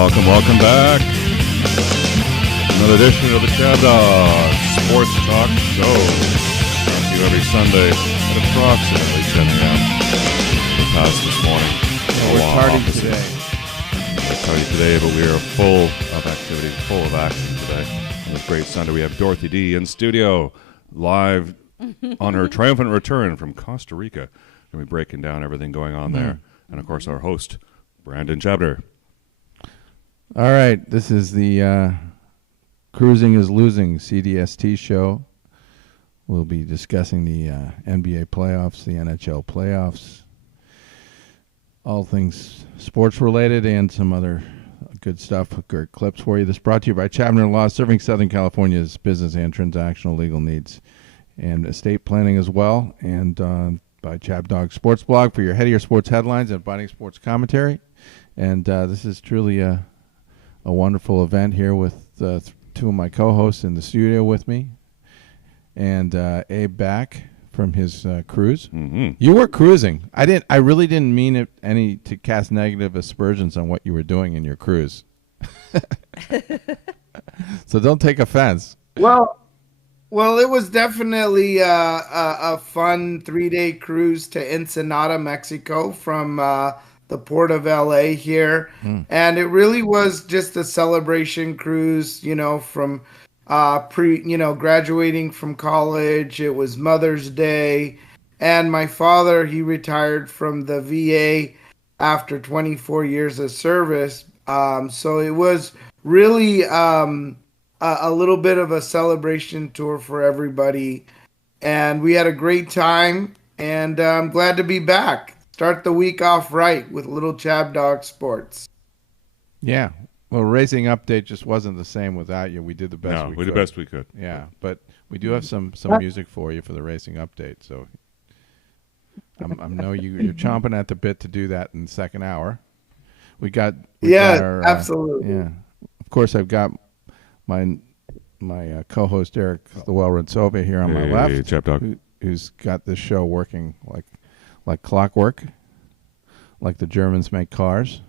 Welcome back. Another edition of the Chab Dog Sports Talk Show. Brought to you every Sunday at approximately 10 a.m. We passed this morning. We're tardy today. We're tardy today, but we are full of activity, full of action today. On this great Sunday, we have Dorothy D in studio, live on her triumphant return from Costa Rica. We'll be breaking down everything going on there. And, of course, our host, Brandon Chabder. All right, this is the Cruising is Losing CDST show. We'll be discussing the NBA playoffs, the NHL playoffs, all things sports related, and some other good stuff, great clips for you. This is brought to you by Chapman Law, serving Southern California's business and transactional legal needs, and estate planning as well, and by Chab Dog Sports Blog for your headier sports headlines and biting sports commentary. And this is truly a wonderful event here with two of my co-hosts in the studio with me, and Abe back from his cruise. Mm-hmm. You were cruising. I really didn't mean it to cast negative aspersions on what you were doing in your cruise. So don't take offense. Well, it was definitely a fun 3-day cruise to Ensenada, Mexico, from the port of LA here. And it really was just a celebration cruise, from graduating from college. It was Mother's Day. And my father, he retired from the VA after 24 years of service. So it was really a little bit of a celebration tour for everybody. And we had a great time. And I'm glad to be back. Start the week off right with little Chab Dog Sports. Yeah. Well, Racing Update just wasn't the same without you. We did the best we could. We did the best we could. Yeah, but we do have some music for you for the Racing Update. So I know you're chomping at the bit to do that in the second hour. We got our, absolutely. Yeah. Of course, I've got my co-host Eric Llewellyn-Sova here on my left, Chab Dog. who's got this show working like clockwork, like the Germans make cars.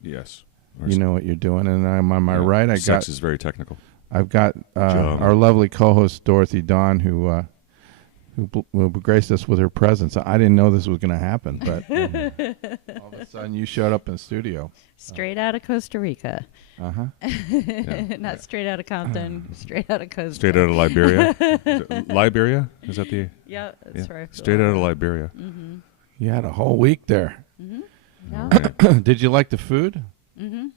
Yes. You know what you're doing. And I'm on my right. Sex is very technical. I've got our lovely co-host Dorothy Dawn, who graced us with her presence. I didn't know this was going to happen, but all of a sudden you showed up in the studio. Straight out of Costa Rica. Uh-huh. Not straight out of Compton, straight out of Costa. Straight out of Liberia. Liberia? Is that the... Yeah, that's right. Straight out of Liberia. Mm-hmm. You had a whole week there. Mm-hmm. Yeah. Right. Did you like the food? Mm-hmm.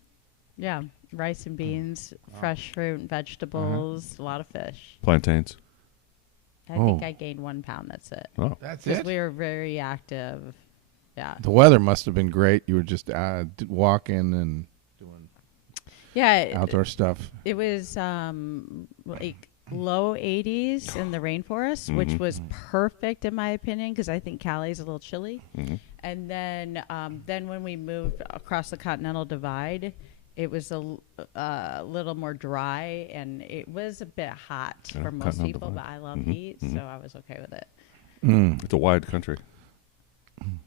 Yeah, rice and beans, fresh fruit and vegetables, a lot of fish. Plantains. I think I gained 1 pound, that's it. Oh. That's Because we were very active. Yeah. The weather must have been great. You were just walking and doing outdoor stuff. It was like low 80s in the rainforest, which was perfect in my opinion, because I think Cali's a little chilly. Mm-hmm. And then when we moved across the Continental Divide, it was a little more dry, and it was a bit hot for most people, but I love heat, so I was okay with it. It's a wide country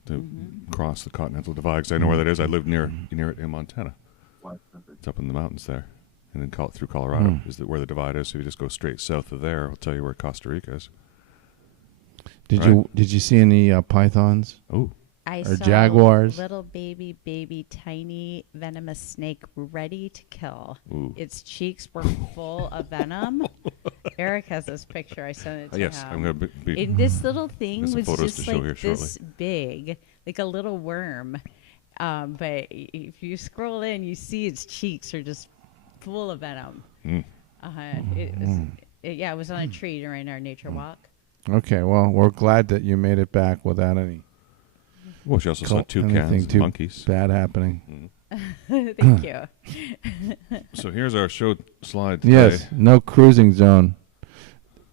to cross the Continental Divide, because I know where that is. I live near it in Montana. It's up in the mountains there. And then through Colorado is where the divide is. So you just go straight south of there. I'll tell you where Costa Rica is. Did you see any pythons? Oh. I or saw jaguars? A little baby, tiny venomous snake ready to kill. Ooh. Its cheeks were full of venom. Eric has this picture. I sent it to him. Yes, I'm going to be. And this little thing some was photos to just show here like this big, like a little worm. But if you scroll in, you see its cheeks are just full of venom. It was on a tree during our nature walk. Okay, well, we're glad that you made it back without any. Well, she also saw toucans and monkeys. Bad happening. Thank you. So here's our show slide today. Yes, no cruising zone.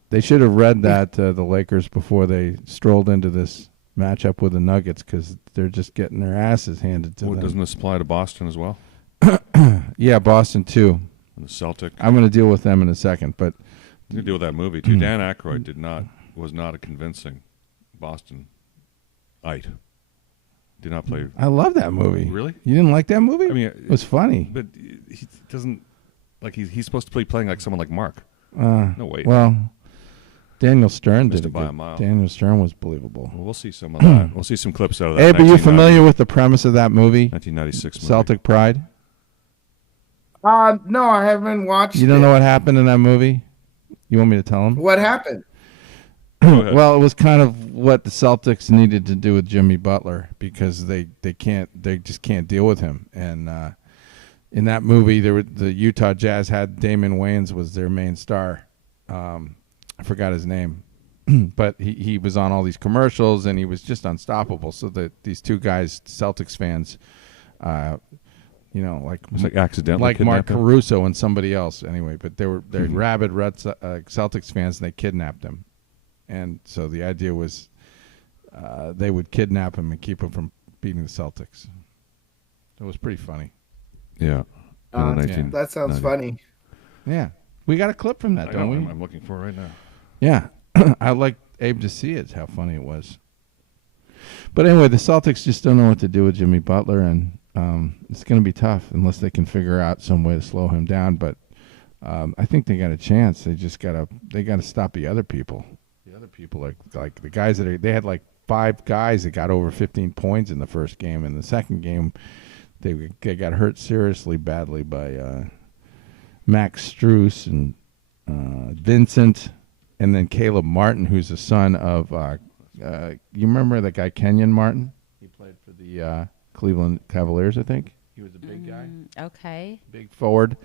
They should have read that, the Lakers, before they strolled into this matchup with the Nuggets, because they're just getting their asses handed to them. Doesn't this apply to Boston as well? Yeah, Boston too. And the Celtic. I'm going to deal with them in a second, but You deal with that movie too. Dan Aykroyd was not a convincing Boston-ite. Did not play. I love that movie. Really? You didn't like that movie? I mean, it was funny. But he doesn't like he's supposed to be playing like someone like Mark. No way. Well, Daniel Stern did Missed it it by a good. mile. Daniel Stern was believable. Well, we'll see some of that. We'll see some clips out of that. Abe, are you familiar with the premise of that movie? 1996 movie. Celtic Pride? No, I haven't watched. You don't know what happened in that movie? You want me to tell him? What happened? Well, it was kind of what the Celtics needed to do with Jimmy Butler because they just can't deal with him. And in that movie, the Utah Jazz had Damon Wayans was their main star. I forgot his name, but he was on all these commercials and he was just unstoppable. So that these two guys, Celtics fans, like accidentally like Mark kidnapped him? Caruso and somebody else anyway. But they're rabid Celtics fans and they kidnapped him. And so the idea was they would kidnap him and keep him from beating the Celtics. It was pretty funny. Yeah. That sounds funny. Yeah. We got a clip from that, don't we? I'm looking for it right now. Yeah. I'd like Abe to see it, how funny it was. But anyway, the Celtics just don't know what to do with Jimmy Butler, and it's going to be tough unless they can figure out some way to slow him down. But I think they got a chance. They just got to stop the other people. The other people, like the guys they had like 5 guys that got over 15 points in the first game. In the second game, they got hurt seriously badly by Max Strus and Vincent, and then Caleb Martin, who's the son of you remember that guy Kenyon Martin? He played for the Cleveland Cavaliers, I think. He was a big guy. Okay. Big forward.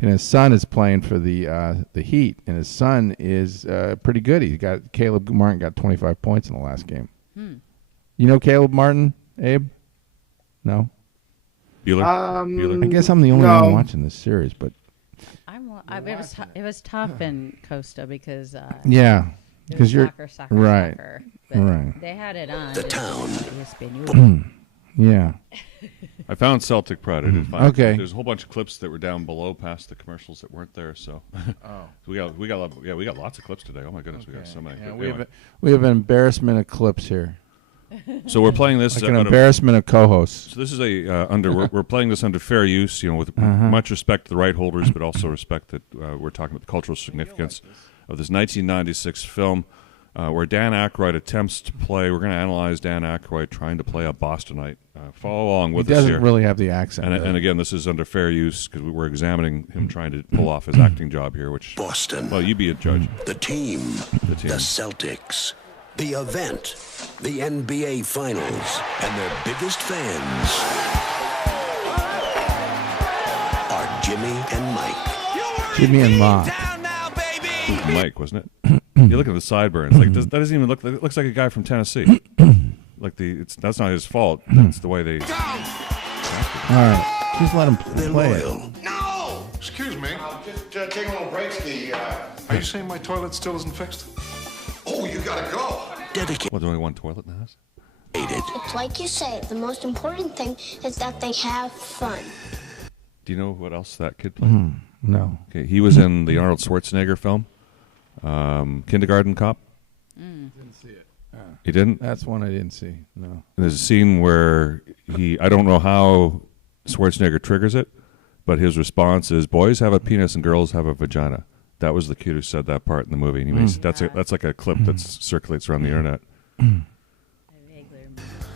And his son is playing for the Heat, and his son is pretty good. Caleb Martin got 25 points in the last game. You know Caleb Martin, Abe? No? Bueller? I guess I'm the only one watching this series, but it was tough in Costa because because you're soccer, right. But Right. They had it on The town. Yeah. I found Celtic Pride. I didn't find Okay. There's a whole bunch of clips that were down below past the commercials that weren't there. So we got lots of clips today. Oh my goodness, we got so many. Yeah, But we have an embarrassment of clips here. so we're playing this Like an embarrassment of co-hosts. So this is we're playing this under fair use, with much respect to the right holders, but also respect that we're talking about the cultural significance of this 1996 film where Dan Aykroyd attempts to play. We're going to analyze Dan Aykroyd trying to play a Bostonite. Follow along with He us doesn't here. really have the accent. And again, this is under fair use because we're examining him trying to pull off his acting job here, which Boston. Well, you be a judge. The team. The Celtics. The event. The NBA Finals. And their biggest fans are Jimmy and Mike. Jimmy and Ma. Mike, wasn't it? You look at the sideburns. Like that doesn't even look. It looks like a guy from Tennessee. That's not his fault. That's the way they. All right. Just let him play it. No! Excuse me. Just taking a little break, Steve. Are you saying my toilet still isn't fixed? Oh, you gotta go. Dedicated. Well, there's only one toilet in the house. It's like you say, the most important thing is that they have fun. Do you know what else that kid played? No. Okay, he was in the Arnold Schwarzenegger film, Kindergarten Cop. Didn't see it. He didn't? That's one I didn't see. No. There's a scene where I don't know how Schwarzenegger triggers it, but his response is, boys have a penis and girls have a vagina. That was the kid who said that part in the movie. And that's like a clip that circulates around the internet.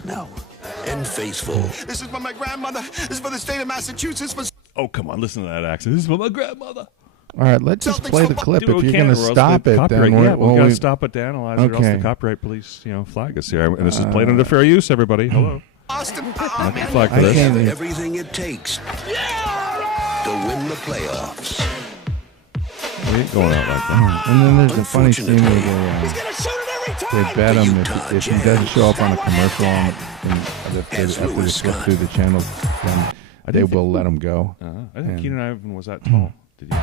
No. And faithful. This is for my grandmother. This is for the state of Massachusetts. Oh, come on, listen to that accent. This is for my grandmother. All right, let's just play the clip. Dude, If you're going to stop it, then we're going we'll to stop it to analyze it, or else Okay. the copyright police, flag us here. And this is played under fair use, everybody. Hello. Boston. Not the flag for I this. can't Have even- everything it takes to win the playoffs. We ain't going out like that. And then there's a funny scene where He's gonna shoot it every time. they bet him Utah if he doesn't show up on a Jazz. commercial after they flip through the channels, then they will let him go. I think Keenan Ivan was that tall. Did you?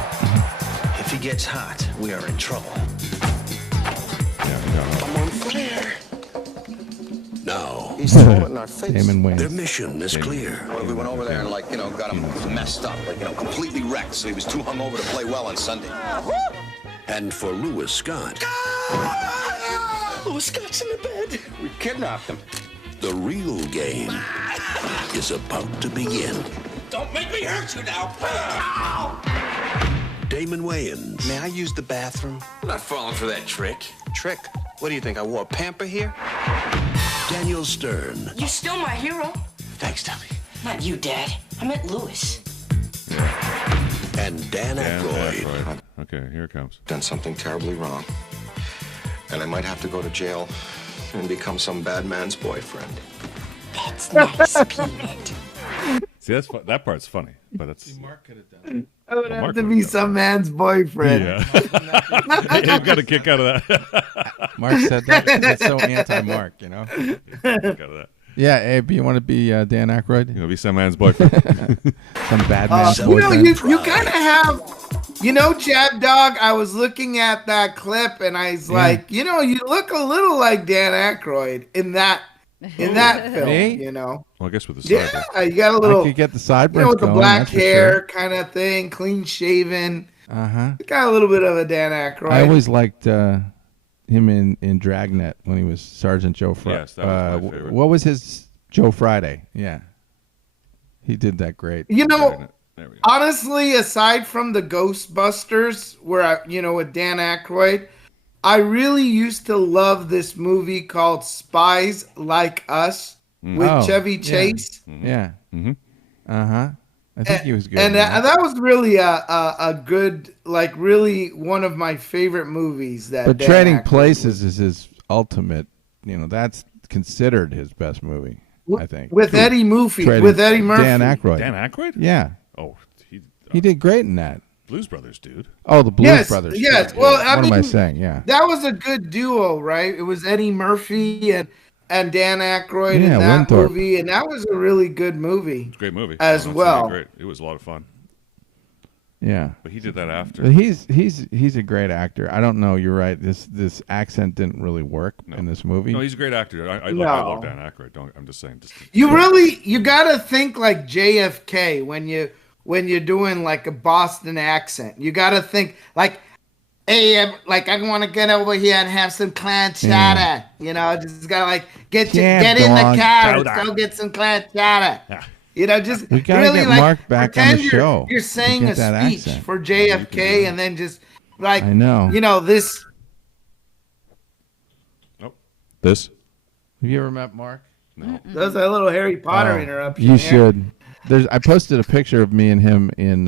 If he gets hot, we are in trouble. Yeah, we got I'm on fire. Now, He's throwing it in our face. Damon their Wayans. mission is clear. We went over there and, got him messed up, completely wrecked, so he was too hungover to play well on Sunday. And for Lewis Scott, Louis Scott's in the bed. We kidnapped him. The real game is about to begin. Don't make me hurt you now. Damon Wayans. May I use the bathroom? I'm not falling for that trick. Trick? What do you think? I wore a pamper here? Daniel Stern. You're still my hero. Thanks, Tommy. Not you, Dad. I meant Lewis. And Dan Aykroyd. Okay, here it comes. Done something terribly wrong. And I might have to go to jail and become some bad man's boyfriend. That's nice, Peanut. See, that part's funny, but that's. Mark could have done it. I would have to be some man's boyfriend. Yeah. You've got a kick out of that. Mark said that. That's so anti-Mark, you know. Kick out of that. Yeah, Abe, you want to be Dan Aykroyd? You know, be some man's boyfriend. Some bad man's You know, boyfriend. you kind of have, you know, Chad Dog, I was looking at that clip and I was like, you know, you look a little like Dan Aykroyd in that film, Me? you know. Well, I guess with the Yeah, side. you got a little, I could get the sideburns you know, with the going, black that's for hair sure. kind of thing, clean shaven. Uh-huh. Got a little bit of a Dan Aykroyd. I always liked him in Dragnet when he was Sergeant Joe Friday. Yes, that was my favorite. What was his Joe Friday? Yeah. He did that great. You know, There we go. honestly, aside from the Ghostbusters, where with Dan Aykroyd, I really used to love this movie called Spies Like Us with Chevy Chase. Yeah. Mm-hmm. Uh-huh. I think he was good. And in that. that was really a good, like, really one of my favorite movies. That But Dan Trading Aykroyd Places is his ultimate, that's considered his best movie, I think. with Eddie Murphy. Trading- With Eddie Murphy. Dan Aykroyd. Dan Aykroyd? Yeah. Oh, He did great in that. Blues Brothers, dude. Oh, the Blues Yes, Brothers. yes. Yeah. Well, what I am I mean, saying? Yeah. That was a good duo, right? It was Eddie Murphy and Dan Aykroyd in Yeah, that Winthorpe. movie, and that was a really good movie. It's a great movie. As It's well. Great. It was a lot of fun. Yeah. But he did that after. But he's a great actor. I don't know. You're right. This accent didn't really work in this movie. No, he's a great actor. I No. love Dan Aykroyd. I'm just saying. You gotta think like JFK when you're doing like a Boston accent. You gotta think like, hey, I want to get over here and have some clan chowder. Just gotta like get in the car. Let's go get some clan chowder. Just We gotta really get like Mark back on the pretend show You're to saying get a that speech accent. for JFK, and then just like I know. This. This? Have you ever met Mark? No. That's a little Harry Potter interruption. You there. should. I posted a picture of me and him in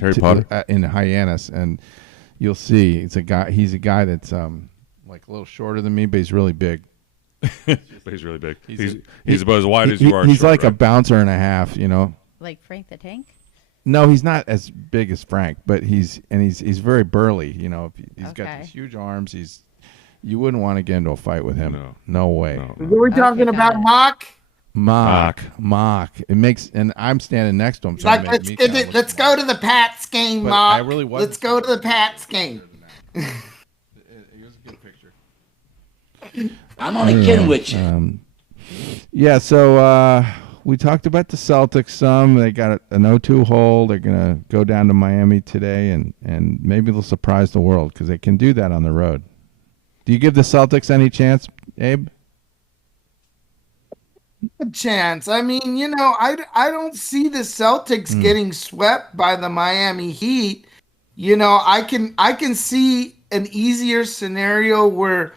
Harry Potter? In Hyannis, and you'll see he's a guy that's like a little shorter than me, but he's really big. But he's really big. He's about as wide as He- you are. He's short, like a right? bouncer and a half, Like Frank the Tank? No, he's not as big as Frank, but he's very burly. He's got Okay. these huge arms. You wouldn't want to get into a fight with him. No way. Were we talking about Mock? Mock. It makes, and I'm standing next to him. So Like let's go to the Pats game, But Mock. I really wasn't- Let's go to the Pats game. Here's a good picture. I'm only kidding with you. Yeah, so we talked about the Celtics some. They got an 0-2 hole. They're going to go down to Miami today, and maybe they'll surprise the world because they can do that on the road. Do you give the Celtics any chance, Abe? A chance. I mean, I don't see the Celtics getting swept by the Miami Heat. I can see an easier scenario where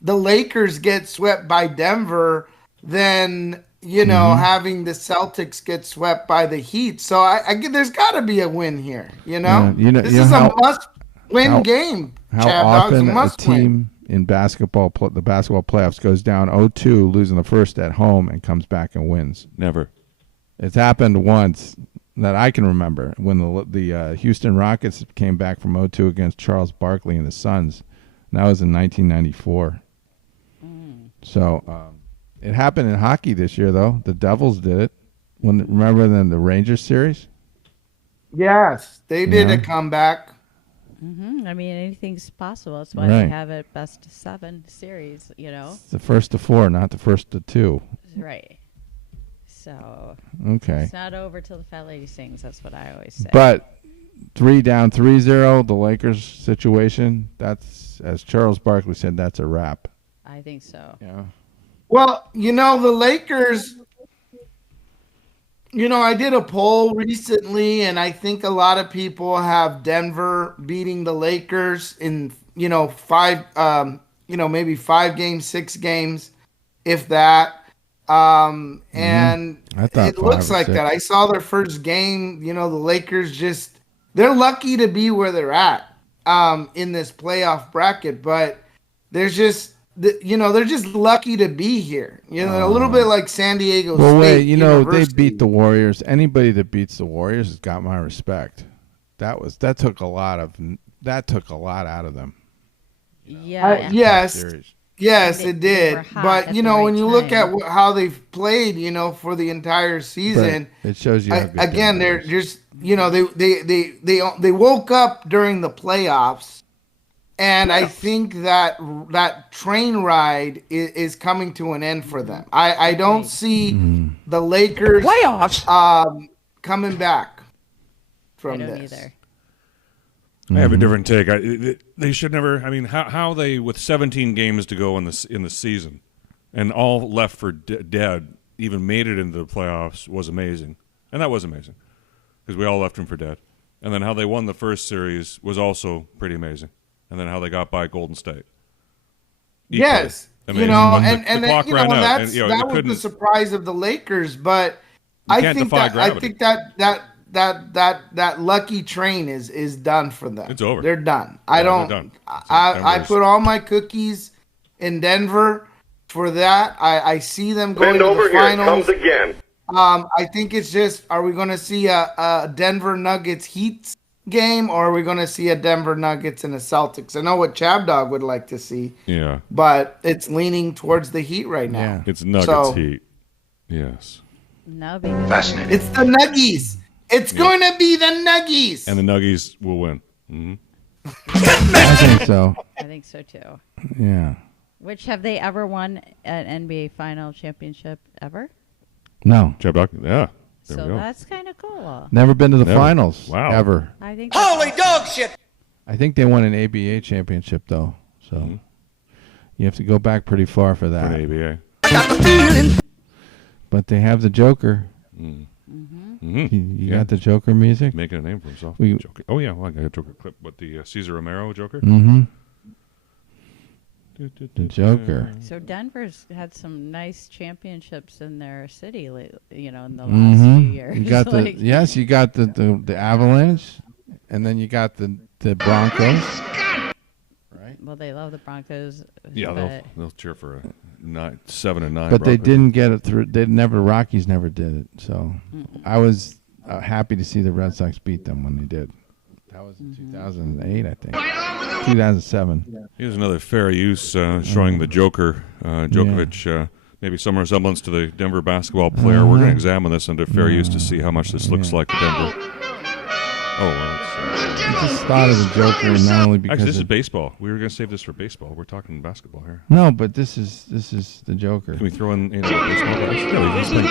the Lakers get swept by Denver than having the Celtics get swept by the Heat. So there's got to be a win here. This is a must-win game. How Chad often Dogs, a team in basketball, the basketball playoffs, goes down 0-2, losing the first at home, and comes back and wins? Never. It's happened once that I can remember when the Houston Rockets came back from 0-2 against Charles Barkley and the Suns. And that was in 1994. So it happened in hockey this year, though. The Devils did it. Remember in the Rangers series? Yes, they did a comeback. I mean, anything's possible. That's why Right. they have a best of 7 series, It's the first to 4, not the first to 2. Right. So Okay. it's not over till the fat lady sings. That's what I always say. But 3 down 3-0, the Lakers situation, that's, as Charles Barkley said, that's a wrap. I think so. Yeah. Well, the Lakers, I did a poll recently, and I think a lot of people have Denver beating the Lakers in, five, maybe 5 games, 6 games, if that. And I thought it looks 5 or like 6. that. I saw their first game. The Lakers they're lucky to be where they're at in this playoff bracket, but they're just lucky to be here. A little bit like San Diego Well, State wait, they University. beat the Warriors. Anybody that beats the Warriors has got my respect. That took a lot out of them. Yeah. Yes, it did. But when you look at how they've played, for the entire season, but it shows you. Again, they're just they woke up during the playoffs, and I think that train ride is coming to an end for them. I don't see the Lakers Playoffs coming back from I don't this. either. I have a different take. They should never. I mean, how they with 17 games to go in the season, and all left for dead, even made it into the playoffs was amazing, and that was amazing because we all left them for dead. And then how they won the first series was also pretty amazing, and then how they got by Golden State. Equally Yes, amazing. and the clock ran out, and, that was the surprise of the Lakers. But I think that lucky train is done for them. It's over. They're done. Yeah, I don't. they're done. I put all my cookies in Denver for that. I see them going to the finals. Here it comes again. I think it's just, are we going to see a Denver Nuggets Heat game, or are we going to see a Denver Nuggets and a Celtics? I know what Chabdog would like to see. Yeah. But it's leaning towards the Heat right now. Yeah. It's Nuggets Heat. Yes. No, Fascinating. It's the Nuggies. It's going to be the Nuggies. And the Nuggies will win. Mm-hmm. I think so. I think so too. Yeah. Which have they ever won an NBA final championship ever? No. Chabdog, yeah. There So we go. that's kind of cool. Never been to the finals. Wow. Ever. I think Holy dog shit! I think they won an ABA championship though, so you have to go back pretty far for For that. the ABA. I got the feeling. But they have the Joker. Mm-hmm. You got the Joker music? Making a name for himself. We- Joker. Oh, yeah. Well, I got a Joker clip. What, the Cesar Romero Joker? Mm-hmm. The Joker. So Denver's had some nice championships in their city, in the last few years. You got you got the Avalanche, and then you got the Broncos. Right. Well, they love the Broncos. Yeah, they'll cheer for a 7 and 9. But they Broncos. didn't get it through. Rockies never did it. So I was happy to see the Red Sox beat them when they did. That was in 2008, I think. 2007. Here's another fair use showing the Joker, Djokovic, maybe some resemblance to the Denver basketball player. We're going to examine this under fair use to see how much this looks like Denver. Oh, well, I just thought of the Joker not only because actually, this is baseball. We were going to save this for baseball. We're talking basketball here. No, but this is the Joker. Can we throw in baseball? Yeah, he's playing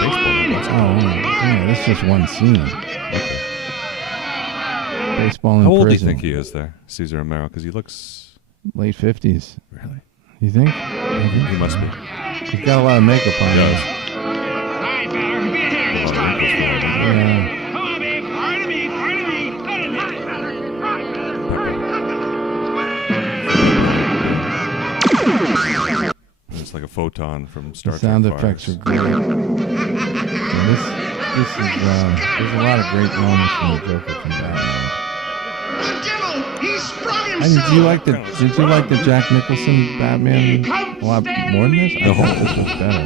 baseball. Yeah, that's just one scene. Okay. Baseball in How old do you prison. think he is there, Cesar Romero? Because he looks... Late 50s. Really? You think? He must be. He's got a lot of makeup on. He does. Yeah. It's like a photon from Star The Trek. sound effects are great. Yeah, this is there's a lot of great moments from the Joker from Batman. Did you like the Jack Nicholson Batman a lot more than this? I thought this was better.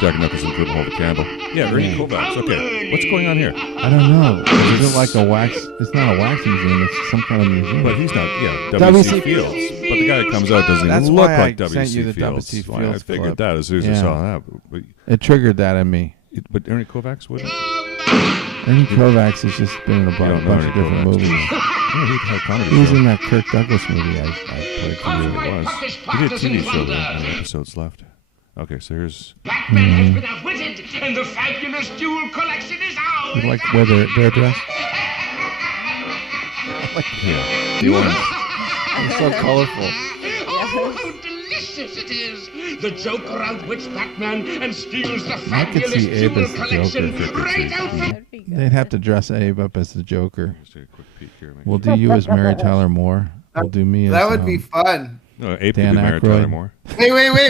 Jack Nicholson couldn't hold a candle. Yeah, Ernie Kovacs. Okay, what's going on here? I don't know. Is it like a wax? It's not a wax museum. It's some kind of museum. But he's not. Yeah, W.C. Fields. But the guy that comes out doesn't That's even look why like I W.C. sent you the Fields. W.C. Why I Fields figured clip. that as soon as I saw that. But It triggered that in me. But Ernie Kovacs wouldn't. Ernie Kovacs has just been in a bunch of Ernie different Kovacs. movies. Yeah, he had comedy He was show. in that Kirk Douglas movie I played for you. He was. He did a TV show there. How many episodes left? Okay, so here's... Batman has been outwitted, and the fabulous jewel collection is ours. You like where they're dressed? Yeah. The orange. It's so colorful. Oh, how delicious Restless it is. The Joker outwits Batman and steals the I could fabulous see Abe jewel as the collection Joker. right out from... They'd have to dress Abe up as the Joker. Just take a quick peek here. We'll do you as Mary Tyler Moore. We'll do me as That would be fun. No, Abe Dan could be married to Aykroyd. Tyler Moore.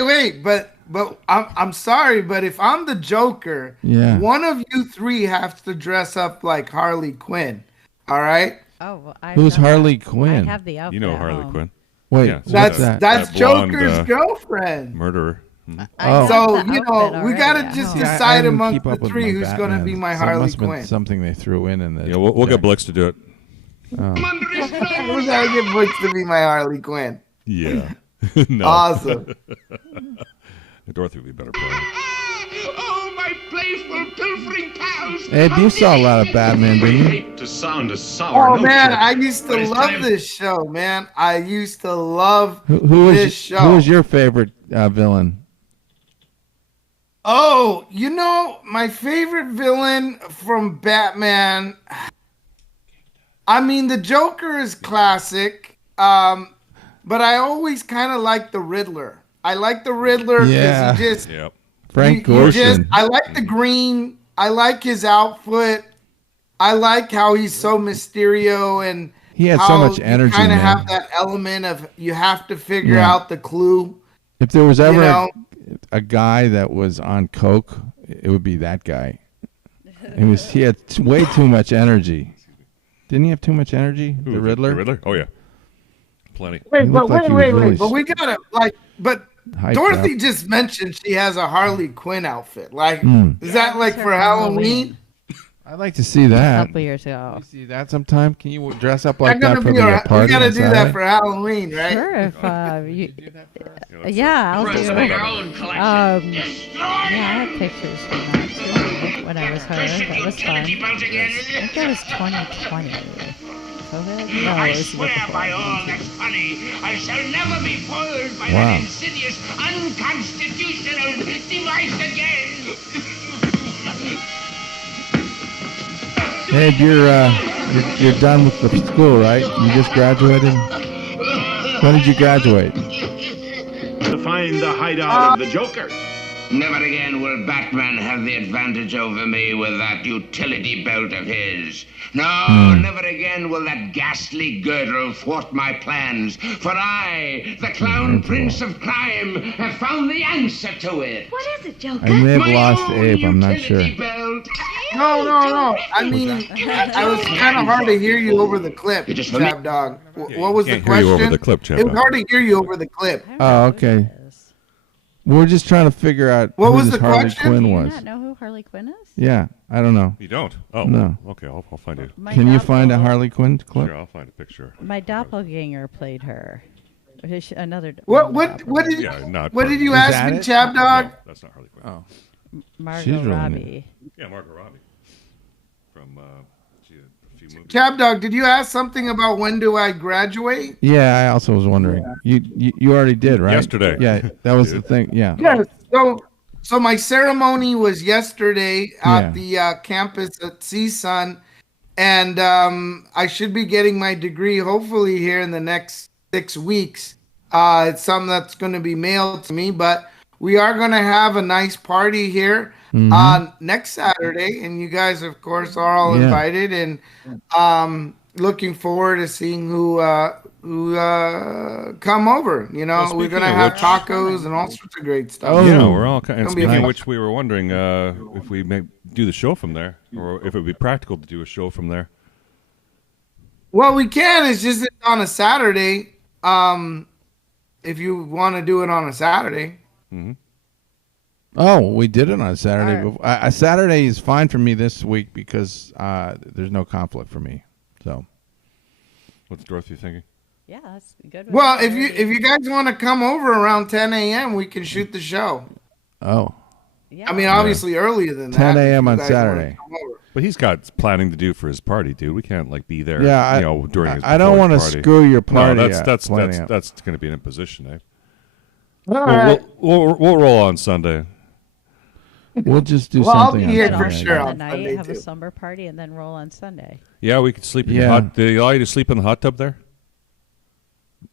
Wait. But I'm sorry, but if I'm the Joker, Yeah. one of you three has to dress up like Harley Quinn. All right? Oh, well, Who's Harley Quinn? I have the outfit. You know at Harley home. Quinn. Wait, Yeah, so That's that blonde, Joker's girlfriend. murderer. Mhm. Oh. So, have the you know, outfit we already gotta at just home. I decide didn't among keep the up with three my who's going to Batman, be my so it Harley must have been Quinn. something they threw in the. Yeah, we'll get Blix to do it. Oh. We gotta get Butch to be my Harley Quinn. Yeah. No. Awesome. Dorothy would be better player. Oh, my playful pilfering pals. Abe, you saw a lot of Batman, didn't you? hate to sound a sour Oh note, man, but I used to it's love time- this show, man. I used to love Who this was show. who was your favorite villain? Oh, you know, my favorite villain from Batman. I mean, the Joker is classic, but I always kind of like the Riddler. I like the Riddler because Yeah. he just Yep. Frank you just. Gorshin. I like the green. I like his outfit. I like how he's so Mysterio and He had so how much energy, You kind of man. have that element of you have to figure Yeah. out the clue. If there was ever know? a guy that was on coke, it would be that guy. He had way too much energy. Didn't he have too much energy? Who, The Riddler. The Riddler? Oh, yeah. Plenty. He Wait, looked like he was really But we gotta but hyped Dorothy up. just mentioned she has a Harley Quinn outfit. Like, Mm. is that like for Halloween? I'd like to see A that. couple years ago. Can you see that sometime? Can you dress up I'm like gonna that for be the we party? gotta on do that Saturday? for Halloween, right? Sure, if you, yeah, I'll do Let's it. make our own collection. Yeah, I have pictures from that too. When I was her, that was fun. Utility belt again. I think that was 2020. COVID? No, I it was swear before. by all that's funny, I shall never be foiled by Wow. that insidious, unconstitutional device again. Hey, you're done with the school, right? You just graduated. When did you graduate? to find the hideout of the Joker. Never again will Batman have the advantage over me with that utility belt of his. No, never again will that ghastly girdle thwart my plans, for I, the clown prince of crime, have found the answer to it. What is it, Joker? I may have My lost own Abe. I'm not sure. utility belt. No. I mean, I was kind of hard to hear you over the clip, You just Chab Dog. Yeah, What was the can't hear you question? over the clip, Chab It was Dog. hard to hear you over the clip. Oh, okay. We're just trying to figure out What who was this the Harley question? Quinn Do you was. not know who Harley Quinn is? Yeah, I don't know. You don't? Oh, No. Okay, I'll find it. My Can you find a doppel- Harley Quinn clip? Sure, I'll find a picture. My doppelganger played her. Another. What did Yeah, not what Harley did you Is ask that me, it? Chab Dog? No, that's not Harley Quinn. Oh, Margot She's really Robbie. Yeah, Margot Robbie. From she had a few movies. Chab Dog, did you ask something about when do I graduate? yeah. I also was wondering. You already did, right? Yesterday. Yeah, that was the thing. Yeah. Yes. So my ceremony was yesterday at the campus at CSUN, and I should be getting my degree hopefully here in the next 6 weeks. It's something that's going to be mailed to me, but we are going to have a nice party here on next Saturday, and you guys, of course, are all Yeah. invited, and looking forward to seeing who come over. You know, Well, we're speaking gonna of have which- tacos and all sorts of great stuff. Oh. Yeah, we're all kind of Gonna be speaking of fun. which, we were wondering if we may do the show from there, or if it would be practical to do a show from there. Well, we can. It's just it's on a Saturday. If you want to do it on a Saturday. Oh, we did it on Saturday. Alright. A Saturday is fine for me this week because there's no conflict for me. So What's Dorothy thinking? Yeah, that's good. with Well, me. if you guys want to come over around 10 a.m., we can shoot the show. oh, Yeah. I mean, obviously earlier than that. 10 if a.m. you on guys wanna Saturday. come over. But he's got planning to do for his party, dude. We can't be there. Yeah, during his I don't want to screw your party. No, up, that's planning up. going to be an imposition, eh? All right. We'll roll on Sunday. We'll just do Well, I'll something. be here on for Sunday. sure. Spend on the night, Sunday, have too. a slumber party, and then roll on Sunday. Yeah, we could sleep in the Yeah. hot. They allow you to sleep in the hot tub there.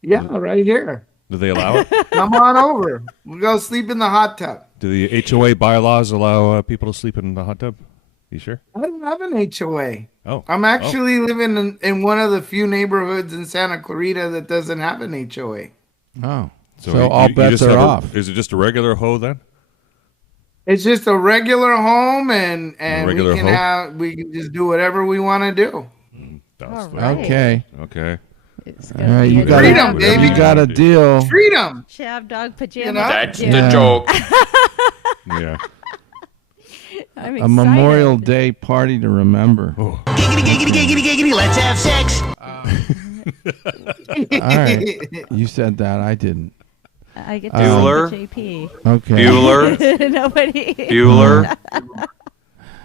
Yeah, right here. Do they allow it? Come on over. We'll go sleep in the hot tub. Do the HOA bylaws allow people to sleep in the hot tub? You sure? I don't have an HOA. Oh. I'm actually living in one of the few neighborhoods in Santa Clarita that doesn't have an HOA. Oh. So all bets are off. Is it just a regular hoe then? It's just a regular home, and regular we can just do whatever we want to do. Okay. Okay. All right, you got freedom, baby. You got a deal. Freedom. Chab dog pajamas. You know? That's the joke. Yeah. I'm a Memorial Day party to remember. Oh. Giggity, let's have sex. All right. You said that. I didn't. I get to Bueller. JP. Okay. Bueller. Nobody. Bueller.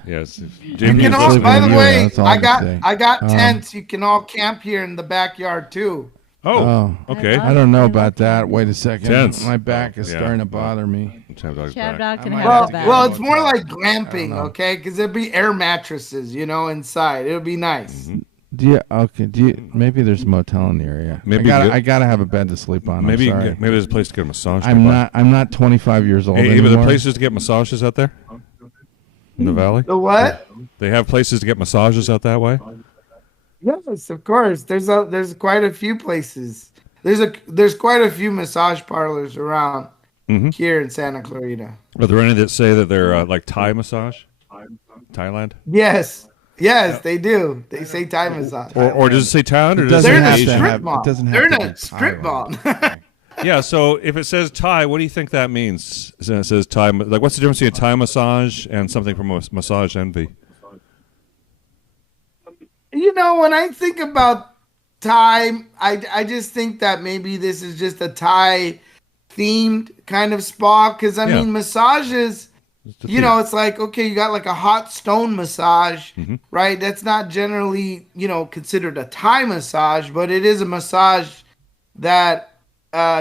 Yes. You can all, by the way, I got Um, tents. You can all camp here in the backyard too. Oh, okay. I don't know about that. Wait a second. Tents. My back is starting to bother me. Chab Dog's Chab back. dog can might have have the to back. Well, it's more like glamping, okay? Because there'll be air mattresses, inside. It'll be nice. Maybe there's a motel in the area. Maybe I gotta have a bed to sleep on. Maybe I'm sorry. maybe there's a place to get a massage. I'm not 25 years old Hey, anymore. are there places to get massages out there in the valley? The what? They have places to get massages out that way. Yes, of course. There's quite a few places. There's quite a few massage parlors around here in Santa Clarita. Are there any that say that they're like Thai massage? Thailand? Yes, they do. They say Thai massage. Or does it say Thailand? Or They're in a Asian? strip mall. They're in a strip mall. Yeah, so if it says Thai, what do you think that means? It says Thai. Like, what's the difference between a Thai massage and something from Massage Envy? When I think about Thai, I just think that maybe this is just a Thai themed kind of spa. Because I mean, massages, it's like, okay, you got like a hot stone massage, right? That's not generally, considered a Thai massage, but it is a massage that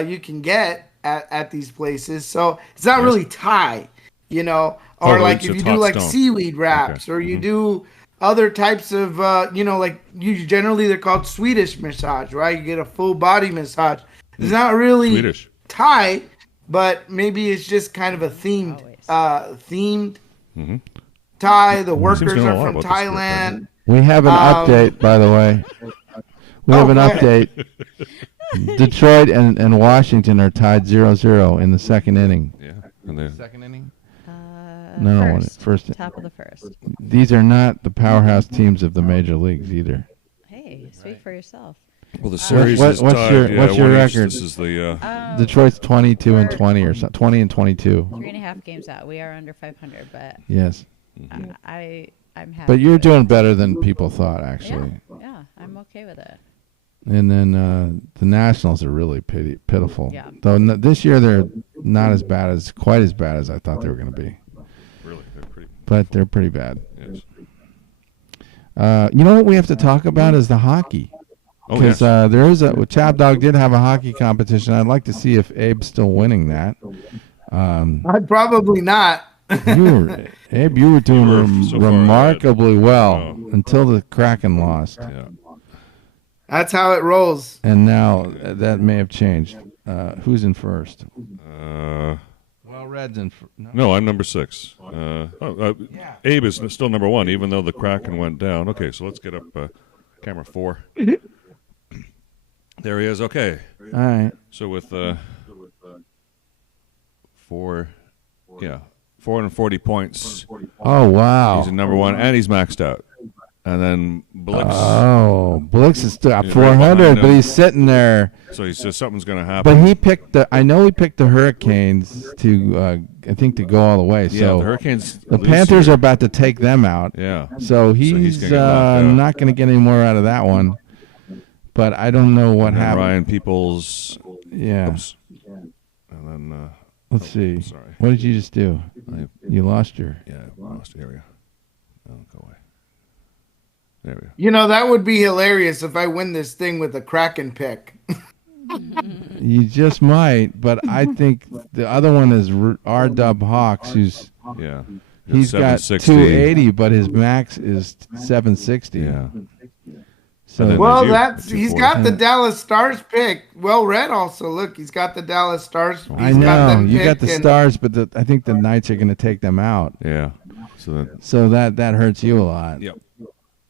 you can get at these places. So it's not really Thai, or like if you do like seaweed wraps or you do other types of, generally they're called Swedish massage, right? You get a full body massage. It's not really Swedish. Thai, but maybe it's just kind of a themed Thai. The workers are from Thailand. We have an update, by the way. We have an update. Detroit and Washington are tied 0-0 in the second inning. Yeah. And the second inning? First. Top of the first. These are not the powerhouse teams of the major leagues either. Hey, speak for yourself. Well, the series is what's tied. your record? This is the Detroit's 22-20 or 20-22. 3.5 games out. We are under 500, but yes, I'm happy. But you're doing better than people thought, actually. Yeah, I'm okay with it. And then the Nationals are really pitiful. Yeah. Though this year they're not quite as bad as I thought they were going to be. Really, they're pretty bad. Yes. You know what we have to talk about is the hockey. Because there is Chab Dog did have a hockey competition. I'd like to see if Abe's still winning that. I'd probably not. Abe, you were doing remarkably well until the Kraken lost. Yeah. That's how it rolls. And now that may have changed. Who's in first? Well, Red's in first. No, I'm number 6. Abe is still number 1, even though the Kraken went down. Okay, so let's get up camera 4. There he is. Okay. All right. So with 440 points. Oh, wow. He's in number 1, and he's maxed out. And then Blix. Oh, Blix is still at 400, but he's sitting there. So he says something's going to happen. But he picked I know he picked the Hurricanes to, I think, to go all the way. Yeah, so the Hurricanes. The Panthers are about to take them out. Yeah. So he's not going to get any more out of that one. But I don't know what happened. Ryan Peoples. Yeah. Oops. And then. Let's see. Sorry. What did you just do? You lost your. Yeah, lost. Here we go. Oh, go away. There we You go. that would be hilarious if I win this thing with a Kraken pick. You just might, but I think the other one is R-Dub Hawks, who's he's got 280, but his max is 760. Yeah. So well, he's got the Dallas Stars pick. Well read also. Look, he's got the Dallas Stars. I know you got the Stars, but I think the Knights are going to take them out. Yeah. So that hurts you a lot. Yep.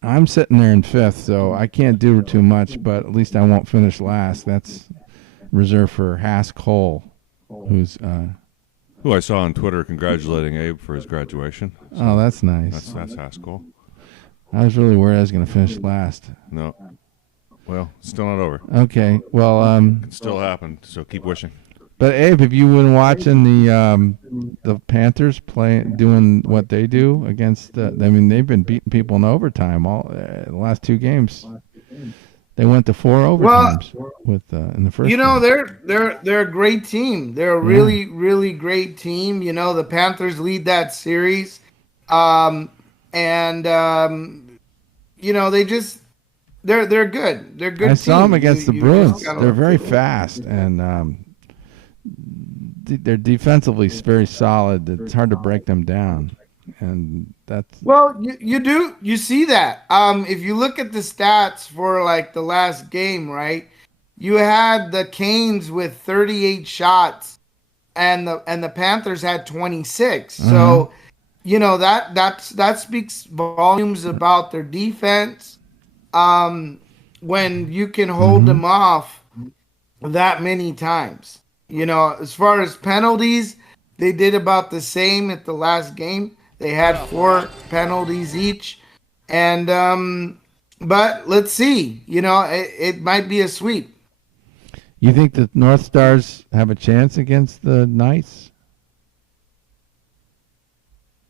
I'm sitting there in 5th, so I can't do too much, but at least I won't finish last. That's reserved for Hass Cole, who's who I saw on Twitter congratulating Abe for his graduation. So oh, that's nice. That's Hass Cole. I was really worried I was going to finish last. No. Well, it's still not over. Okay. Well, it can still happen, so keep wishing. But Abe, have you been watching the Panthers doing what they do against? I mean, they've been beating people in overtime all the last 2 games. They went to 4 overtimes in the first. You know, game. they're a great team. They're a really great team. You know, the Panthers lead that series, you know, they're good. They're good. I saw them against the Bruins. They're very to fast and they're defensively very solid. It's hard to break them down, and that's well. You see that. If you look at the stats for like the last game, right? You had the Canes with 38 shots, and the Panthers had 26. Mm-hmm. So, you know that speaks volumes about their defense. When you can hold them off that many times. You know, as far as penalties, they did about the same at the last game. They had 4 penalties each. And but let's see. You know, it might be a sweep. You think the North Stars have a chance against the Knights?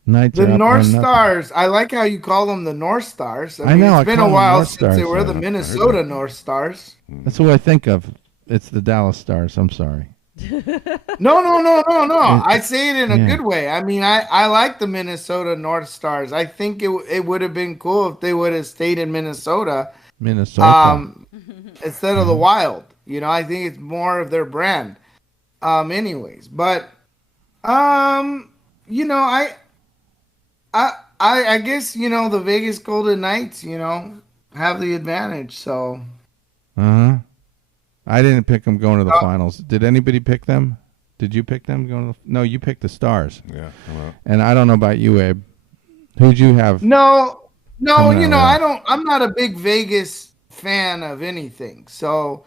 The North Stars, I like how you call them the North Stars. I mean, it's been a while since they were the Minnesota North Stars. That's what I think of. It's the Dallas Stars. I'm sorry. No. I say it in a good way. I mean, I like the Minnesota North Stars. I think it would have been cool if they would have stayed in Minnesota. Instead of the Wild. You know, I think it's more of their brand. Anyways, but you know, I guess, you know, the Vegas Golden Knights, you know, have the advantage. So. I didn't pick them going to the finals. Did anybody pick them? Did you pick them going to No, you picked the Stars. Yeah. And I don't know about you, Abe. Who'd you have? No, you know, I'm not a big Vegas fan of anything. So,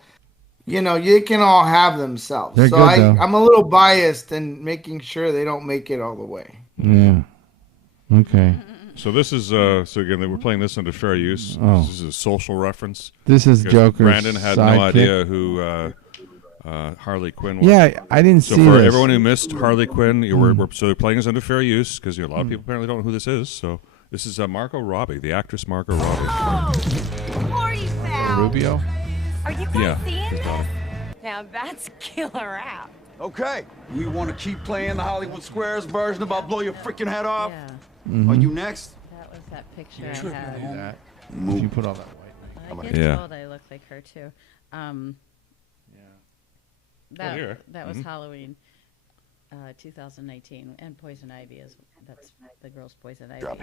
you know, you can all have themselves. They're so good, I'm a little biased in making sure they don't make it all the way. Yeah. Okay. So this is so again we're playing this under fair use. Oh. This is a social reference. This is Joker's Brandon had no sidekick. idea who Harley Quinn was. Yeah, I didn't see So for this. everyone who missed Harley Quinn, so they're playing this under fair use because a lot of people apparently don't know who this is. So this is Margot Robbie, the actress Margot Robbie. Morty foul. Rubio? Are you guys seeing his this? daughter. Now that's killer app. Okay, we want to keep playing the Hollywood Squares version about blow your freaking head off. Yeah. Are you next? That was that picture I had. If you put all that white I get told I look like her too. That was Halloween, 2019, and Poison Ivy that's the girl's Poison Ivy. Drop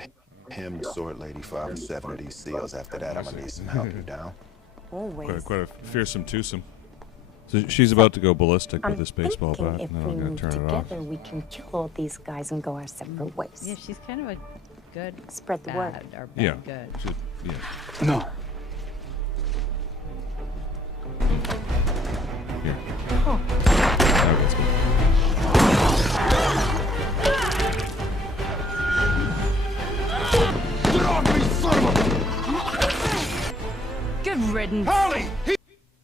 him, Sword Lady 5 and 7 of these seals. After that, I'm gonna need some help. You down? Always. Quite a fearsome twosome. So she's about to go ballistic with this baseball bat, and then I'm going to turn it off. Together, we can kill all these guys and go our separate ways. Yeah, she's kind of a good spread the word. Or bad good. No. Here. Oh. Okay, that's good. Get off me, son of a... Good riddance. Harley!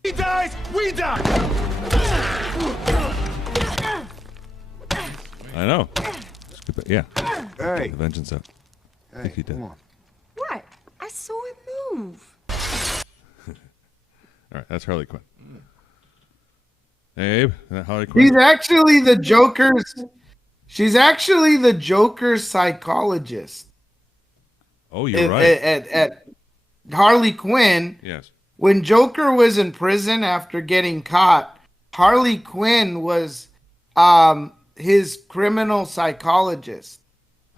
He dies, we die! I know. Yeah. Hey. The vengeance out. I think he did. Come on. What? I saw it move. All right, that's Harley Quinn. Hey, Abe, is that Harley Quinn? She's actually the Joker's psychologist. Oh, you're right. At Harley Quinn. Yes. When Joker was in prison after getting caught, Harley Quinn was his criminal psychologist.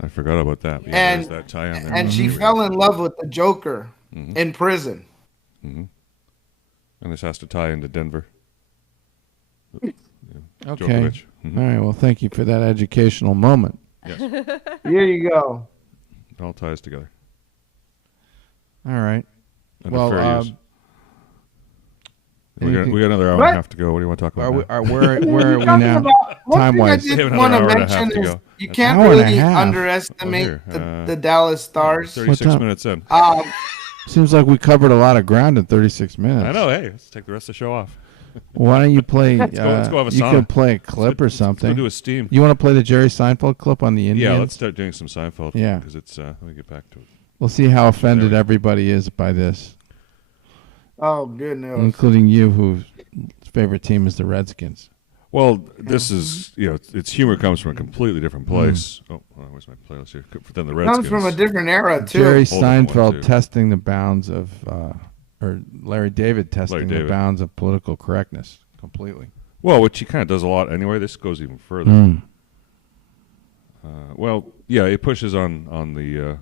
I forgot about that. Yeah, And, there's that tie on there. and she fell in love with the Joker in prison. Mm-hmm. And this has to tie into Denver. Okay. Djokovic. Mm-hmm. All right. Well, thank you for that educational moment. Yes. Here you go. It all ties together. All right. Under Well, fair use. We got another hour and a half to go. What do you want to talk about? Where are we now? Time-wise. I did want to mention is you can't really underestimate the Dallas Stars. 36 minutes in. Seems like we covered a lot of ground in 36 minutes. I know. Hey, let's take the rest of the show off. Why don't you play? Let's go have a you sauna. could play a clip or something. Let's go do a steam. You want to play the Jerry Seinfeld clip on the Indians? Yeah, let's start doing some Seinfeld. Yeah, because it's. Let me get back to it. We'll see how offended everybody is by this. Oh, goodness. Including you, whose favorite team is the Redskins. Well, this is, its humor comes from a completely different place. Oh, where's my playlist here? Then the Redskins. Comes from a different era, too. Jerry Seinfeld testing the bounds of, or Larry David testing the bounds of political correctness completely. Well, which he kind of does a lot anyway. This goes even further. Well, yeah, it pushes on the,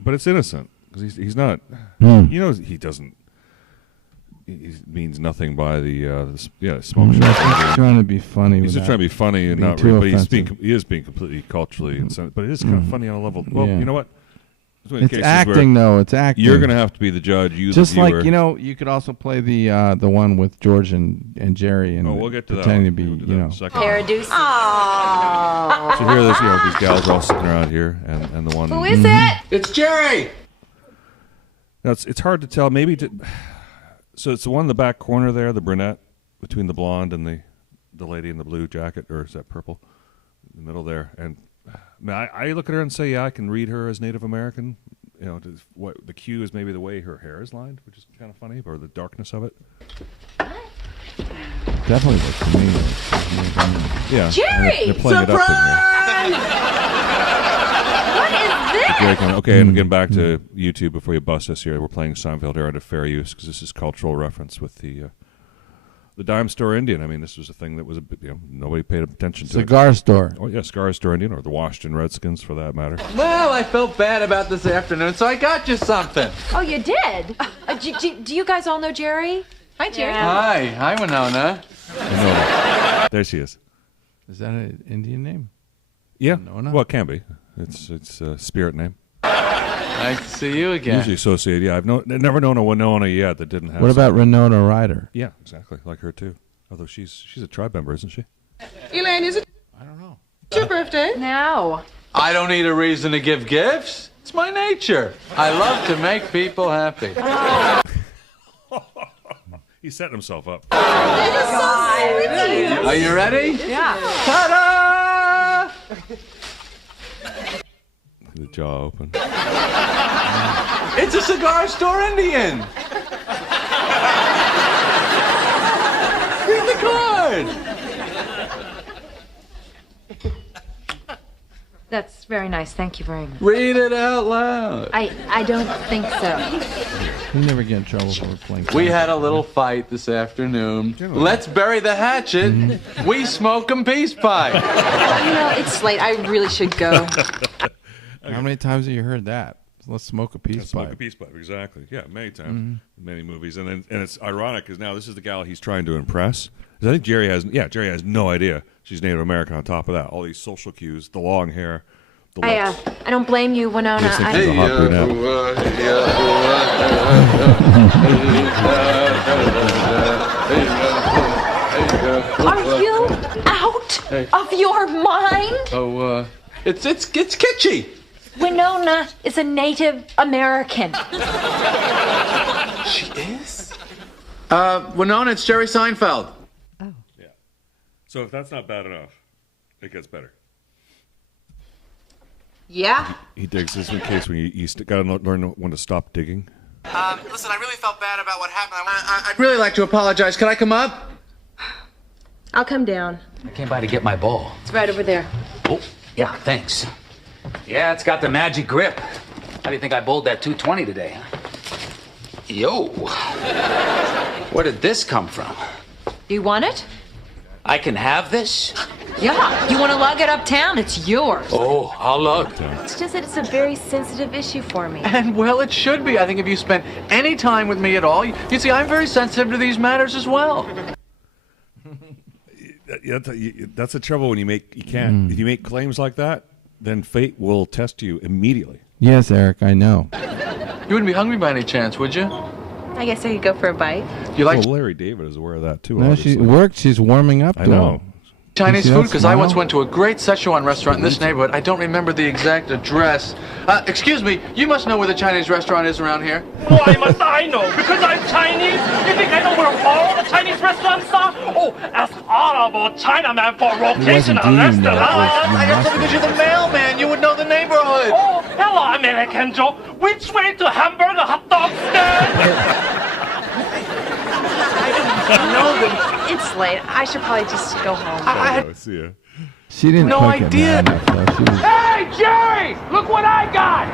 but it's innocent because he's not. He doesn't. He means nothing by the smoke shop. He's trying to be funny. He's just trying to be funny and not really. But he is being completely culturally insensitive. But it is kind of funny on a level. Well, you know what? It's acting, though. It's acting. You're going to have to be the judge. You, just the viewer. like you could also play the one with George and Jerry and we'll get to pretending to be Paradox. So here, these gals are all sitting around here, and the one. Who is it? It's Jerry. Now it's hard to tell. So it's the one in the back corner there, the brunette, between the blonde and the lady in the blue jacket, or is that purple? In the middle there. And I look at her and say, yeah, I can read her as Native American. What the cue is maybe the way her hair is lined, which is kind of funny, or the darkness of it. Definitely looks to me like yeah. Jerry! They're playing it up in here. What is this? Okay, and again, back to YouTube before you bust us here. We're playing Seinfeld here under fair use because this is cultural reference with the dime store Indian. I mean, this was a thing that was nobody paid attention to. Cigar store. Oh yeah, cigar store Indian, or the Washington Redskins for that matter. Well, I felt bad about this afternoon, so I got you something. Oh, you did? Do you guys all know Jerry? Hi, Jerry. Yeah. Hi, Winona. There she is. Is that an Indian name? Yeah. Winona? Well, it can be. It's a spirit name. Nice to see you again. Usually associated. Yeah, I've never known a Winona yet that didn't have. What about Winona Ryder? Yeah, exactly, like her too. Although she's a tribe member, isn't she? Elaine, is it? I don't know. It's your birthday? No. I don't need a reason to give gifts. It's my nature. I love to make people happy. He's setting himself up. Are you ready? Yeah. Ta-da! The jaw open. It's a cigar store Indian. Read the card. That's very nice. Thank you very much. Read it out loud. I don't think so. You never get in trouble for playing. We had a little fight this afternoon. Let's bury the hatchet. We smoke 'em peace pie. It's late. I really should go. How many times have you heard that? Let's smoke a peace pipe. Smoke a peace pipe, exactly. Yeah, many times, many movies, and it's ironic because now this is the gal he's trying to impress. 'Cause I think Jerry has no idea she's Native American. On top of that, all these social cues, the long hair, the lips. I don't blame you, Winona. Just think she's a hot brunette. Are you out of your mind? Oh, it's kitschy. Winona is a Native American. She is? Winona, it's Jerry Seinfeld. Oh. Yeah. So if that's not bad enough, it gets better. Yeah? He digs this in case when you got to learn when to stop digging. Listen, I really felt bad about what happened. I'd really like to apologize. Can I come up? I'll come down. I came by to get my ball. It's right over there. Oh, yeah, thanks. Yeah, it's got the magic grip. How do you think I bowled that 220 today, huh? Yo. Where did this come from? You want it? I can have this? Yeah. You want to lug it uptown? It's yours. Oh, I'll lug. It's just that it's a very sensitive issue for me. And well, it should be. I think if you spent any time with me at all, you see, I'm very sensitive to these matters as well. That's the trouble when you can't. If you make claims like that, then fate will test you immediately. Yes, Eric, I know. You wouldn't be hungry by any chance, would you? I guess I could go for a bite. You like Larry David is aware of that too. No, she worked. She's warming up. I know. Chinese food? Because I once went to a great Szechuan restaurant in this neighborhood. I don't remember the exact address. Excuse me, you must know where the Chinese restaurant is around here. Why must I know? Because I'm Chinese? You think I know where all the Chinese restaurants are? Oh, ask honorable Chinaman for rotation on restaurant. I guess because you're the mailman, you would know the neighborhood. Oh, hello, American Joe. Which way to hamburger hot dog stand? No, it's late. I should probably just go home. See ya. She didn't No cook idea. it enough, though. She was... Hey, Jerry! Look what I got!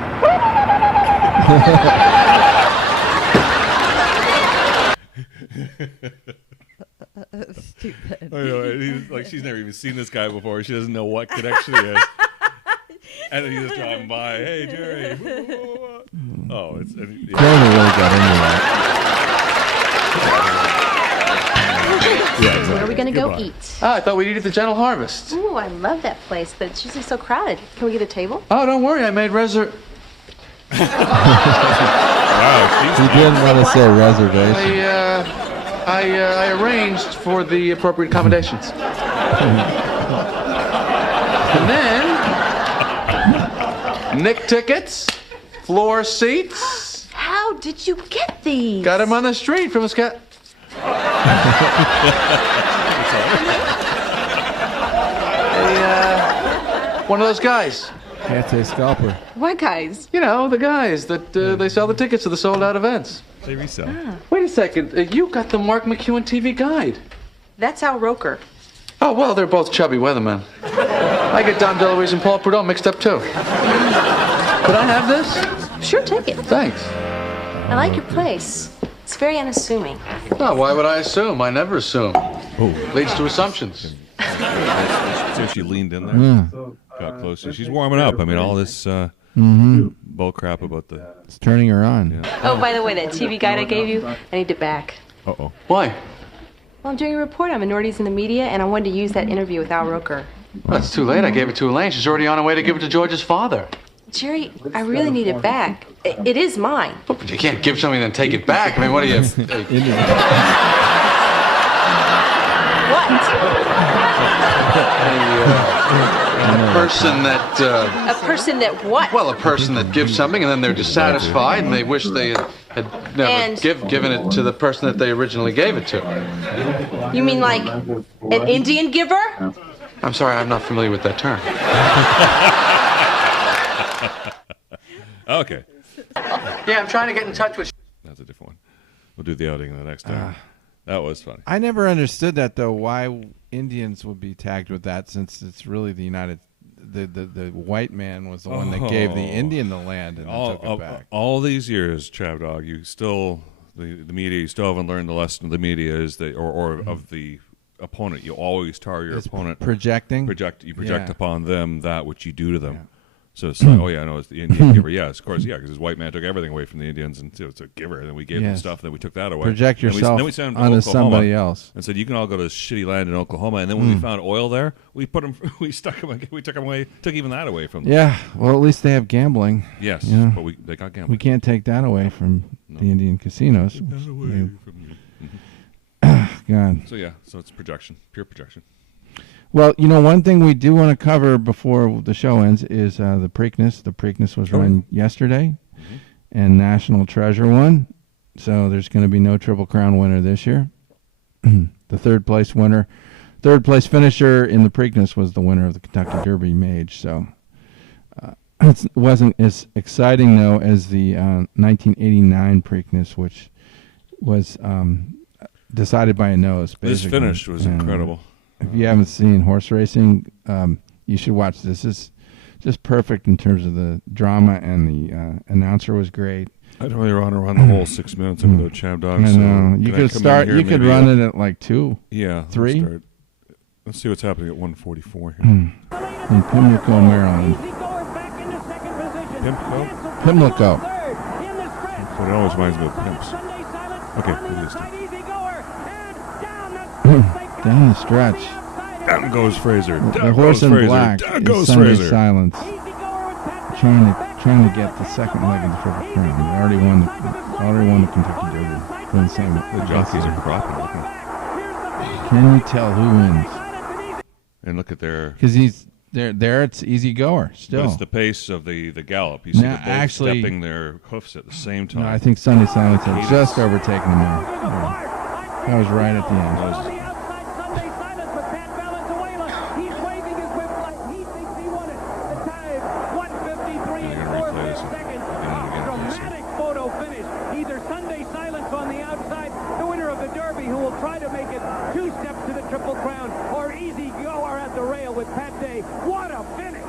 Stupid. I know, he's like, she's never even seen this guy before. She doesn't know what connection he has. And then he's just driving by. Hey, Jerry. Oh, it's. Tony really got into that. Where are we going to go eat? I thought we'd eat at the Gentle Harvest. Ooh, I love that place, but it's usually so crowded. Can we get a table? Oh, don't worry, I made He didn't want to say reservation. I arranged for the appropriate accommodations. And then, Nick tickets, floor seats. How did you get these? Got them on the street from a scat. One of those guys. Cat scalper. What guys? You know, the guys that they sell the tickets to the sold-out events. They resell. Wait a second. You got the Mark McEwen TV guide. That's Al Roker. Oh, well, they're both chubby weathermen. I get Dom DeLuise and Paul Prudhomme mixed up, too. Could I have this? Sure, take it. Thanks. I like your place. It's very unassuming. Oh, why would I assume? I never assume. Oh. Leads to assumptions. So she leaned in there, got closer. She's warming up. I mean, all this bull crap about the... It's turning her on. Yeah. Oh, by the way, that TV guide I gave you, I need it back. Uh-oh. Why? Well, I'm doing a report on minorities in the media, and I wanted to use that interview with Al Roker. Well, it's too late. I gave it to Elaine. She's already on her way to give it to George's father. Jerry, I really need it back. It is mine. But you can't give something and then take it back. I mean, what are you... A person that... A person that what? Well, a person that gives something and then they're dissatisfied and they wish they had never given it to the person that they originally gave it to. You mean like an Indian giver? I'm sorry, I'm not familiar with that term. Okay. Yeah, I'm trying to get in touch with... That's a different one. We'll do the outing the next time. That was funny. I never understood that, though, why Indians would be tagged with that, since it's really the white man was the one that gave the Indian the land and took it back. All these years, Chavdog, you still, the media, you still haven't learned the lesson of the media is that, or of the opponent. You always tar your opponent. Projecting? You project upon them that which you do to them. Yeah. So it's like, oh yeah, no, it's the Indian giver. Yes, of course, yeah, because this white man took everything away from the Indians, and so it's a giver, and then we gave them stuff, and then we took that away. Project yourself then we sent them to onto Oklahoma somebody else, and said you can all go to shitty land in Oklahoma. And then when we found oil there, we put them, we stuck them, we took them away, took even that away from them. Yeah, well, at least they have gambling. Yes, but they got gambling. We can't take that away from the Indian casinos. Take that away from you. God. So yeah, so it's projection, pure projection. Well, you know, one thing we do want to cover before the show ends is the Preakness. The Preakness was run yesterday, and National Treasure won. So there's going to be no Triple Crown winner this year. The third place finisher in the Preakness was the winner of the Kentucky Derby Mage. So it wasn't as exciting, though, as the 1989 Preakness, which was decided by a nose. Basically. This finish was incredible. If you haven't seen horse racing, you should watch this. It's just perfect in terms of the drama, and the announcer was great. I don't really want to run the whole 6 minutes without Chavdog. I know. You could start. You could run it at like 2. Yeah. 3. Let's see what's happening at 1:44 here. In Pimlico, Maryland. Pimlico. So it always reminds me of pimps. Okay, down the stretch. Down goes Fraser. The horse in black Down is goes Sunday Fraser. Silence. Trying to get the second leg of the Triple Crown. They already won the Kentucky Derby. Doing the same. The jockeys are cropping. Can you tell who wins? And look at their... Because there it's easy goer still. But it's the pace of the gallop. You see them both stepping their hoofs at the same time. No, I think Sunday Silence had just overtaken them there. That was right at the end. Dramatic photo finish. Either Sunday Silence on the outside, the winner of the Derby, who will try to make it 2 steps to the Triple Crown, or Easy Goer at the rail with Pat Day. What a finish!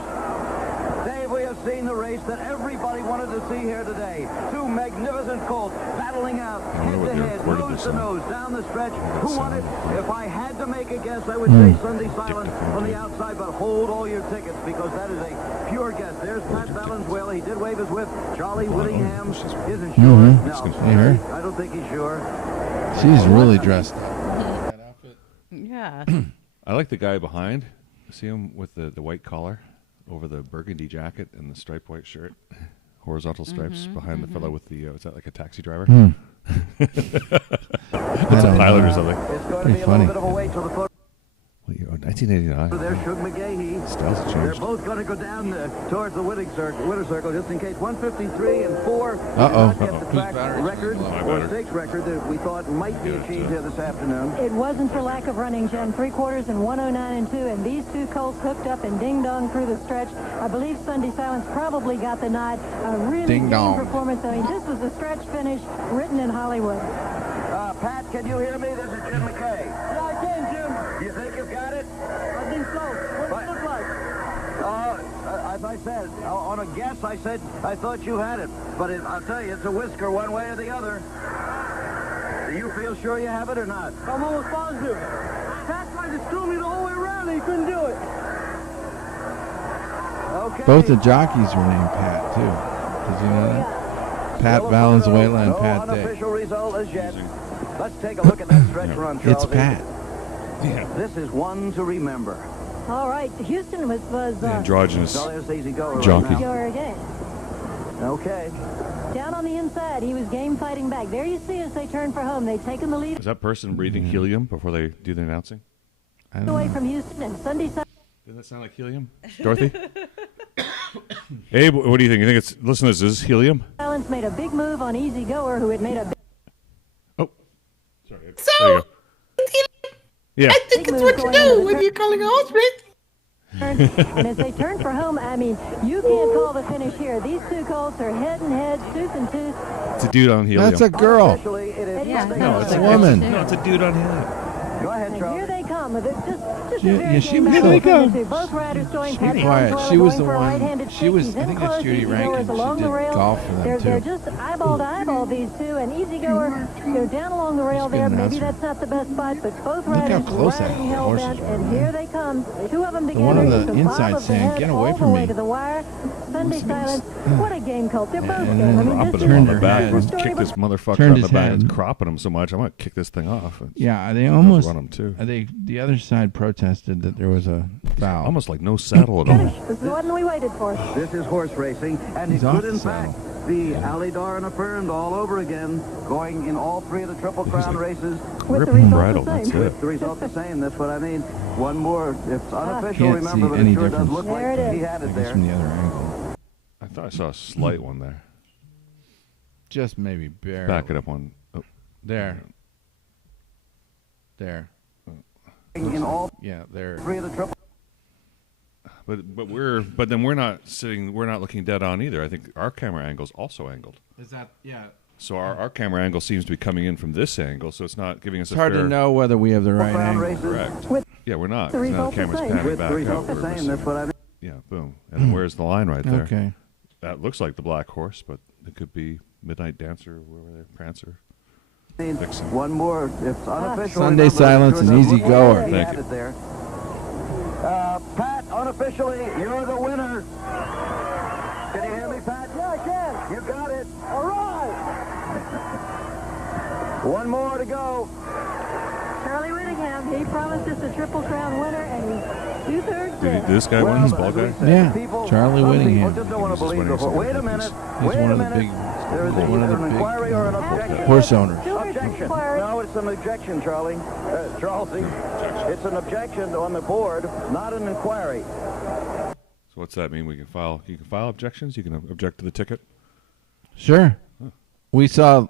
Dave, we have seen the race that everybody wanted to see here today. 2 magnificent colts battling out head-to-head, nose-to-nose, down the stretch. Who won it? If I had to make a guess, I would say Sunday Silence on the outside, but hold all your tickets because that is a pure guess. There's Pat Valenzuela. He did wave his whip. Charlie Whittingham isn't sure. No, I don't think he's sure. She's really dressed up. Yeah. I like the guy behind. See him with the white collar over the burgundy jacket and the striped white shirt. Horizontal stripes behind the fellow with the, is that like a taxi driver? It's a pilot or something. It's going to be a little bit of a wait till the photo. 1989. There's Shug McGahee. Styles have changed. They're both going to go down towards the winner circle, just in case. 153 and 4. Uh-oh. Get the track record or stakes record that we thought might be achieved here this afternoon. It wasn't for lack of running, Jen. 3/4 and 109 and 2, and these 2 colts hooked up and ding-dong through the stretch. I believe Sunday Silence probably got the nod. A really good performance. I mean, this was a stretch finish written in Hollywood. Pat, can you hear me? This is Jim McKay. Yeah, I can, Jim. You think you've got it? I think so. What does it look like? As I said, on a guess, I said I thought you had it. But I'll tell you, it's a whisker one way or the other. Do you feel sure you have it or not? I'm almost positive. Pat tried to screw me the whole way around and he couldn't do it. Okay. Both the jockeys were named Pat, too. Did you know that? Pat Valenzuela and Pat Day. Unofficial result as yet. Let's take a look at that stretch run, Charlie. It's Pat. Yeah. This is one to remember. All right, Houston was androgynous jockey. Okay. Down on the inside, he was game fighting back. There you see as they turn for home. They've taken the lead. Is that person breathing helium before they do the announcing? Away from Houston and Sunday Silence. Doesn't that sound like helium? Dorothy? Abe, what do you think? You think it's, listen to this, is this helium? Silence made a big move on Easy Goer, who had made a big... Sorry. So, yeah. I think it's what you do when you're calling a horse race. And as they turn for home, I mean, you can't call the finish here. These 2 colts are head and head, tooth and tooth. It's a dude on helium. That's a girl. No, it's a woman. No, it's a dude on helium. Go ahead, Charlie. Here they come. Just Yeah, a very she game was battle the- between the 2. Both riders going Be quiet. She was the one. She was. I think it's Judy Rankin. She did golf for them They're too. just eyeball to eyeball, these 2, and Easy Goer, they're down along the rail there. Maybe that's not the best spot, but both Look how riders close that riding hell horse bent, is and here they come. 2 of them The together. one on the It's bob inside of the saying, head "Get away all from the way me." to the wire. Sunday Silence. What a game, Colt. They're both And game. then I mean, Dropping this him is on her the back. head. Let's kick this motherfucker Turned on the his back. head. It's cropping him so much. I'm going to kick this thing off. Yeah, they almost run him too. The other side protested that there was a foul. Almost like no saddle at all. This is the one we waited for. This is horse racing, and it He's off could, in the fact, saddle. be Alidar affirmed all over again, going in all 3 of the Triple Crown races. With the Gripping result bridle, the same. that's it. With the result the same, that's what I mean. One more. It's unofficial, Can't remember, see but any it sure does difference. look There like it he is. had I it guess there. from the other angle. I thought I saw a slight one there. Just maybe barely. Back it up one. Oh. There. There. In all Yeah, there. 3 of the Triple. But then we're not looking dead on either. I think our camera angle's also angled. Is that So our camera angle seems to be coming in from this angle, so it's not giving us It's hard to know whether we have the right Crown angle. races. Correct. With Yeah, we're not. the 'Cause now result the camera's the same. panning With back the up. result the We're same, missing- that's what I mean. Yeah, boom. And then where's the line right there? Okay. That looks like the black horse, but it could be Midnight Dancer, whoever they're, Prancer. Vixen. One more. It's unofficial. Sunday remember, Silence it and sure does Easy look like Goer. he Thank had you. it there. Pat, unofficially, you're the winner. Can you hear me, Pat? Yeah, I can. You got it. All right. One more to go. Charlie Whittingham, he promised us a Triple Crown winner, and he's 2/3 there. Did this guy win? This ball guy? Yeah, Charlie Whittingham. Just don't want to believe before. Wait a minute. He's Wait one a of the minute. big, There is one of the either an inquiry or an objection. big horse owners. Objection. No, it's an objection, Charlie. Charlie. It's an objection on the board, not an inquiry. So what's that mean? You can file objections? You can object to the ticket? Sure. We saw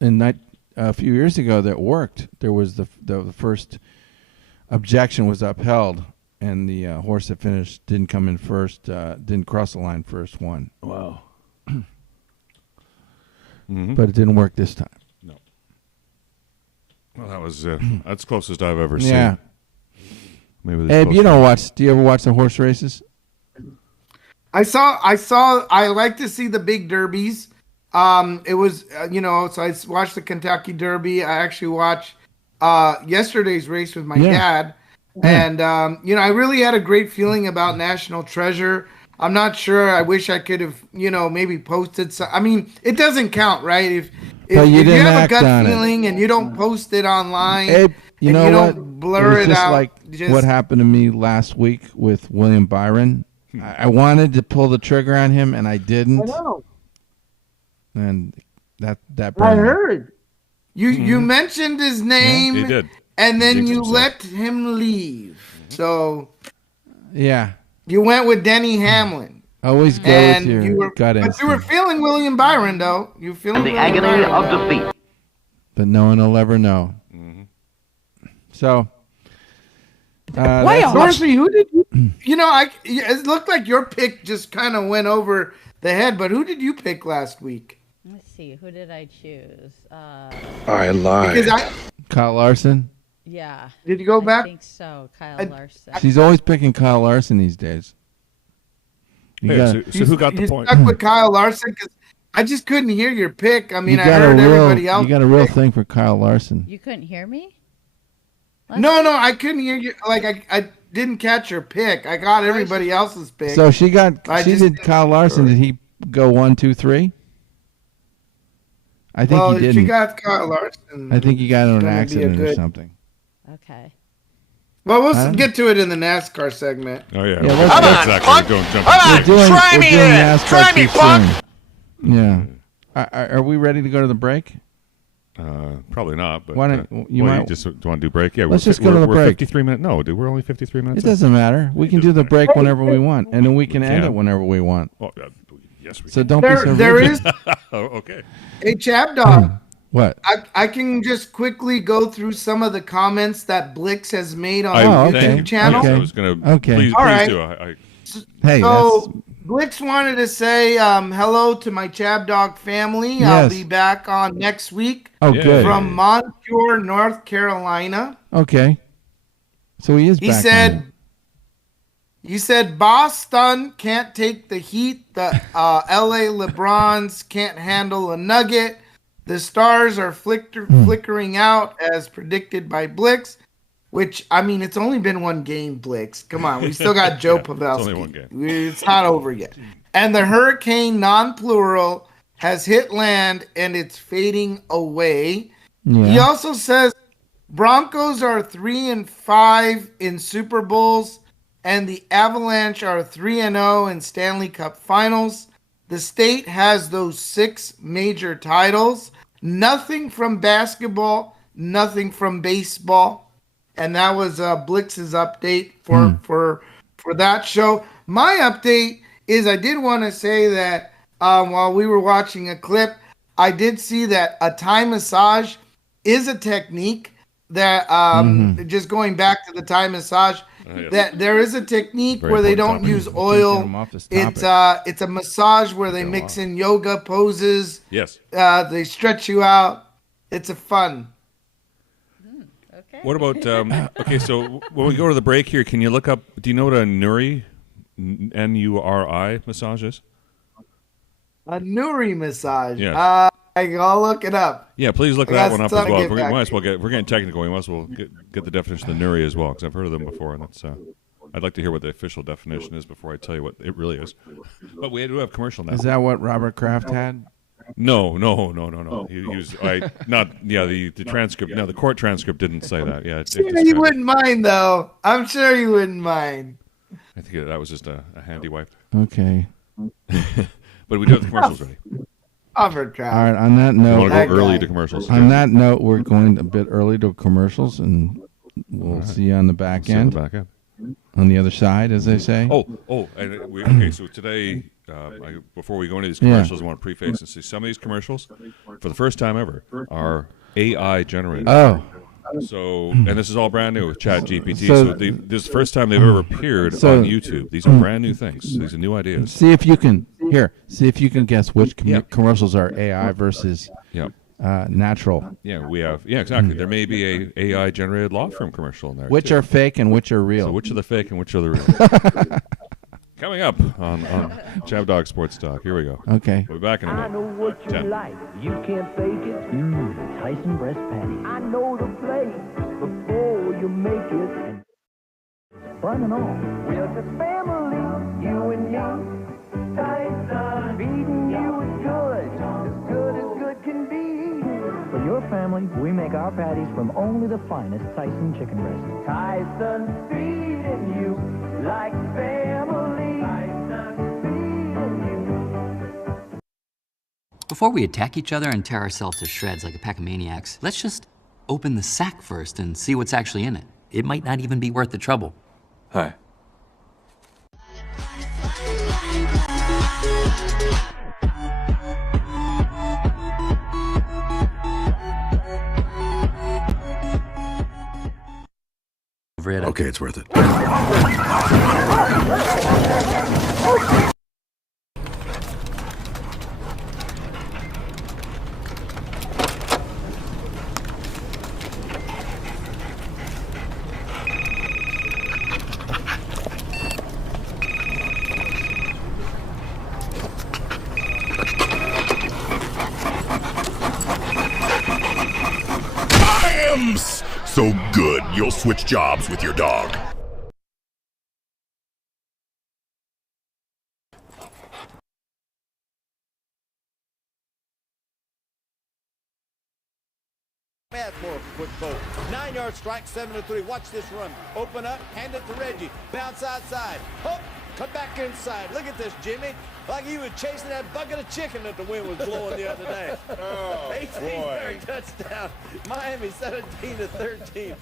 a few years ago that worked. There was the first objection was upheld, and the horse that finished didn't come in first, didn't cross the line first, won. Wow. But it didn't work this time. No. Well, that was that's closest I've ever seen. Yeah. Maybe. Abe, you don't watch? Do you ever watch the horse races? I like to see the big derbies. It was, so I watched the Kentucky Derby. I actually watched yesterday's race with my dad. And, I really had a great feeling about National Treasure. I'm not sure. I wish I could have, maybe posted some. I mean, it doesn't count, right? If you have a gut feeling and you don't post it online, Abe, you know what? Don't blur it was it just out. Like what happened to me last week with William Byron. I wanted to pull the trigger on him, and I didn't. I know. And that I burned me. heard. You mentioned his name. He did. And then Jinxed you himself. let him leave. So Yeah. you went with Denny Hamlin. Always go with your gut But instinct. you were feeling William Byron, though. You feeling The William agony Byron. of defeat. But no one will ever know. So, Dorothy, who did you? It looked like your pick just kind of went over the head. But who did you pick last week? Let's see. Who did I choose? I lied. Because Kyle Larson. Yeah. Did you go back? I think so. Kyle Larson. She's always picking Kyle Larson these days. You Hey, gotta- so who got the you point? stuck with Kyle Larson because I just couldn't hear your pick. I mean, you I got heard a real, everybody else. You got a real thing for Kyle Larson. You couldn't hear me? No, I couldn't hear you. Like I didn't catch your pick. I got everybody else's pick. So she I just did Kyle Larson. Did he go 1, 2, 3? I think he didn't. She got Kyle Larson. I think he got in an Gonna be a accident or good- something. Okay. Well, Huh? we'll get to it in the NASCAR segment. Oh, yeah. Yeah, let's- That's Come on, actually punk. going jump. We're doing NASCAR Try me, too punk. soon. Yeah. Are we ready to go to the break? Probably not. But Why don't- you might- just want to do break? Yeah, Let's we're, just go to the we're break. 53 minutes. No, dude, we're only 53 minutes. It doesn't matter. We can do the break whenever we want, and then we can end Yeah. it whenever we want. Oh, yes, we So can. don't be so There rigid. is Oh, okay. a Chab Dog. What? I can just quickly go through some of the comments that Blix has made on Oh, the okay. YouTube channel. Okay. I was going to. Okay. Please, All please right. do. Hey, So Blix wanted to say hello to my Chab Dog family. I'll Yes. be back on next week Oh, good. from Montour, North Carolina. Okay. So he is He back. said, "You said Boston can't take the heat. The LA LeBrons can't handle a nugget. The stars are flickering out as predicted by Blix." Which, I mean, it's only been one game, Blix. Come on, we still got Joe Pavelski. It's only one game. It's not over yet. And the hurricane, non-plural, has hit land and it's fading away. Yeah. He also says Broncos are 3-5 in Super Bowls, and the Avalanche are 3-0 in Stanley Cup Finals. The state has those 6 major titles. Nothing from basketball, nothing from baseball. And that was Blix's update for that show. My update is I did want to say that while we were watching a clip, I did see that a Thai massage is a technique that just going back to the Thai massage, that there is a technique Very where they important don't topic. use Get oil. him off this It's topic. it's a massage where they mix in yoga poses. Yes. They stretch you out. It's a fun. Okay. What about okay? So when we go to the break here, can you look up? Do you know what a Nuri, Nuri massage is? A Nuri massage. Yes. I'll look it up. Yeah, please look I that got one up some as to well. get back We're getting technical. We might as well get the definition of the Nuri as well, because I've heard of them before, and that's I'd like to hear what the official definition is before I tell you what it really is. But we do have commercial now. Is that what Robert Kraft had? No. He was the transcript. No, the court transcript didn't say that. Yeah, You wouldn't mind, though. I'm sure you wouldn't mind. I think that was just a handy wipe. Okay. But we do have the commercials ready. Robert Kraft. All right. On that note, you want to go early to commercials. On that note, we're going a bit early to commercials, and we'll see you on the back end. On the other side, as they say. Okay. So today, before we go into these commercials, I want to preface and say some of these commercials, for the first time ever, are AI generated. Oh. So, and this is all brand new with ChatGPT. So this is the first time they've ever appeared on YouTube. These are brand new things. These are new ideas. See if you can guess which commercials are AI versus natural. Yeah, we have. Yeah, exactly. There may be a AI generated law firm commercial in there. Which are fake and which are real? So which are the fake and which are the real? Coming up on Chab Dog Sports Talk. Here we go. Okay. We'll be back in a minute. I know what you like. You can't fake it. Tyson breast patty. I know the place before you make it. And fun and all. We're just family, you and me. Tyson. Feeding you is good as good can be. For your family, we make our patties from only the finest Tyson chicken breast. Tyson feeding you like family. Before we attack each other and tear ourselves to shreds like a pack of maniacs, let's just open the sack first and see what's actually in it. It might not even be worth the trouble. Hi. Okay, it's worth it. So good, you'll switch jobs with your dog. Bad for a quick vote. 9-yard strike, 7-3. Watch this run. Open up, hand it to Reggie. Bounce outside. Hook, come back inside. Look at this, Jimmy. Like he was chasing that bucket of chicken that the wind was blowing the other day. 18-yard touchdown. Miami 17-13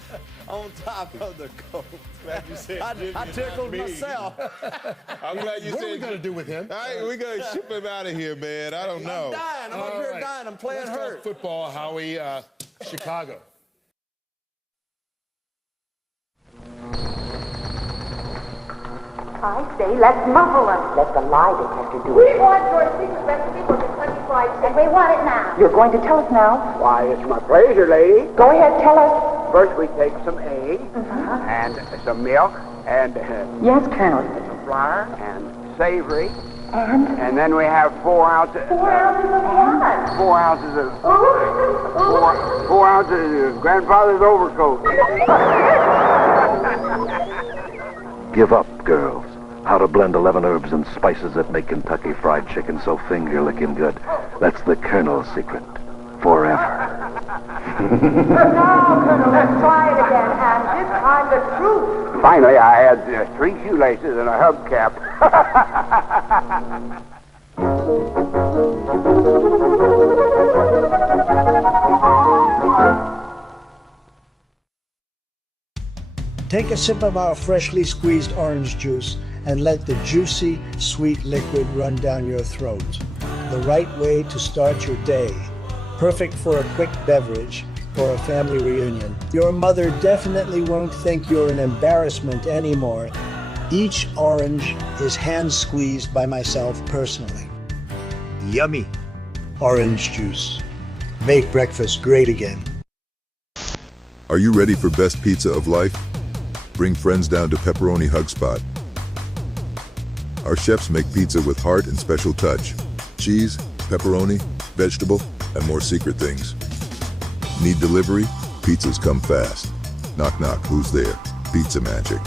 on top of the Colts. Glad you said I tickled myself. I'm glad you said. What are we going to do with him? All right, we're going to ship him out of here, man. I don't know. I'm dying. I'm up here dying. I'm playing hurt. Let's talk football, Howie. Chicago. I say, let's muzzle them. Let the lie detector do it. We want your secret recipe for Kentucky Fried Chicken. And we want it now. You're going to tell us now? Why, it's my pleasure, lady. Go ahead, tell us. First, we take some eggs and some milk and yes, Colonel. some flour and savory. And then we have 4 ounces. 4 ounces of what? 4 ounces of 4 ounces of grandfather's overcoat. Give up, girls. How to blend 11 herbs and spices that make Kentucky Fried Chicken so finger-licking good. That's the Colonel's secret. Forever. Now, Colonel, let's try it again, and this time the truth. Finally, I had 3 shoelaces and a hubcap. Take a sip of our freshly squeezed orange juice and let the juicy, sweet liquid run down your throat. The right way to start your day. Perfect for a quick beverage or a family reunion. Your mother definitely won't think you're an embarrassment anymore. Each orange is hand squeezed by myself personally. Yummy orange juice. Make breakfast great again. Are you ready for best pizza of life? Bring friends down to Pepperoni Hug Spot. Our chefs make pizza with heart and special touch. Cheese, pepperoni, vegetable, and more secret things. Need delivery? Pizzas come fast. Knock knock, who's there? Pizza magic.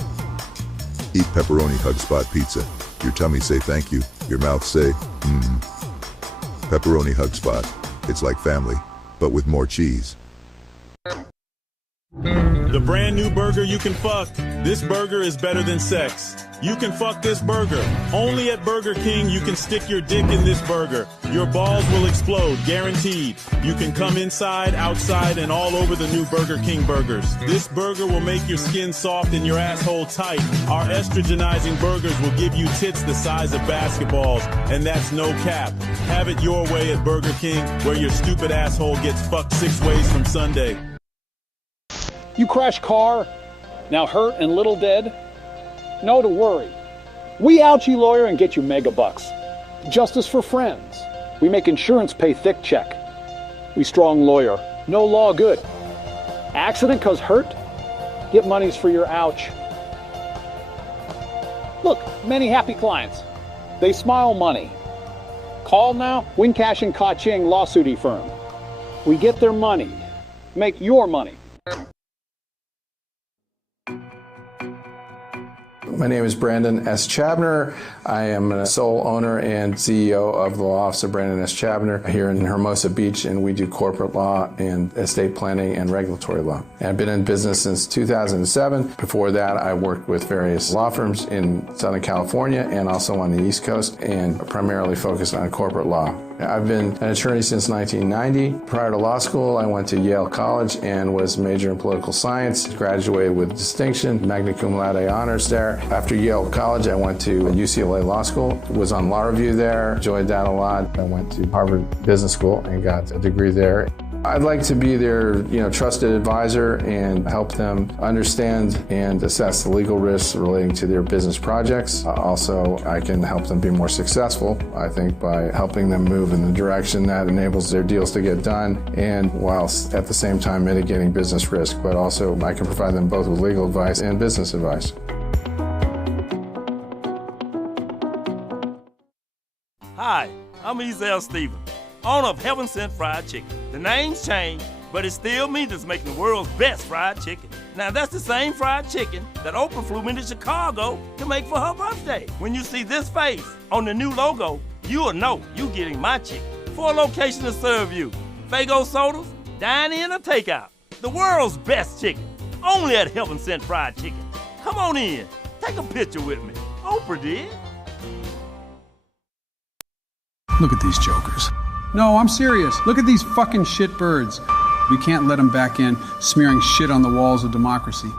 Eat Pepperoni Hug Spot Pizza. Your tummy say thank you. Your mouth say, Pepperoni Hug Spot. It's like family, but with more cheese. The brand new burger you can fuck. This burger is better than sex. You can fuck this burger. Only at Burger King you can stick your dick in this burger. Your balls will explode, guaranteed. You can come inside, outside, and all over the new Burger King burgers. This burger will make your skin soft and your asshole tight. Our estrogenizing burgers will give you tits the size of basketballs, and that's no cap. Have it your way at Burger King, where your stupid asshole gets fucked 6 ways from Sunday. You crash car, now hurt and little dead? No to worry. We out you lawyer and get you mega bucks. Justice for friends. We make insurance pay thick check. We strong lawyer. No law good. Accident cause hurt? Get monies for your ouch. Look, many happy clients. They smile money. Call now, Win Cash and Ka-Ching lawsuity firm. We get their money. Make your money. My name is Brandon S. Chabner. I am a sole owner and CEO of the law office of Brandon S. Chabner here in Hermosa Beach, and we do corporate law and estate planning and regulatory law. And I've been in business since 2007. Before that, I worked with various law firms in Southern California and also on the East Coast, and primarily focused on corporate law. I've been an attorney since 1990. Prior to law school, I went to Yale College and was majored in political science, graduated with distinction, magna cum laude honors there. After Yale College, I went to UCLA Law School, was on law review there, enjoyed that a lot. I went to Harvard Business School and got a degree there. I'd like to be their, trusted advisor and help them understand and assess the legal risks relating to their business projects. Also, I can help them be more successful, I think, by helping them move in the direction that enables their deals to get done, and whilst at the same time mitigating business risk. But also, I can provide them both with legal advice and business advice. Hi, I'm Ezel Stevens, owner of Heaven Sent Fried Chicken. The name's changed, but it's still me that's making the world's best fried chicken. Now that's the same fried chicken that Oprah flew me to Chicago to make for her birthday. When you see this face on the new logo, you'll know you're getting my chicken. 4 locations to serve you. Fago Sodas, dine-in or takeout. The world's best chicken, only at Heaven Sent Fried Chicken. Come on in, take a picture with me. Oprah did. Look at these jokers. No, I'm serious. Look at these fucking shit birds. We can't let them back in, smearing shit on the walls of democracy.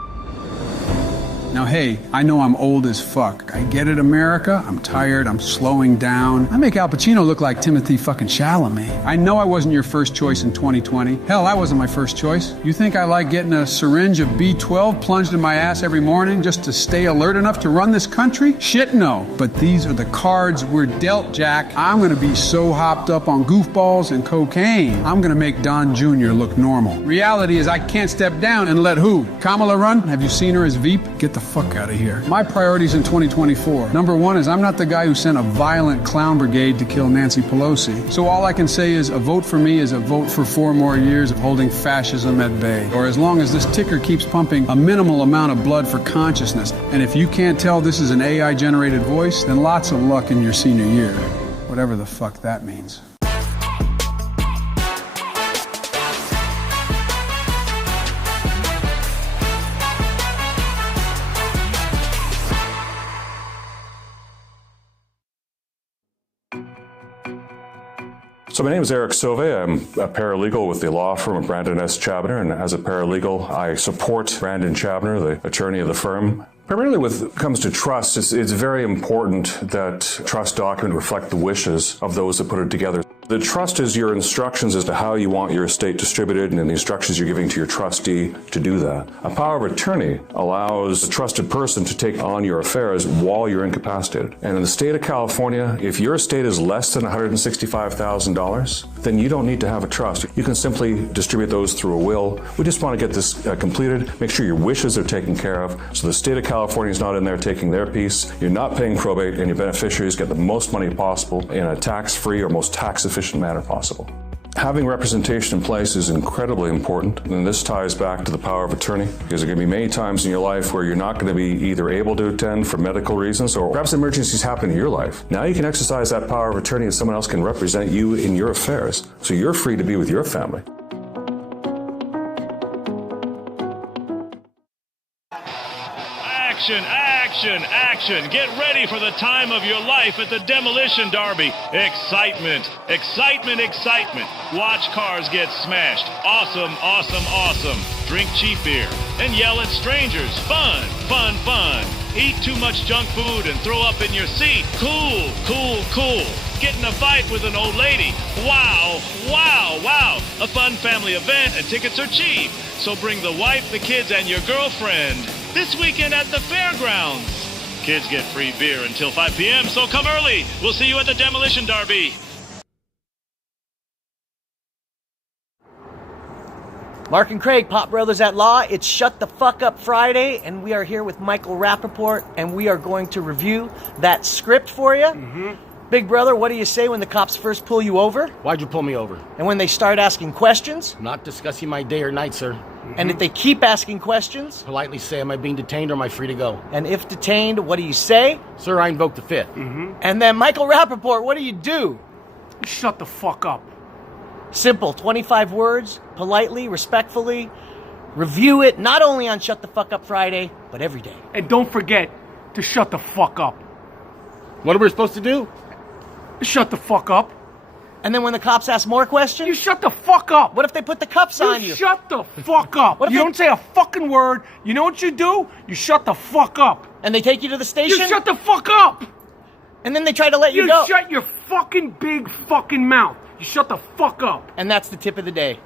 Now, hey, I know I'm old as fuck. I get it, America. I'm tired. I'm slowing down. I make Al Pacino look like Timothy fucking Chalamet. I know I wasn't your first choice in 2020. Hell, I wasn't my first choice. You think I like getting a syringe of B12 plunged in my ass every morning just to stay alert enough to run this country? Shit, no. But these are the cards we're dealt, Jack. I'm gonna be so hopped up on goofballs and cocaine, I'm gonna make Don Jr. look normal. Reality is I can't step down and let who? Kamala run? Have you seen her as Veep? Get the fuck out of here. My priorities in 2024. Number 1 is I'm not the guy who sent a violent clown brigade to kill Nancy Pelosi. So all I can say is a vote for me is a vote for 4 more years of holding fascism at bay. Or as long as this ticker keeps pumping a minimal amount of blood for consciousness. And if you can't tell this is an AI generated voice, then lots of luck in your senior year. Whatever the fuck that means. So my name is Eric Sauve. I'm a paralegal with the law firm of Brandon S. Chabner, and as a paralegal, I support Brandon Chabner, the attorney of the firm. Primarily when it comes to trust, it's very important that trust document reflect the wishes of those that put it together. The trust is your instructions as to how you want your estate distributed and the instructions you're giving to your trustee to do that. A power of attorney allows a trusted person to take on your affairs while you're incapacitated. And in the state of California, if your estate is less than $165,000, then you don't need to have a trust. You can simply distribute those through a will. We just want to get this completed, make sure your wishes are taken care of, so the state of California is not in there taking their piece. You're not paying probate, and your beneficiaries get the most money possible in a tax-free or most tax-efficient manner possible. Having representation in place is incredibly important, and this ties back to the power of attorney, because there are going to be many times in your life where you're not going to be either able to attend for medical reasons or perhaps emergencies happen in your life. Now you can exercise that power of attorney and someone else can represent you in your affairs, so you're free to be with your family. Action, action, action. Get ready for the time of your life at the Demolition Derby. Excitement, excitement, excitement. Watch cars get smashed. Awesome, awesome, awesome. Drink cheap beer and yell at strangers. Fun, fun, fun. Eat too much junk food and throw up in your seat. Cool, cool, cool. Get in a fight with an old lady. Wow, wow, wow. A fun family event and tickets are cheap. So bring the wife, the kids, and your girlfriend. This weekend at the fairgrounds. Kids get free beer until 5 p.m., so come early. We'll see you at the Demolition Derby. Mark and Craig, Pop Brothers at Law. It's Shut the Fuck Up Friday, and we are here with Michael Rappaport, and we are going to review that script for you. Mm-hmm. Big brother, what do you say when the cops first pull you over? Why'd you pull me over? And when they start asking questions? Not discussing my day or night, sir. Mm-hmm. And if they keep asking questions? Politely say, am I being detained or am I free to go? And if detained, what do you say? Sir, I invoke the Fifth. Mm-hmm. And then, Michael Rappaport, what do you do? Shut the fuck up. Simple, 25 words, politely, respectfully. Review it not only on Shut the Fuck Up Friday, but every day. And don't forget to shut the fuck up. What are we supposed to do? Shut the fuck up. And then when the cops ask more questions? You shut the fuck up. What if they put the cuffs on you? Shut the fuck up. You don't say a fucking word. You know what you do? You shut the fuck up. And they take you to the station? You shut the fuck up. And then they try to let you go. You shut your fucking big fucking mouth. You shut the fuck up. And that's the tip of the day.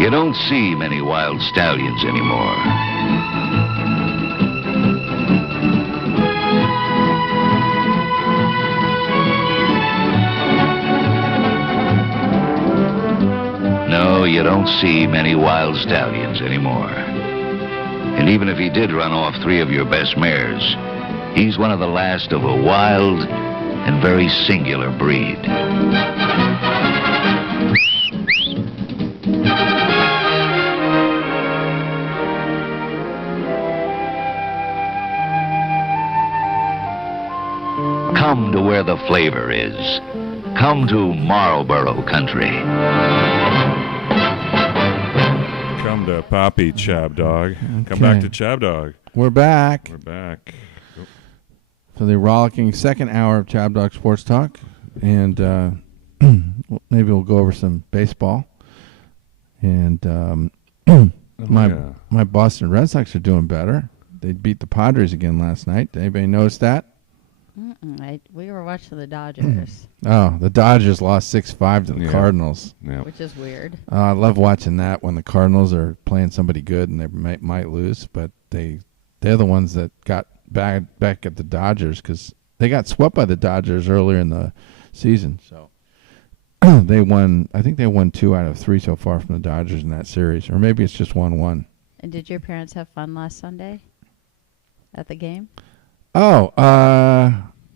You don't see many wild stallions anymore. No, you don't see many wild stallions anymore. And even if he did run off 3 of your best mares, he's one of the last of a wild and very singular breed. Come to where the flavor is. Come to Marlboro country. Come to Poppy, Chab Dog. Okay. Come back to Chab Dog. We're back. We're back. Oh. For the rollicking second hour of Chab Dog Sports Talk. And maybe we'll go over some baseball. And my Boston Red Sox are doing better. They beat the Padres again last night. Anybody notice that? We were watching the Dodgers. Oh, the Dodgers lost 6-5 to the Cardinals. Yeah. Which is weird. I love watching that when the Cardinals are playing somebody good and they might lose, but they're the ones that got back at the Dodgers because they got swept by the Dodgers earlier in the season. So they won. I think they won 2 out of 3 so far from the Dodgers in that series, or maybe it's just 1-1. And did your parents have fun last Sunday at the game? Oh,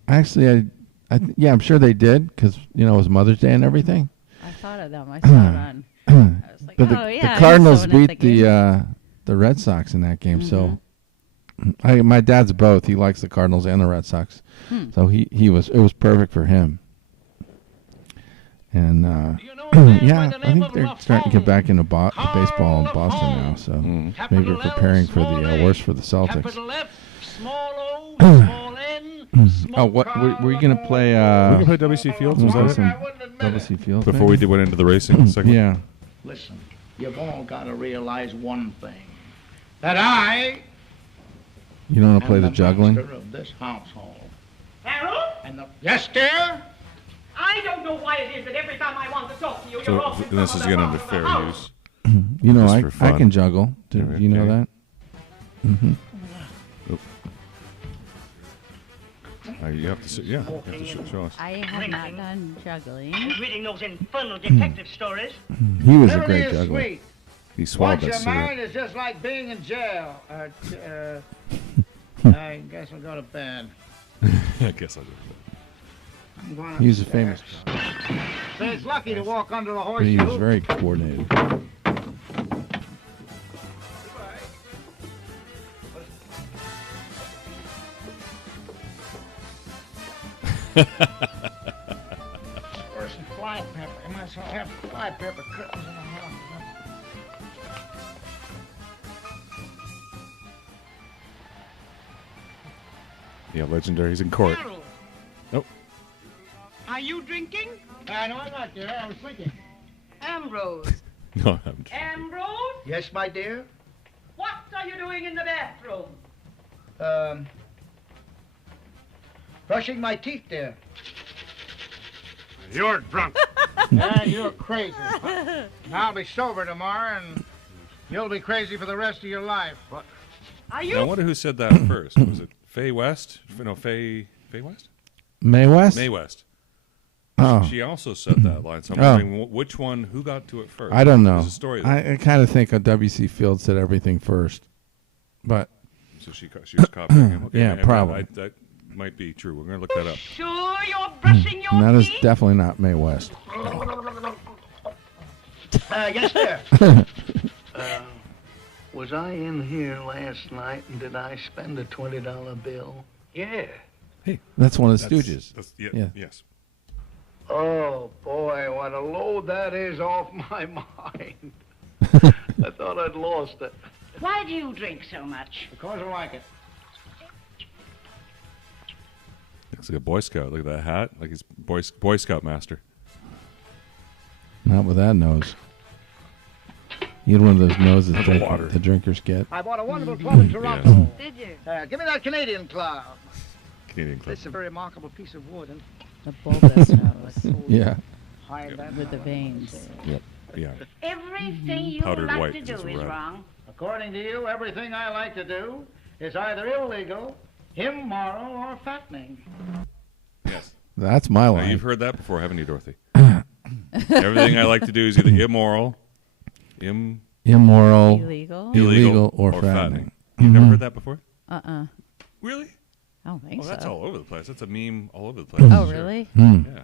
actually, I'm sure they did because it was Mother's Day and everything. I thought of them. I saw it on. I was like, but the Cardinals beat the Red Sox in that game. So, my dad's both. He likes the Cardinals and the Red Sox. So it was perfect for him. And I think they're starting to get back into baseball in Boston now. So maybe we're preparing for the worst for the Celtics. What were you gonna play? We can play W.C. Fields. Was that some W.C. Fields before we went into the racing segment? Yeah. Listen, you've all got to realize one thing: that I. You don't want to play the juggling? Master of this household. Harold? Yes, dear. I don't know why it is that every time I want to talk to you, you're off. So this is getting into fair use. I can juggle. Do you know that? Mm-hmm. You have to show us. I have not done juggling. Reading those infernal detective stories. He was a great juggler. He swallowed that Once you're cigarette. married, it's just like being in jail. I guess I'll go to bed. I guess I'll do I'm going He's a upstairs. famous. Say it's lucky to walk under the But he was horseshoe. very coordinated. Or some fly pepper. I might as well have fly pepper curtains in the house. Yeah, legendary. He's in court. Nope. Are you drinking? No, I'm not, dear. I was thinking. Ambrose. No, I'm Ambrose? Yes, my dear? What are you doing in the bathroom? Brushing my teeth, dear. You're drunk. And you're crazy. I'll be sober tomorrow, and you'll be crazy for the rest of your life. What? Are Now, I wonder who said that first. Was it Faye West? No, Faye West? Mae West? Mae West. Oh. She also said that line. So I'm wondering which one, who got to it first? I don't know. There's a story there. I kind of think W.C. Fields said everything first, but So she was copying him. Okay, yeah, probably. That might be true. We're going to look that up. Sure you're brushing your And that is teeth? definitely not Mae West. Yes, sir. Was I in here last night, and did I spend a $20 bill? Yeah. Hey, that's one of the Stooges. Yeah. Yes. Oh, boy, what a load that is off my mind. I thought I'd lost it. Why do you drink so much? Because I like it. Looks like a Boy Scout. Look at that hat. Like he's Boy Scout master. Not with that nose. You had one of those noses With that water. the drinkers get. I bought a wonderful club in Toronto. Did you? Give me that Canadian club. Canadian club. It's a very remarkable piece of wood. And The bulbous nose. Yeah. hide that With the veins. Yep. Yeah. Everything you Powdered like white to is do is red. wrong. According to you, everything I like to do is either illegal, immoral, or fattening. Yes. That's my Now, line. you've heard that before, haven't you, Dorothy? Everything I like to do is either immoral, Immoral, Illegal? or fattening. You've never heard that before? Uh-uh. Really? I don't think Oh, so. that's all over the place. That's a meme all over the place. Oh, Sure. really? Hmm. Yeah.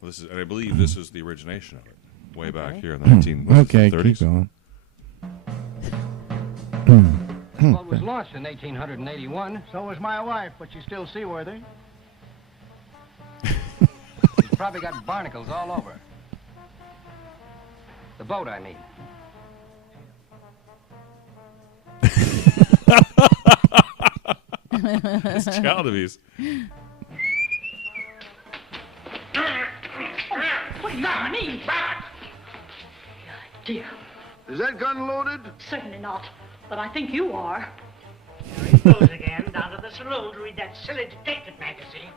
Well, this is, and I believe this is the origination of it, way back here in the Hmm. 1930s. Okay, keep going. Well, it was launched in 1881. So was my wife, but she's still seaworthy. She's probably got barnacles all over. The boat, I mean. It's Chaldebees. What do you mean, Robert? Dear. Is that gun loaded? Certainly not, but I think you are. Here he goes again, down to the saloon to read that silly detective magazine.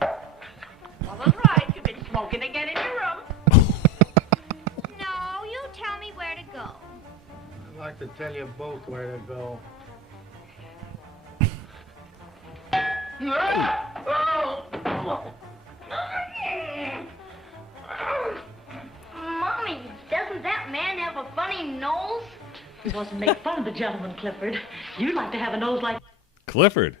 Well, that's right. You've been smoking again in your room. No, you tell me where to go. I'd like to tell you both where to go. Mommy, doesn't that man have a funny nose? It wasn't make fun of the gentleman, Clifford. You'd like to have a nose like Clifford.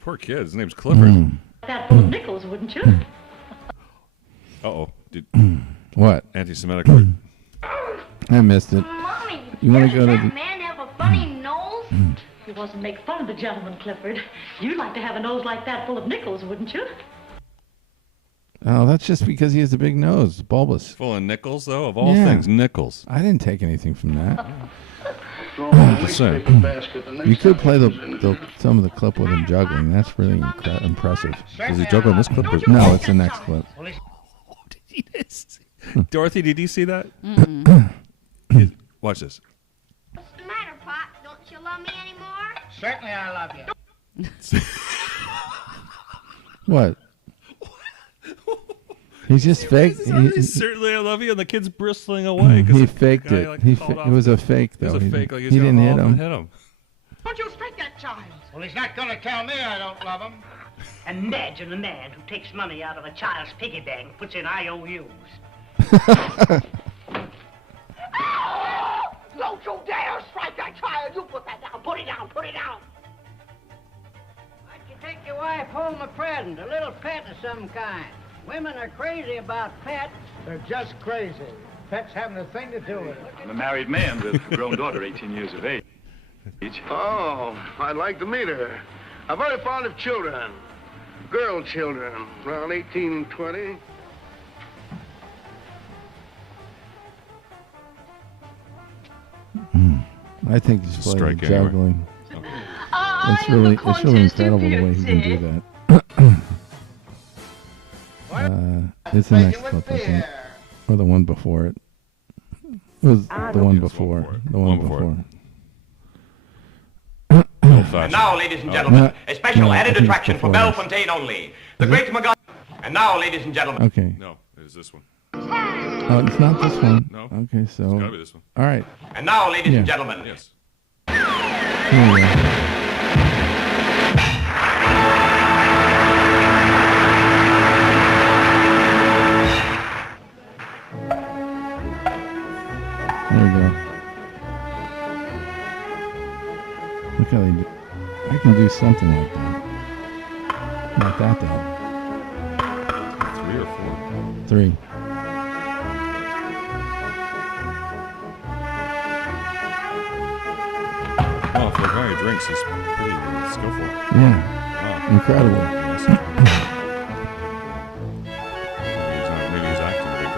Poor kid. His name's Clifford. that full of nickels, wouldn't you? Uh-oh. Did What? anti-Semitic word. I missed it. Mommy, You want to go doesn't to that the... man have a funny nose? It wasn't make fun of the gentleman, Clifford. You'd like to have a nose like that full of nickels, wouldn't you? Oh, that's just because he has a big nose, bulbous. Full of nickels, though, of all Yeah. things, nickels. I didn't take anything from that. Just saying. You could play some of the clip with him juggling. That's really impressive. Is he juggling this clip? No, it's the next clip. Dorothy, did you see that? Watch this. What's the matter, Pop? Don't you love me anymore? Certainly I love you. What? He's just fake. Certainly I love you, and the kid's bristling away. 'cause He the faked guy, it. like, It called off was the- a fake, It was though. a fake, like He he's didn't gonna hit go off and him. hit him. Don't you spank that child? Well, he's not going to tell me I don't love him. Imagine a man who takes money out of a child's piggy bank and puts in IOUs. you dare strike that child! You put that down! Put it down! Put it down! Why'd you take your wife home a present? A little pet of some kind. Women are crazy about pets. They're just crazy. Pets having a thing to do with it. I'm a married man with a grown daughter, 18 years of age. Oh, I'd like to meet her. I'm very fond of children. Girl children, around 18, 20. I think he's playing Strike juggling. anyway. It's really incredible the way he can do that. It's the next clip, I think. Or the one before it. It was the one before. The one before. And now, ladies and gentlemen, a special added attraction for Bellefontaine only. The Great McGon. And now, ladies and gentlemen. Okay. No, it is this one. Oh, it's not this one. No. Okay, so. It's gotta be this one. All right. And now, ladies and gentlemen. Yes. Here we go. There we go. Look how they do. I can do something like that. Not that though. 3 or 4? 3. Well, for a guy who drinks, he's pretty skillful. Yeah. Wow. Incredible. Maybe he's acting a bit.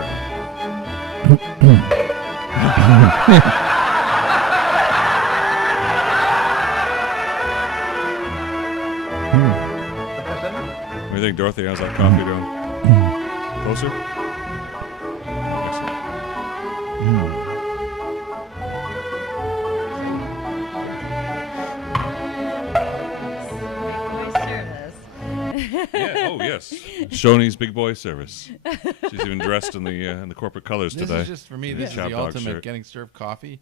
What do you think, Dorothy? How's that coffee doing? Closer? Yeah, oh yes, Shoney's Big Boy Service. She's even dressed in the corporate colors This today. is just for me. This is Chap the dog ultimate shirt. getting served coffee,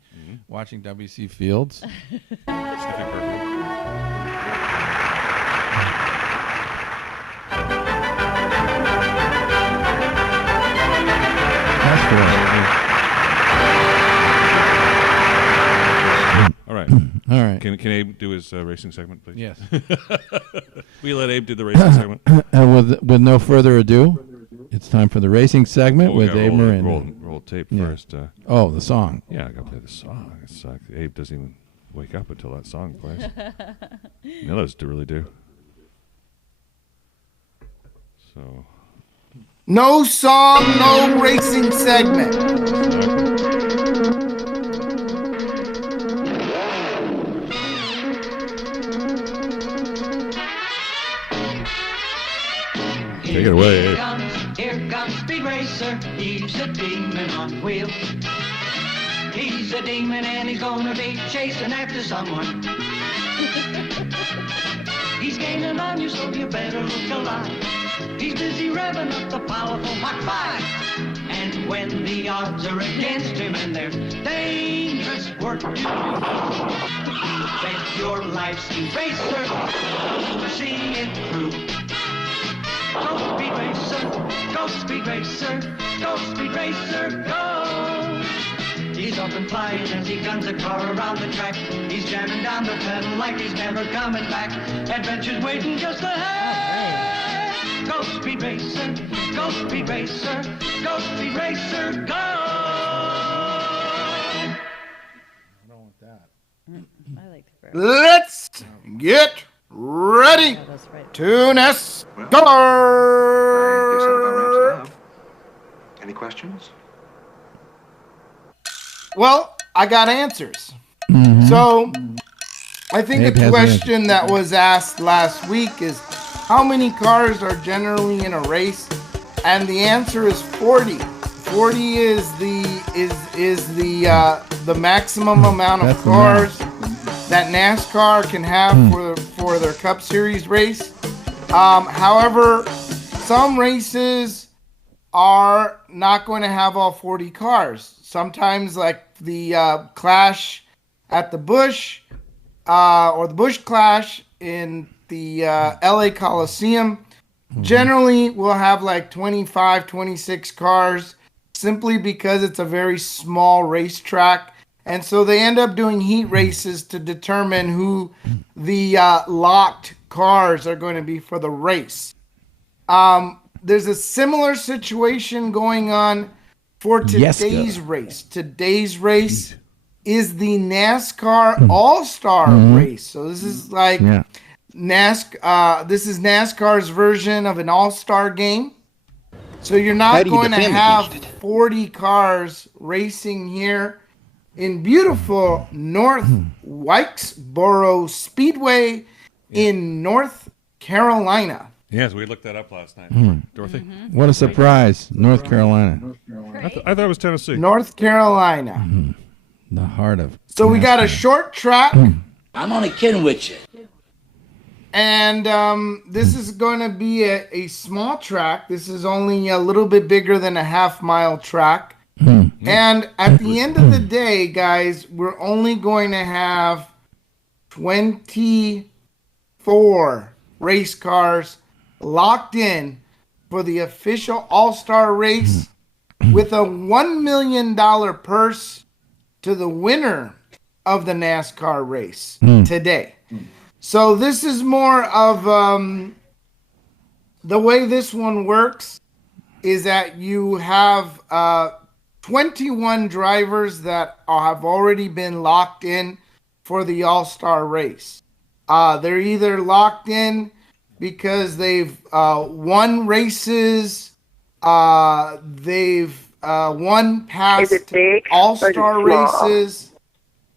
watching WC Fields. Sniffing purple. That's All right. All right. Can Abe do his racing segment, please? Yes. We let Abe do the racing segment. With no further ado, it's time for the racing segment Oh, we with gotta Abe roll- Miranda. roll tape Yeah. first. Oh, the song. Yeah, I got to play the song. It's Abe doesn't even wake up until that song plays. Miller's to really do. So. No song, no racing segment. Take it away, Abe. Here comes Speed Racer. He's a demon on wheels. He's a demon and he's gonna be chasing after someone. He's gaining on you, so you better look alive. He's busy revving up the powerful Mach 5. And when the odds are against him and there's dangerous work to do, bet your life's Speed Racer. See it through. Go Speed Racer, go Speed Racer, go Speed Racer, go! He's up and flying as he guns a car around the track. He's jamming down the pedal like he's never coming back. Adventure's waiting just ahead. Go Speed Racer, go Speed Racer, go Speed Racer, go! I don't want that. I like the Let's get ready to NASCAR. Any questions? Well, I got answers. Mm-hmm. So, I think Abe a has question that was asked last week is how many cars are generally in a race? And the answer is 40. 40 is the maximum amount of That's the cars that NASCAR can have for their Cup Series race. However, some races are not going to have all 40 cars. Sometimes, like the Clash at the Busch, or the Busch Clash in the LA Coliseum, generally will have like 25, 26 cars, simply because it's a very small racetrack And so they end up doing heat races to determine who the locked cars are going to be for the race. There's a similar situation going on for today's race. Today's race is the NASCAR All-Star race. So this is like this is NASCAR's version of an all-star game. So you're not going to have 40 cars racing here in beautiful North Wilkesboro Speedway in North Carolina. Yes, we looked that up last night. Dorothy? What a surprise. North Carolina. I thought it was Tennessee. North Carolina. The heart of. So we got a short track. I'm only kidding with you. And this is going to be a small track. This is only a little bit bigger than a half-mile track. And at the end of the day, guys, we're only going to have 24 race cars locked in for the official All-Star race with a $1 million purse to the winner of the NASCAR race today. So this is more of the way this one works is that you have 21 drivers that have already been locked in for the All-Star race. They're either locked in because they've won races, they've won past All-Star races,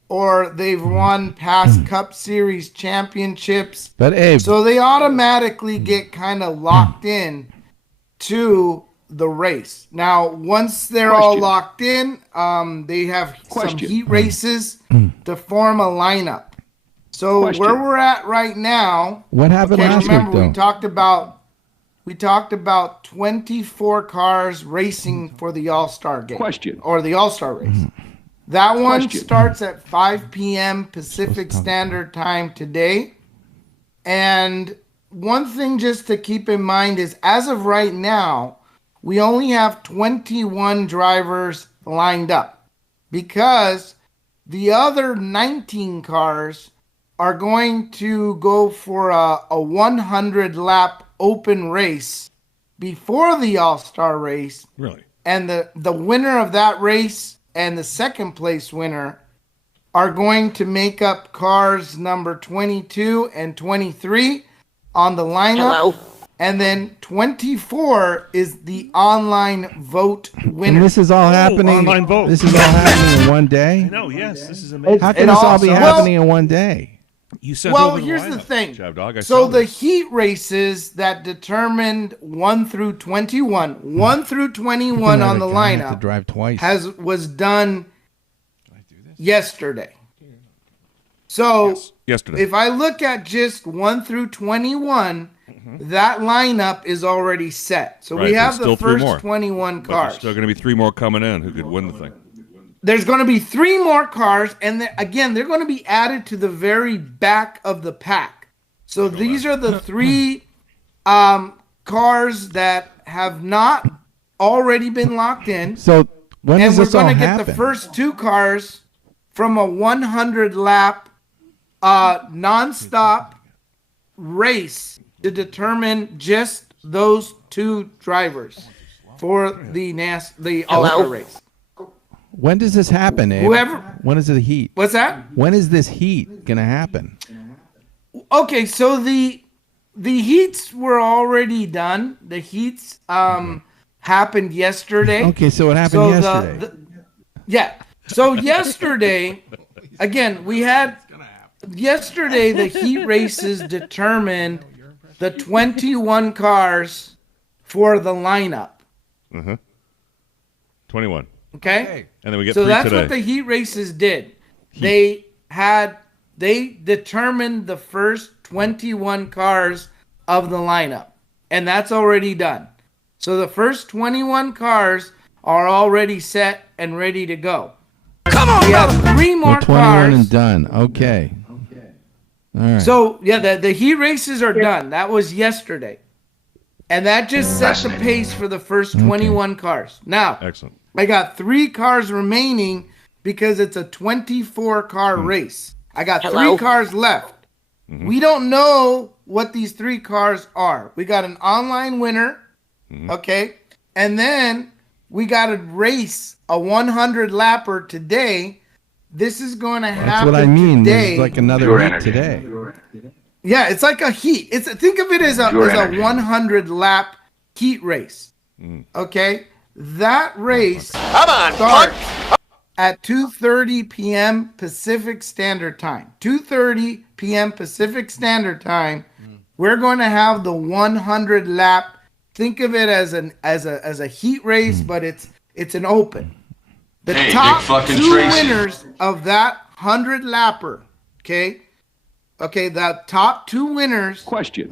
or they've won past Cup Series championships. But Abe, so they automatically get kind of locked in to the race. Now, once they're all locked in, they have some heat races to form a lineup. So where we're at right now, what happened last week, remember, though? we talked about 24 cars racing for the All-Star game. Or the All-Star race. That one starts at 5 p.m. Pacific Standard Time today. And one thing just to keep in mind is, as of right now, we only have 21 drivers lined up because the other 19 cars are going to go for a 100-lap open race before the All-Star race. Really? And the winner of that race and the second place winner are going to make up cars number 22 and 23 on the lineup. Hello. And then 24 is the online vote winner. And this is all happening. Online vote. This is all happening in one day. I know. Yes, this is amazing. How can this all be happening in one day? You said here's the thing. Dog, so the heat races that determined 1 through 21 on the lineup to drive twice. was done yesterday. So yesterday. If I look at just 1 through 21, that lineup is already set. So we have the first 21 cars. There's still going to be 3 more coming in who could win the thing. There's going to be 3 more cars, and they're going to be added to the very back of the pack. So these are the 3 cars that have not already been locked in. So when does this all happen? And we're going to get the first 2 cars from a 100-lap nonstop race to determine just those 2 drivers for the All-Star race. When does this happen, Abe? When is the heat? What's that? When is this heat going to happen? Okay, so the heats were already done. The heats happened yesterday. Okay, so it happened yesterday. So yesterday, again, yesterday the heat races determined the 21 cars for the lineup. 21. Okay? And then we get so 3 that's today. what the heat races did. They determined the first 21 cars of the lineup. And that's already done. So the first 21 cars are already set and ready to go. Come on, we have 3 more 21 cars. and done. Okay. All right. So, the heat races are done. That was yesterday. And that just set the pace for the first 21 cars. Now, excellent. I got 3 cars remaining because it's a 24-car race. I got Hello? 3 cars left. We don't know what these 3 cars are. We got an online winner, okay? And then we got a race, a 100-lapper today. This is going to happen That's what I mean. today. There's like another heat today. Yeah, it's like a heat. Think of it as a 100-lap heat race. Okay? That race starts at 2:30 p.m. Pacific Standard Time. 2:30 p.m. Pacific Standard Time. We're going to have the 100-lap. Think of it as a heat race, but it's an open. The top 2 winners of that 100-lapper, okay, the top 2 winners,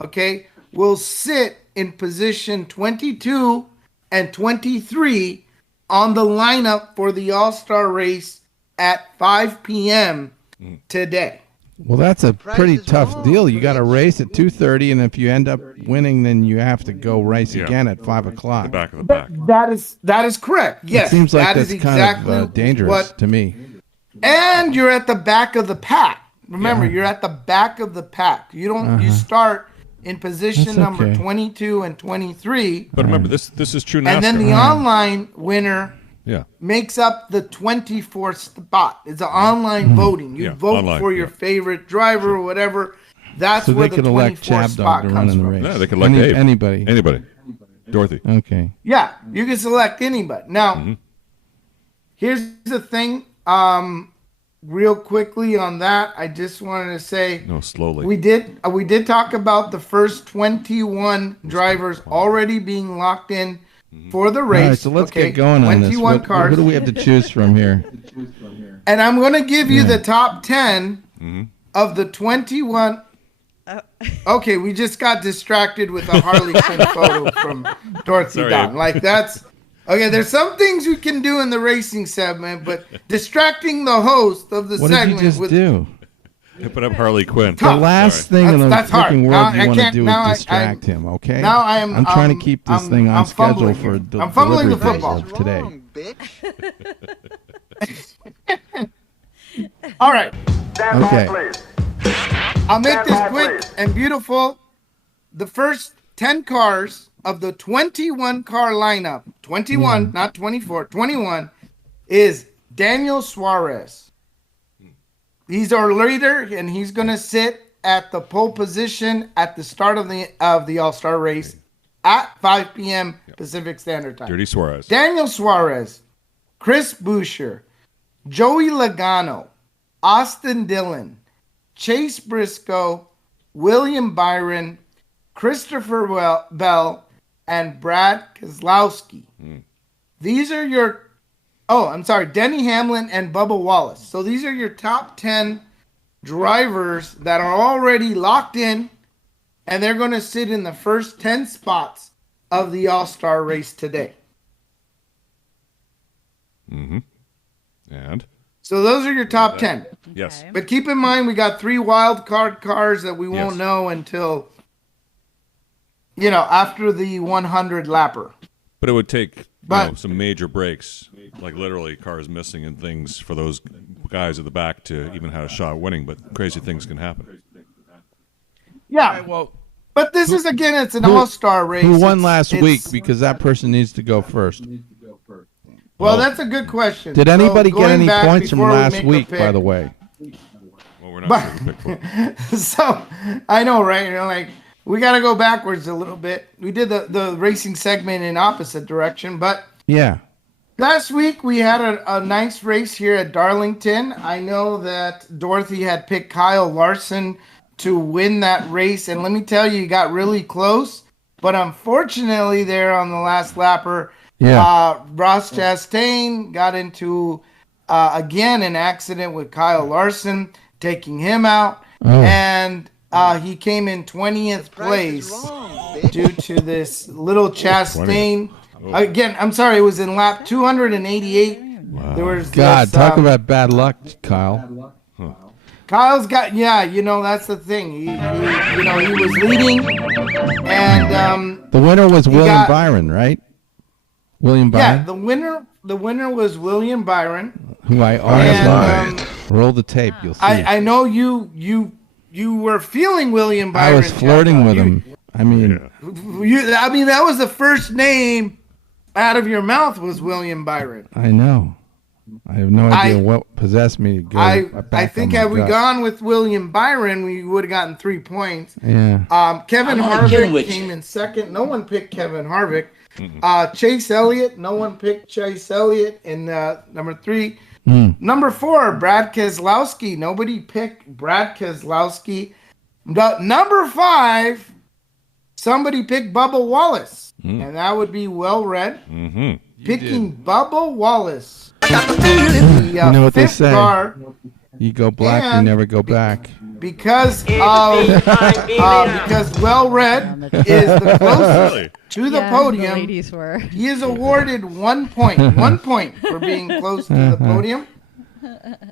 okay, will sit in position 22 and 23 on the lineup for the All-Star race at 5 p.m. today. Well, that's a pretty tough deal. You got to race at 2:30, and if you end up winning, then you have to go race again at 5 o'clock. The back of the pack. That is correct. Yes, it seems like that that's is kind exactly of dangerous to me. And you're at the back of the pack. Remember, you're at the back of the pack. You don't. You start in position number 22 and 23. But remember, this is true NASCAR. And then the online winner Yeah. makes up the 24th spot. It's an online voting. You vote online, for your favorite driver or whatever. That's where the 24th spot to run comes in the from. race. Yeah, they can elect Abe. Anybody. Dorothy. Okay. Yeah, you can select anybody. Now, here's the thing. Real quickly on that, I just wanted to say No, slowly. we did talk about the first 21 drivers already being locked in for the race. All right, so let's get going on this. 21 cars. Who do we have to choose from here? And I'm going to give you the top 10 of the 21. Okay, we just got distracted with a Harley Quinn photo from Dorothy Sorry. Dawn. Like that's okay. There's some things we can do in the racing segment, but distracting the host of the What did segment you just with do? Put up Harley Quinn. The last thing in the That's hard. freaking Now, world you I want to can't- do now is distract him, okay? now I am- I'm trying to keep this thing on I'm schedule fumbling for here. I'm fumbling the delivery football. today. All right. Okay. I'll make this quick and beautiful. The first 10 cars of the 21 car lineup, 21, not 24, 21, is Daniel Suarez. He's our leader, and he's going to sit at the pole position at the start of the All-Star race at 5 p.m. Pacific Standard Time. Dirty Suarez. Daniel Suarez, Chris Buescher, Joey Logano, Austin Dillon, Chase Briscoe, William Byron, Christopher Bell, and Brad Keselowski. These are your... Oh, I'm sorry, Denny Hamlin and Bubba Wallace. So these are your top 10 drivers that are already locked in, and they're going to sit in the first 10 spots of the All-Star race today. And? So those are your top 10. Yes. But keep in mind, we got 3 wild card cars that we won't know until, after the 100 lapper. But it would take some major breaks, like literally cars missing and things for those guys at the back to even have a shot at winning. But crazy things can happen. Yeah. But this is, again, it's an all-star race. Who won last week? Because that person needs to go first. Well, that's a good question. Did anybody So get any going back points from before we last make a week, pick- by the way? Well, we're not sure to pick for. So, I know, right? We got to go backwards a little bit. We did the racing segment in opposite direction, but Yeah. last week we had a nice race here at Darlington. I know that Dorothy had picked Kyle Larson to win that race, and let me tell you, he got really close, but unfortunately there on the last lapper, Ross Chastain got into, again, an accident with Kyle Larson, taking him out, and he came in 20th place due to this little Chastain. Again, I'm sorry, it was in lap 288. Wow. There was God, this, talk about bad luck, Kyle. Kyle's got, that's the thing. He was leading, and The winner was William Byron, right? William Byron? yeah, the winner was William Byron. Who I always like. Roll the tape, you'll see. I know you were feeling William Byron. I was flirting with him. I mean, that was the first name out of your mouth was William Byron. I know. I have no idea what possessed me to go. I think had we gone with William Byron, we would have gotten 3 points. Yeah. Kevin Harvick came in second. No one picked Kevin Harvick. Chase Elliott. No one picked Chase Elliott in number 3. Number 4, Brad Keselowski. Nobody picked Brad Keselowski. Number 5, somebody picked Bubba Wallace, and that would be well read. Picking Bubba Wallace. You know what they say? You go black, you never go back. Because well read is the closest to the podium. He is awarded 1 point. 1 point for being close to the podium.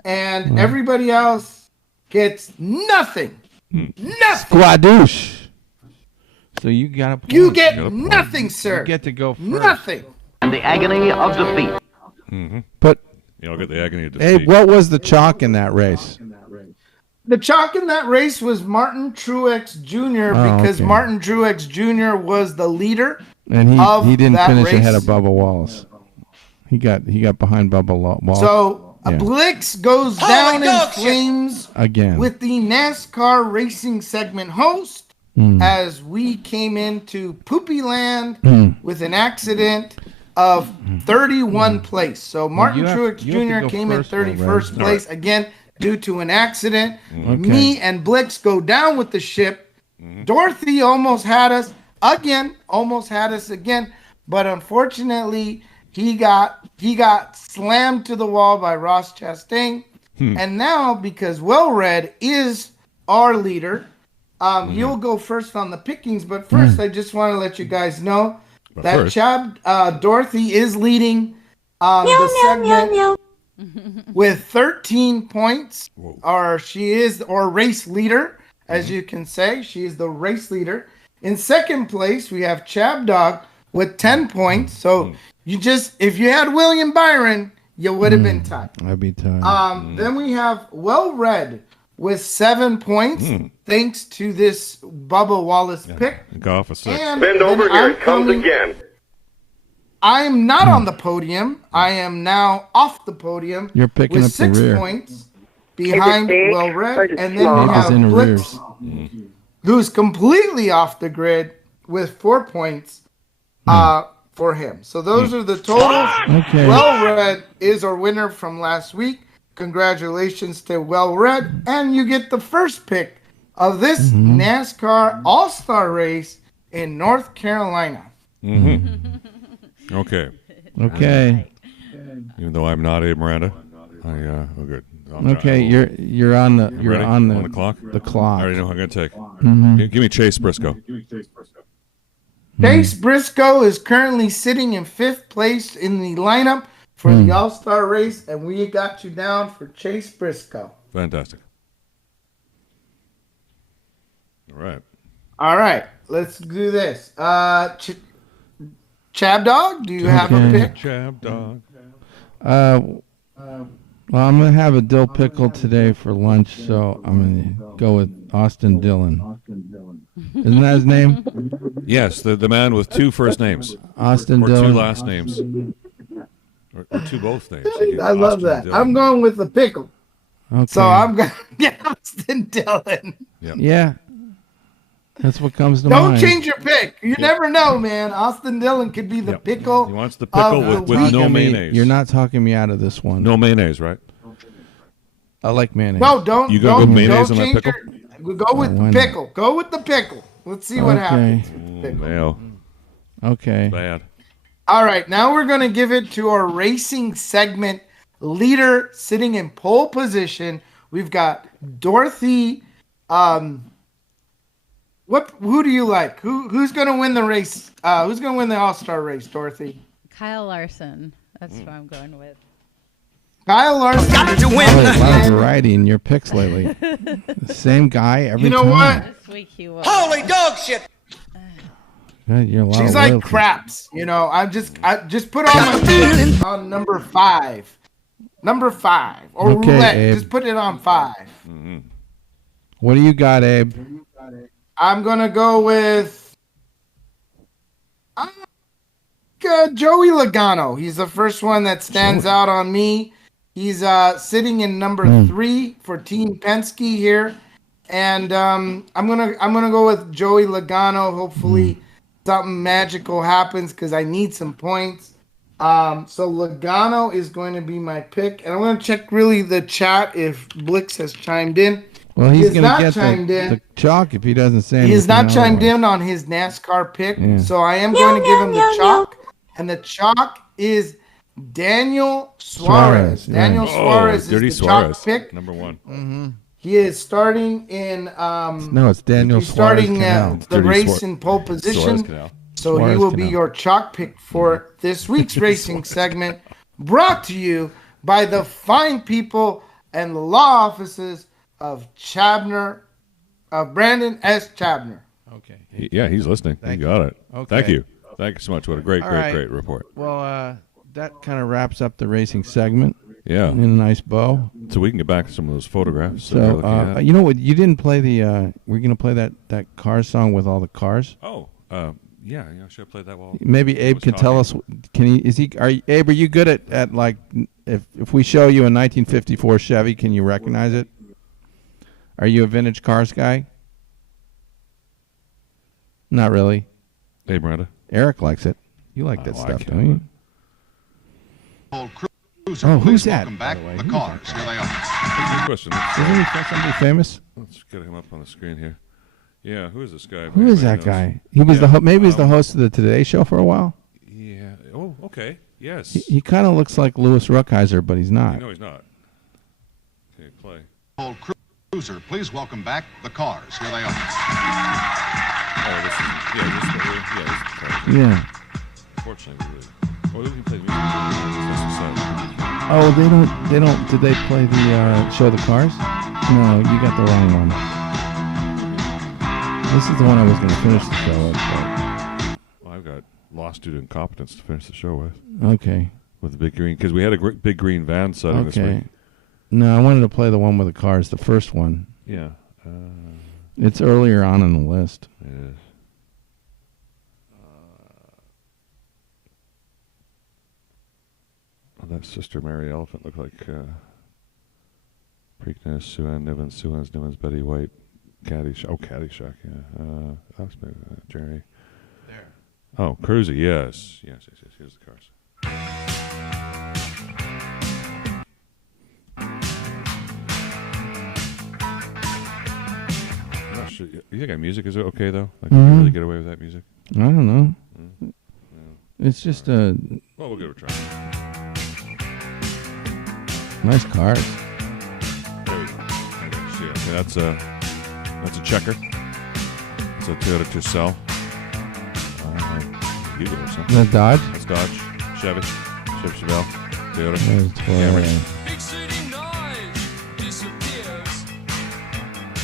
And everybody else gets nothing. Nothing. Squadoosh. So you got a point. You get nothing, sir. You get to go first. Nothing. And the agony of defeat. But I'll get the agony of defeat. hey, what was the chalk in that race? The chalk in that race was Martin Truex Jr. because Martin Truex Jr. was the leader. And he didn't finish race. ahead of Bubba Wallace. He got behind Bubba Wallace. So Blix goes down in flames again with the NASCAR racing segment host as we came into Poopy Land with an accident of 31 place. So Martin Truex Jr. came in 31st place again due to an accident. Me and Blix go down with the ship. Dorothy almost had us again, but unfortunately he got slammed to the wall by Ross Chastain. And now, because Well-Read is our leader, you'll go first on the pickings. But first, I just want to let you guys know that Dorothy is leading the segment with 13 points. She is our race leader, as you can say. She is the race leader. In second place, we have Chab Dog with 10 points. So if you had William Byron, you would have been tied. I'd be tied. Then we have Well-Read with 7 points, thanks to this Bubba Wallace pick. Go off a 6. Bend over here. It comes again. I am not on the podium. I am now off the podium. You're picking with up the 6 rear. points behind Well-Read. And then we have Blitz, who's completely off the grid with 4 points for him. So those are the totals. Okay. Well-Read is our winner from last week. Congratulations to Well-Read. And you get the first pick of this NASCAR All-Star race in North Carolina. Okay. Even though I'm not Abe Miranda, oh good. Okay, you're on the clock. The clock. I already know how I'm going to take. Give me Chase Briscoe. Chase Briscoe is currently sitting in 5th place in the lineup for the All-Star race, and we got you down for Chase Briscoe. Fantastic. All right. Let's do this. Chab Dog, do you have a pick? Chab Dog. Well, I'm going to have a dill pickle today for lunch, so I'm going to go with Austin Dillon. Isn't that his name? Yes, the man with 2 first names. Austin or Dillon. 2 last names. Or 2 both names. I love that. Dillon. I'm going with the pickle. Okay. So I'm going to get Austin Dillon. Yep. Yeah. That's what comes to mind. Don't change your pick. You never know, man. Austin Dillon could be the pickle. He wants the pickle with no mayonnaise. You're not talking me out of this one. No mayonnaise, right? I like mayonnaise. No, don't. You gonna go mayonnaise on that pickle? Go with the pickle. Go with the pickle. Let's see what happens. Okay. Bad. All right, now we're going to give it to our racing segment leader sitting in pole position. We've got Dorothy. Who do you like? Who's going to win the race? Who's going to win the All-Star race, Dorothy? Kyle Larson. That's who I'm going with. Kyle Larson. Got to win. A lot of variety in your picks lately. Same guy every time. You know what? This week he was. Holy dog shit! God, you're a lot She's of like loyalty. craps. You know, I just put all my chips on number 5. Number 5. Or Okay, roulette. Abe. Just put it on 5. Mm-hmm. What do you got, Abe? I'm going to go with Joey Logano. He's the first one that stands out on me. He's sitting in number 3 for Team Penske here. And I'm gonna go with Joey Logano. Hopefully something magical happens because I need some points. So Logano is going to be my pick. And I'm going to check really the chat if Blix has chimed in. Well, He he's has going to not get chimed in. the chalk if he doesn't say anything. He has not chimed otherwise. in on his NASCAR pick, Yeah. so I am going to give him the chalk. And the chalk is Daniel Suarez. Daniel Suarez Dirty is the Suarez, chalk pick. number 1. Mm-hmm. He is starting in. No, it's Daniel he's starting Suarez the Canal. race in pole position. So he Suarez will be Canal. your chalk pick for this week's racing segment, brought to you by the fine people and the law offices of Brandon S. Chabner. Okay. Yeah, he's listening. Thank you got you. it. Okay. Thank you. Thank you so much. What a great, All great, right. great report. Well, that kind of wraps up the racing segment. Yeah. In a nice bow. So we can get back to some of those photographs. that we're looking So, at. you know what? You didn't play the. We're going to play that Cars song with all the cars. Oh, yeah. Should I play that while Maybe Abe can tell us. Can he? Is he? Abe? Are you good at like if we show you a 1954 Chevy, can you recognize it? Are you a vintage cars guy? Not really. Hey, Miranda. Eric likes it. You like that stuff, I don't you? Cruiser, Oh, who's please that? welcome back by the way? the Who's cars. Here they are. Good question. Isn't he somebody famous? Let's get him up on the screen here. Yeah, who is this guy? Who is that guy? He was maybe he's the host of the Today Show for a while. Yeah. Oh, okay. Yes. He kind of looks like Louis Ruckhiser, but he's not. No, he's not. Okay, play. Old Cruiser, please welcome back the cars. Here they are. Oh, this is the Yeah. Fortunately, we can play the music. Oh, they don't. Did they play the show the cars? No, you got the wrong one. This is the one I was going to finish the show with. But... Well, I've got lost due to incompetence to finish the show with. Okay. With the big green, because we had a big green van sighting this week. No, I wanted to play the one with the cars, the first one. Yeah. It's earlier on in the list. It is. That Sister Mary Elephant looked like Preakness, Sue-Ann Nivens, Betty White, Caddyshack, yeah. That was Jerry. There. Oh, Cruzy, yes. Yes. Here's the cars. I'm not sure. You think our music is okay, though? Like, can you really get away with that music? I don't know. Yeah. It's just a... Well, we'll give it a try. Nice cars. There we go. See, okay, that's a checker. It's a Toyota Tercel. Bugle or something. Is that Dodge? That's Dodge. Chevy Chevelle. Toyota. There's Camry.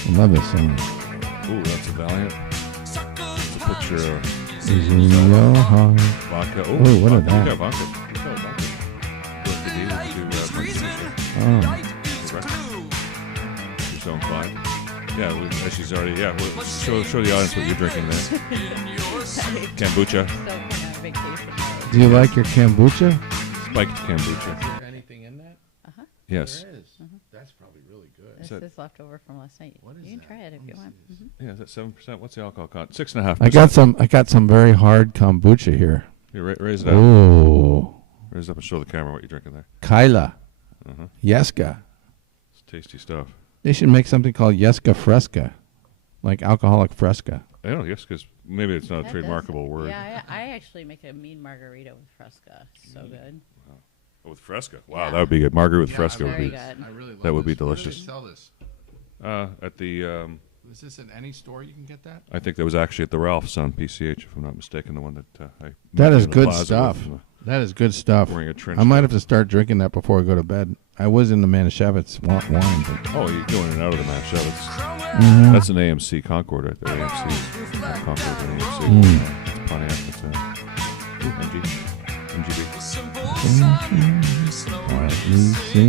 I love this song. Ooh, that's a Valiant. It's a picture of Is in your heart. vodka. Ooh, what is that? We got vodka. Oh. She's on 5. Yeah, she's already. Yeah, show the audience what you're drinking there. Kombucha. Do you like your kombucha? Spiked kombucha. Is there anything in that? Uh-huh. Yes. There is. That's probably really good. This is leftover from last night. You can try it if you want. Yeah, is that 7%? What's the alcohol content? 6.5%. I got some very hard kombucha here. Here, raise it up. Ooh. Raise it up and show the camera what you're drinking there. Kyla. Yeska. It's tasty stuff. They should make something called Yeska Fresca, like alcoholic Fresca. I don't know, yes, because maybe it's not a trademarkable word. Yeah, I actually make a mean margarita with Fresca. So good. Wow. Oh, with Fresca. Wow, that would be good. Margarita with Fresca would be. Good. I really love That would be this. Where do delicious. they sell this? At the. Is this in any store you can get that? I think that was actually at the Ralph's on PCH, if I'm not mistaken, the one that I. That met is in the good plaza stuff. with, That is good stuff. wearing a trench I might coat. have to start drinking that before I go to bed. I was in the Manischewitz wine, but Oh, you're going in and out of the Manischewitz. Mhm. That's an AMC Concord right there. AMC. Concord and AMC. Mm. It's Pontiac. It's MG. Justin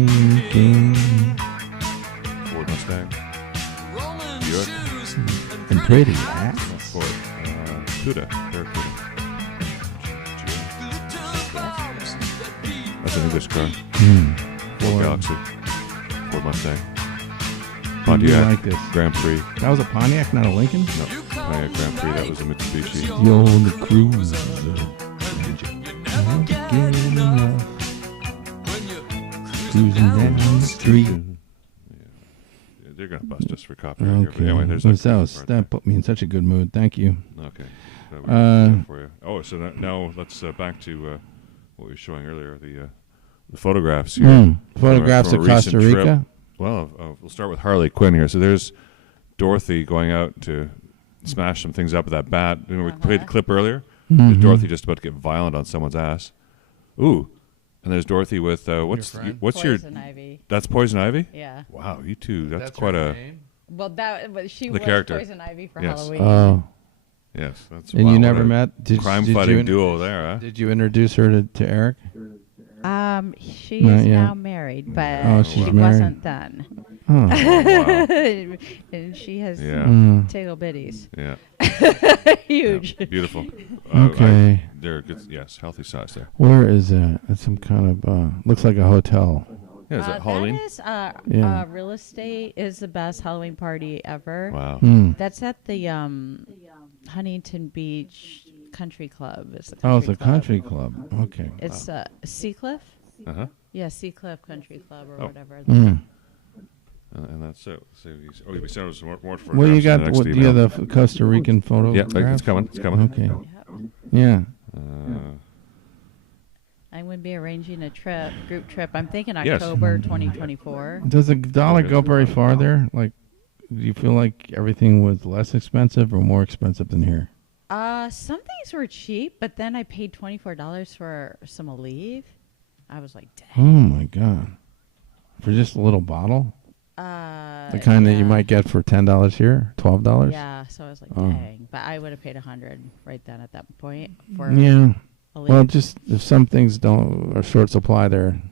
GB. Ford Mustang. Buick. And pretty, huh? Ford. Cuda. Barracuda. That's an English car. Ford Galaxy. Ford Mustang. Pontiac like this. Grand Prix. That was a Pontiac, not a Lincoln? No, Pontiac Grand Prix. That was a Mitsubishi. Yo, the cruise. Cruising down the street. Yeah, they're going to bust us for copyright here. But Okay. anyway, there's that put me in such a good mood. Thank you. Okay. So we can do that for you. Oh, so now let's back to what we were showing earlier, the photographs here. Photographs from of a recent Costa Rica? trip. Well, we'll start with Harley Quinn here. So there's Dorothy going out to smash some things up with that bat. You know, we played the clip earlier. There's Dorothy just about to get violent on someone's ass. Ooh. And there's Dorothy with what's Poison Ivy. That's Poison Ivy? Yeah. Wow, you two. That's quite a name? Well, she the was character. Poison Ivy for Yes. Halloween. Oh. Yes, that's And wow, you what never a met? crime-fighting duo there, huh? Did you introduce her to Eric? She Not is yet. now married, but she's she married. wasn't then. Oh. Wow. And she has tickle bitties. Yeah. Huge. Yeah, beautiful. Okay. They're good. Yes, healthy size there. Where is that? It's some kind of looks like a hotel. Yeah, is that Halloween? That is, Real Estate is the best Halloween party ever. Wow. That's at the Huntington Beach Country Club. It's a country club. Okay. It's Seacliff. Uh-huh. Yeah, Seacliff Country Club or whatever. And that's it. So we sent us more photographs. Well, you got in the next do you have the Costa Rican photo? Yeah, it's coming. It's coming. Okay. Yeah. I'm going to be arranging a group trip. I'm thinking October 2024. Does the dollar go very far there? Like, do you feel like everything was less expensive or more expensive than here? Some things were cheap, but then I paid $24 for some Olive. I was like, dang. Oh my God! For just a little bottle? The kind that you might get for $10 here, $12. Yeah, so I was like, dang. But I would have paid $100 right then at that point for Olive. Well, just if some things are short supply there.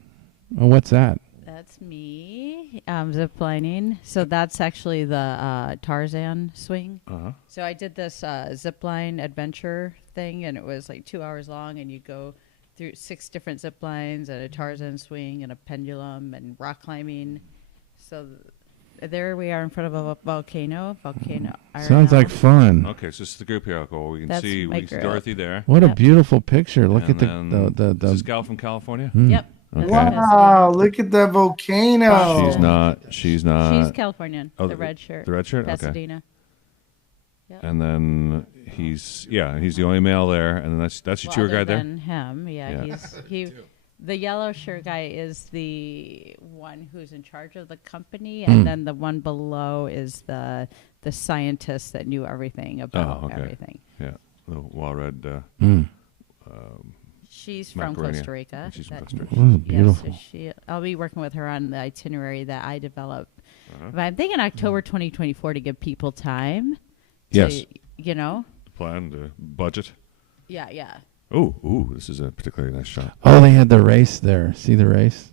Oh, what's that? That's me zip lining. So that's actually the Tarzan swing. Uh-huh. So I did this zip line adventure thing, and it was like 2 hours long, and you go through 6 different zip lines and a Tarzan swing and a pendulum and rock climbing. So there we are in front of a volcano. Sounds like fun. Okay, so this is the group here. We can That's see my Dorothy there. What a beautiful picture! Look at And the Is this gal from California? Yep. Okay. Wow, look at that volcano. She's not. She's Californian. Oh, the red shirt. The red shirt. Pasadena. Okay. Yep. And then he's the only male there, and then that's your tour guide there. Other than him, yeah. The yellow shirt guy is the one who's in charge of the company, and then the one below is the scientist that knew everything about everything. Yeah, the well-read. She's from Costa Rica. She's from Costa Rica. Beautiful. So I'll be working with her on the itinerary that I develop. But I'm thinking October 2024 to give people time. Yes. Plan to budget. Yeah. Ooh, this is a particularly nice shot. Oh, they had the race there. See the race?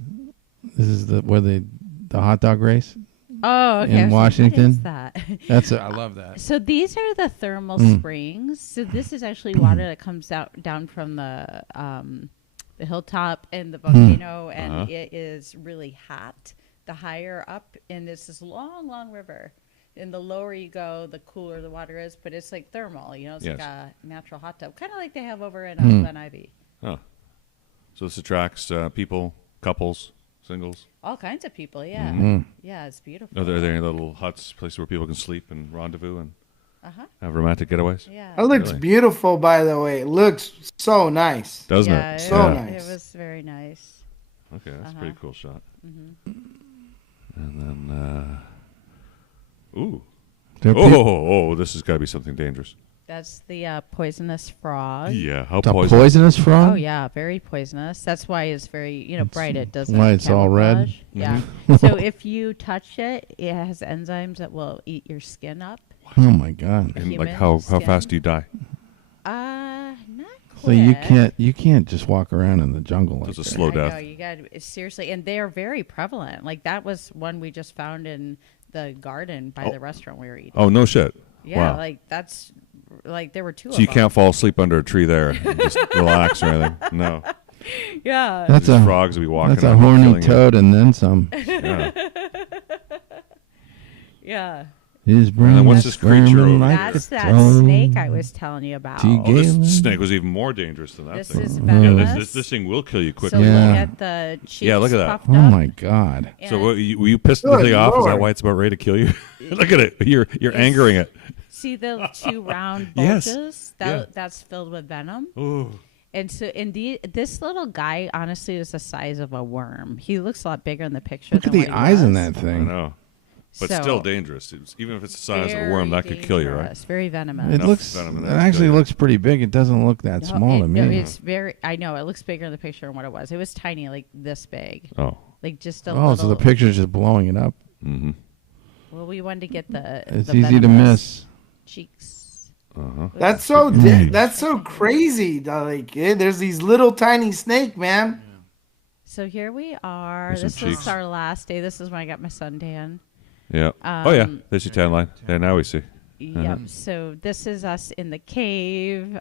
This is the hot dog race. Oh, okay. In Washington. What is that? I love that. So these are the thermal springs. So this is actually water that comes down from the hilltop and the volcano, and it is really hot. The higher up, and it's this long, long river. And the lower you go, the cooler the water is, but it's like thermal. It's like a natural hot tub, kind of like they have over in Glen Ivy. Oh, so this attracts people, couples, singles, all kinds of people. Yeah, yeah, it's beautiful. Are there any little huts, places where people can sleep and rendezvous and have romantic getaways? Yeah, it looks beautiful. By the way, it looks so nice, doesn't it? So nice. It was very nice. Okay, that's a pretty cool shot. And then. Ooh. This has got to be something dangerous. That's the poisonous frog. Yeah, how poisonous? Poisonous frog? Oh, yeah, very poisonous. That's why it's very, bright. It doesn't. Why it's all red? Yeah. So if you touch it, it has enzymes that will eat your skin up. Oh my God! And like how fast do you die? Not So you can't just walk around in the jungle like It's a that. slow death. I know, you got seriously, and they are very prevalent. Like that was one we just found in the garden by the restaurant we were eating. Oh, no shit. Yeah, Wow. like that's like there were two. So of you them. can't fall asleep under a tree there and just relax or anything. No. Yeah. That's These a frogs will be walking. That's a up and horny killing you. toad and then some. Yeah. Yeah. His And brain then what's is this creature squirming over like here? That's a that toad. snake I was telling you about. T. Oh, this Galen. snake was even more dangerous than that This thing. is Yeah, venomous. this thing will kill you So quickly. look Yeah. at the cheeks Yeah, look at that. puffed Oh up. my God. So what, were you pissing the Good thing off? Is that Lord. why it's about ready to kill you? Look at it. You're angering it. See the two round Yes. bulges? Yeah. That's filled with venom. Ooh. And so, this little guy, honestly, is the size of a worm. He looks a lot bigger in the picture. Look at than the what he eyes in was. that I thing. know. But So- still dangerous. Even if it's the size of a worm, that could kill you, right? Dangerous, very venomous. It Enough looks. venom in It that to actually kill you. looks pretty big. It doesn't look that small to me. No, it's very. I know it looks bigger in the picture than what it was. It was tiny, like this big. Oh. Like just a Oh, little. so the picture's just blowing it up. Mm-hmm. Well, we wanted to get the. It's the easy to venomous miss. Cheeks. Uh-huh. That's so that's so crazy. Like there's these little tiny snake, man. So here we are. There's some This is cheeks. our last day. This is when I got my suntan. Yeah. Oh, yeah. There's your tan line. Yeah, now we see. Yep. So this is us in the cave.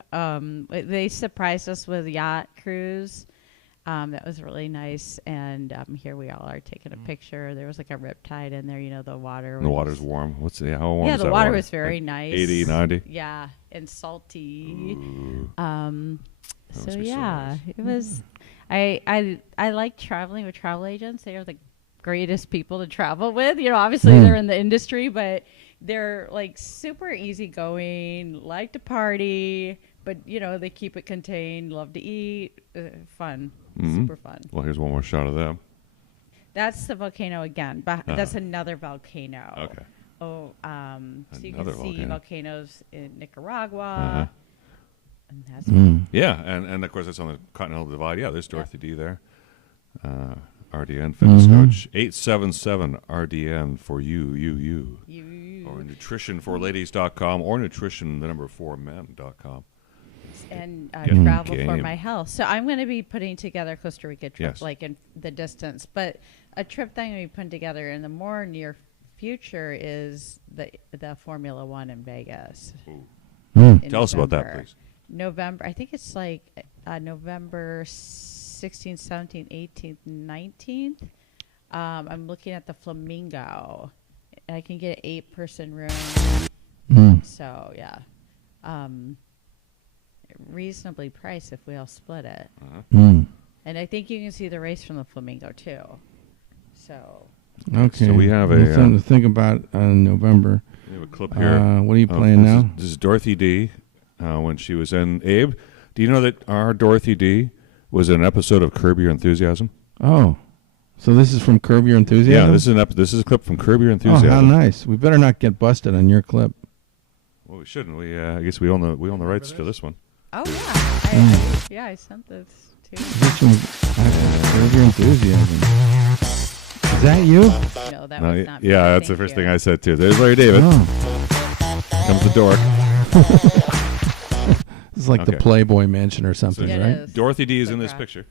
They surprised us with a yacht cruise. That was really nice. And here we all are taking a picture. There was like a riptide in there. You know, the water. And the water's warm. How warm Yeah, is the that water water? was very Like nice. 80, 90? Yeah, and salty. Ooh. So must be so yeah, nice. it was. I like traveling with travel agents. They are the greatest people to travel with. You know, obviously they're in the industry, but they're like super easygoing, like to party, but you know they keep it contained, love to eat, fun, super fun. Well, here's one more shot of them. That's the volcano again, but that's another volcano. Okay. Oh, so you Another can see volcano. volcanoes in Nicaragua. Uh-huh. And that's Yeah, and of course it's on the Continental Divide. Yeah, there's Dorothy D there. RDN Fitness Coach 877 RDN for you. Or nutritionforladies.com or nutrition4men.com. And Get travel for game. my health. So I'm going to be putting together a Costa Rica trip, Yes. like in the distance. But a trip that I'm going to be putting together in the more near future is the Formula One in Vegas. in Tell us about that, November. please. November, I think it's like November 16th, 17th, 18th, 19th. I'm looking at the Flamingo. I can get an 8-person room. So, yeah. Reasonably priced if we all split it. And I think you can see the race from the Flamingo, too. So. Okay. So we have something to think about in November. We have a clip here. What are you playing now? This is Dorothy D. When she was in Abe. Do you know that our Dorothy D was in an episode of Curb Your Enthusiasm? Oh, so this is from Curb Your Enthusiasm? Yeah, this is a clip from Curb Your Enthusiasm. Oh, how nice! We better not get busted on your clip. Well, we shouldn't. I guess we own the rights to this one. Oh yeah, I sent this too. This from Curb Your Enthusiasm. Is that you? No, that was not. Yeah, that's the first thing I said too. There's Larry David. Comes the dork. This is like the Playboy Mansion or something, It right? is. Dorothy D is in this picture.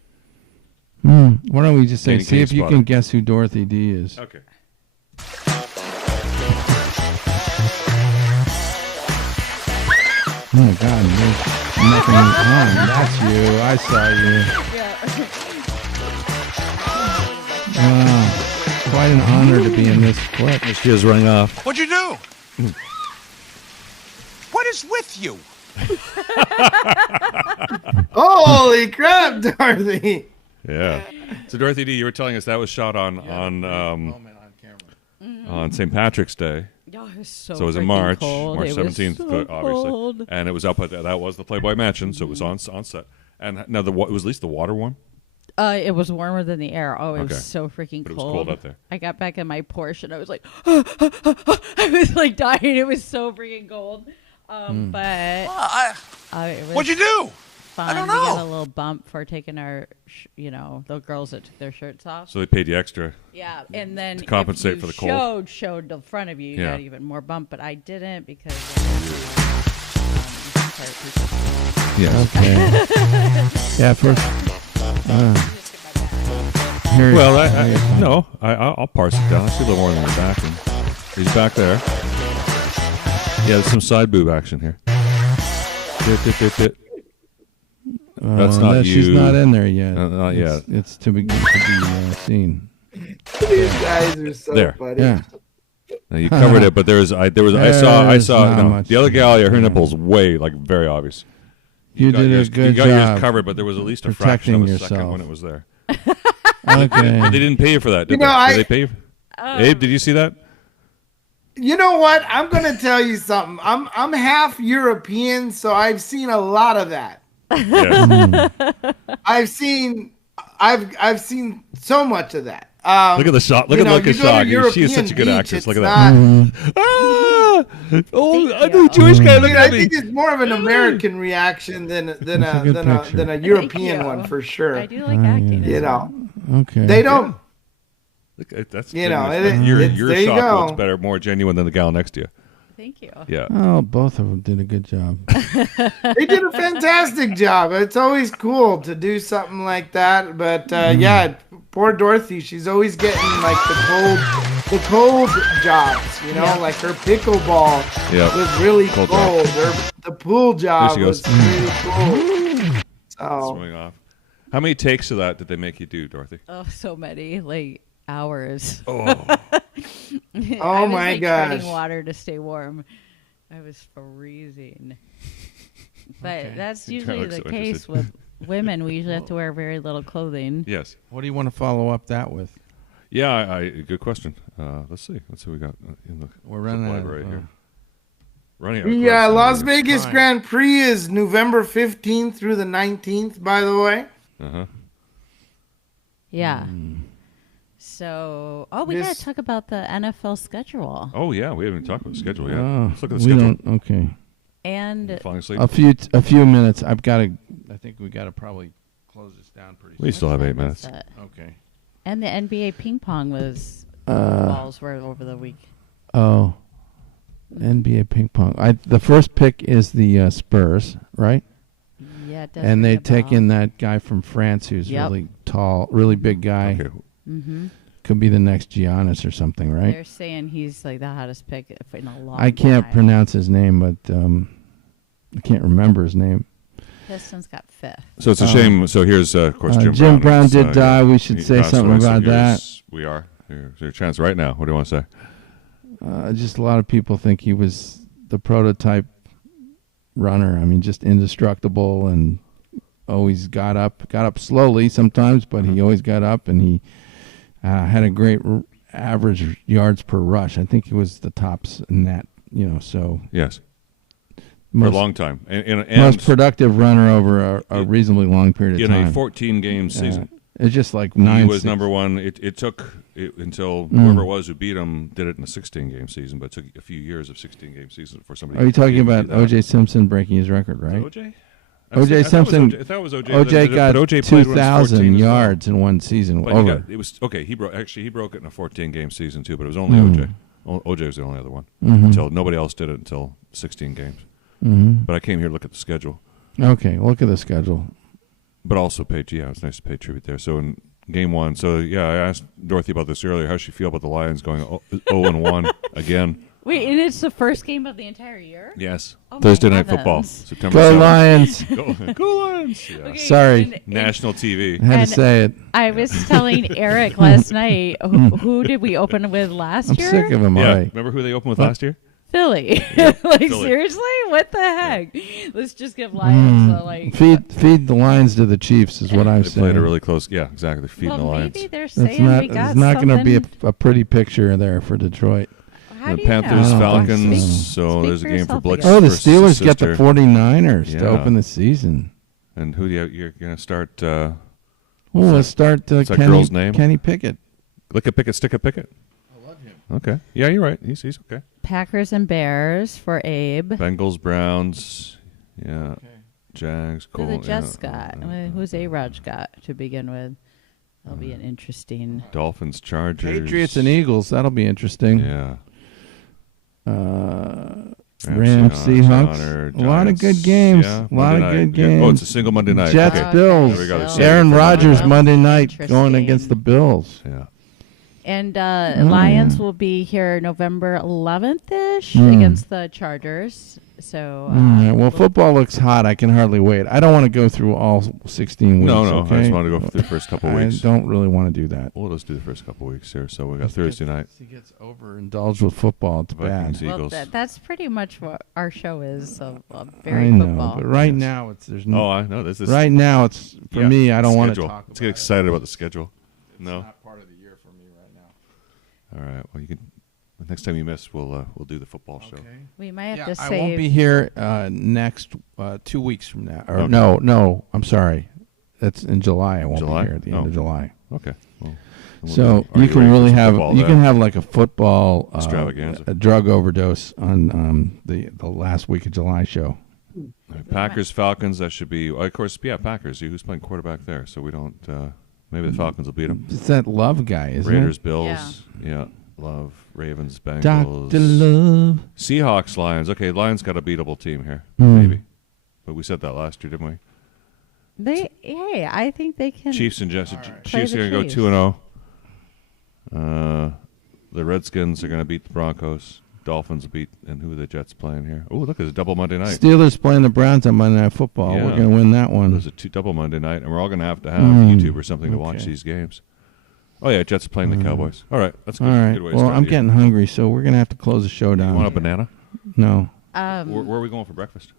Why don't we just say, Danny see if you Spotter. can guess who Dorothy D is? Okay. Oh my God, there's nothing on. That's you. I saw you. Wow. Quite an honor to be in this clip. She is running off. What'd you do? What is with you? Holy crap, Dorothy! Yeah. So Dorothy D, you were telling us that was shot on St. Patrick's Day. Oh, it was so it was in freaking March, cold. March It was 17th, so obviously, cold. and it was up at that was the Playboy Mansion, so it was on set. And now it was at least the water warm. It was warmer than the air. Oh, it Okay. was so freaking But it cold. was cold out there. I got back in my Porsche and I was like, I was like dying. It was so freaking cold. But it was What'd you do? fun. I don't We got know. a little bump for taking our, the girls that took their shirts off. So they paid you extra. Yeah, and then to compensate if for you the cold. showed the front of you, you Yeah. got even more bump. But I didn't because part, people. Yeah. Okay. Yeah, first. Here, Well, I'll parse it down. I see a little more than the back. And he's back there. Yeah, there's some side boob action here. That's not you. She's not in there yet. Not yet. It's to be seen. These guys are so funny. Yeah. Now, you covered it, but I saw not the other gal. Her nipples way very obvious. You did a good job. You got yours covered, but there was at least a fraction of a second when it was there. Okay. They didn't pay you for that, did they? Did they pay you? Abe, did you see that? You know what? I'm gonna tell you something. I'm half European, so I've seen a lot of that. Yes. I've seen so much of that. Look at the shot. Look at the look of shock. She is such a good actress. Look at that. I know Jewish guy. Look at me. I think it's more of an American reaction than a European one for sure. I do like acting. You know. Okay. They don't. Look, that's you know. Your shot looks better, more genuine than the gal next to you. Thank you. Yeah. Oh, both of them did a good job. They did a fantastic job. It's always cool to do something like that. But yeah, poor Dorothy. She's always getting like the cold jobs. You know, like her pickleball was really cold. The pool job was really cool. So. Swimming off. How many takes of that did they make you do, Dorothy? Oh, so many, like hours. Oh. Oh my gosh! Treading water to stay warm. I was freezing. But that's usually the case with women. We usually have to wear very little clothing. Yes. What do you want to follow up that with? Yeah, good question. Let's see what we got in the We're running library here. The Las Vegas Grand Prix is November 15th through the 19th, by the way. Yeah. So, we got to talk about the NFL schedule. Oh, yeah. We haven't talked about the schedule yet. Let's look at the we schedule. Don't, okay. And falling asleep? A few minutes. I think we got to probably close this down pretty soon. We still have 8 minutes. Okay. And the NBA ping pong balls were over the week. Oh. NBA ping pong. The first pick is the Spurs, right? Yeah, it does. And they take in that guy from France who's really tall, really big guy. Okay. Mm-hmm. Could be the next Giannis or something, right? They're saying he's like the hottest pick in a long I can't pronounce his name, but I can't remember his name. Pistons got 5th. So it's a shame. So here's, of course, Jim Brown did die. We should say something about that. We are. Here's your chance right now. What do you want to say? Just a lot of people think he was the prototype runner. I mean, just indestructible and always got up slowly sometimes, but he always got up and he had a great average yards per rush. I think he was the tops in that, so. Yes. For a long time. And most productive runner over a reasonably long period of time. In a 14-game season. It's just like 9. He was number one. It took until whoever it was who beat him did it in a 16-game season, but it took a few years of 16-game season for somebody. Are you talking about O.J. Simpson breaking his record, right? O.J.? O.J. Simpson. If that was O.J. O.J. got 2,000 yards in one season. But he broke it in a 14-game season too, but it was only O.J. O.J. was the only other one until nobody else did it until 16 games. But I came here to look at the schedule. Okay, look at the schedule. But also pay. Yeah, it's nice to pay tribute there. So in game one, I asked Dorothy about this earlier. How she feel about the Lions going 0-1 again? Wait, and it's the first game of the entire year? Yes. Oh Thursday Night Football, September 7th. Go Lions! Go Lions! Yeah. Okay, Sorry. National TV. I had to say it. I was telling Eric last night, who did we open with last year? I'm sick of him already. Remember who they opened with last year? Philly. Philly. Seriously? What the heck? Let's just give Lions feed the Lions to the Chiefs is what I'm saying. They played a really close. Yeah, exactly. Feeding the Lions. Maybe they're saying we got it's not going to be a pretty picture there for Detroit. The Panthers, Falcons. So there's a game for Blix. Oh, the Steelers get the 49ers to open the season. And who do you're going to start? Let's start what's that girl's name? Kenny Pickett. Lick a Pickett, stick a Pickett. I love him. Okay. Yeah, you're right. He's okay. Packers and Bears for Abe. Bengals, Browns. Yeah. Okay. Jags, Colts. Who the Jets got? Who's A-Raj got to begin with? That'll be an interesting. Dolphins, Chargers. Patriots and Eagles. That'll be interesting. Yeah. Rams, Seahawks. A lot of good games. Yeah, a lot of good games. Oh, it's a single Monday night. Jets, Okay. Bills. There we go. Aaron Rodgers Monday night going against the Bills. Yeah. And Lions will be here November 11th-ish against the Chargers. So well, football looks hot. I can hardly wait. I don't want to go through all 16 weeks. No. Okay? I just want to go through the first couple weeks. I don't really want to do that. Well, let's do the first couple weeks here. So we got Thursday night. He gets overindulged with football. It's Vikings, bad. Eagles. Well, that's pretty much what our show is. So I know, but right now there's no. Oh, I know. This is right now. It's for me. I don't want to talk. Let's get excited about the schedule. No. It's not part of the year for me right now. All right. Well, you can. The next time you miss, we'll do the football show. we might have to I save. won't be here next 2 weeks from now. Or no. I'm sorry. That's in July. I won't be here at the end of July. Okay. Well, so you can really have like a football extravaganza, a drug overdose on the last week of July show. Packers, Falcons. That should be, of course. Yeah, Packers. Who's playing quarterback there? So we don't. Maybe the Falcons will beat them. It's that Love guy, isn't it? Raiders, Bills. Yeah. Love, Ravens, Bengals. Dr. Love. Seahawks, Lions. Okay, Lions got a beatable team here, maybe. But we said that last year, didn't we? I think they can. Chiefs and Jets. Right. Chiefs are going to go 2-0. The Redskins are going to beat the Broncos. Dolphins beat, and who are the Jets playing here? Oh, look, it's a double Monday night. Steelers playing the Browns on Monday Night Football. Yeah. We're going to win that one. There's a double Monday night, and we're all going to have YouTube or something to watch these games. Oh, yeah, Jets are playing the Cowboys. All right, that's good. All right. Good way to Well, start I'm the year. getting hungry, so we're going to have to close the show down. You want a banana? No. Where are we going for breakfast?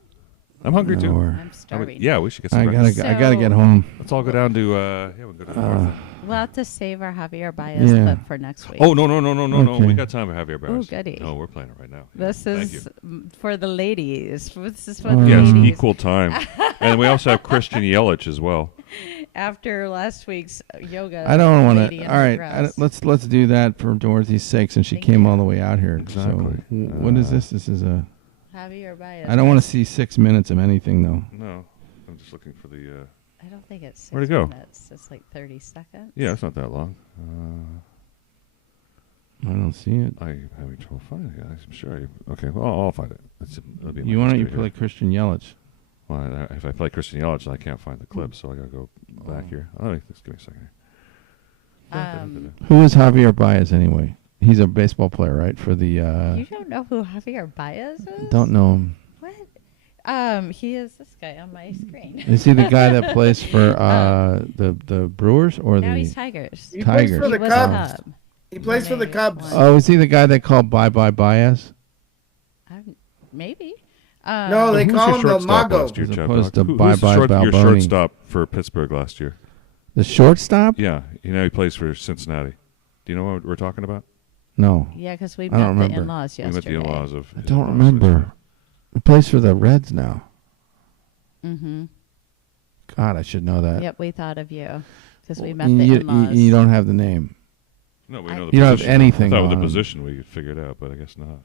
I'm hungry, too. I'm starving. Yeah, we should get some breakfast. I gotta get home. Let's all go down to, we'll go to North. We'll have to save our Javier Baez clip for next week. Oh, no. We got time for Javier Baez. Oh, goody. No, we're playing it right now. This is for the ladies. This is for Yeah, the ladies. it's equal time. And we also have Christian Yelich as well. After last week's yoga. I don't want lady to. in All her right, dress. let's do that for Dorothy's sake, since she came all the way out here. Exactly. So, what is this? This is a. Javier Baez. I don't want to see 6 minutes of anything though. No, I'm just looking for the. I don't think it's 6 Where'd it go? minutes. It's like 30 seconds. Yeah, it's not that long. I don't see it. I'm having trouble finding it. I'm sure. Okay, well, I'll find it. It'll be in You my want to history play here. Christian Yelich? Well, if I play Christian Yelich, I can't find the clip, so I gotta go back here. Just give me a second here. Who is Javier Baez anyway? He's a baseball player, right? For the. You don't know who Javier Baez is? Don't know him. What? He is this guy on my screen. Is he the guy that plays for the Brewers or now the he's Tigers? He plays for the He was Cubs. a Cub. He plays for the Cubs. Oh, is he the guy they call Bye Bye Baez? Maybe. No, they Who was call your him the shortstop Mago. last year, As Chad opposed Dog? to Who's Bye the Bye your Balboni. shortstop for Pittsburgh last year? The shortstop? Yeah, he plays for Cincinnati. Do you know what we're talking about? No. Yeah, because we I don't met the remember. in-laws We met yesterday. the in-laws of. I don't remember. He plays for the Reds now. Mm-hmm. God, I should know that. Yep, we thought of you because we met And the you, in-laws. you don't have the name. No, we know the You don't have position. anything I thought with on the him. position we could figure it out, but I guess not.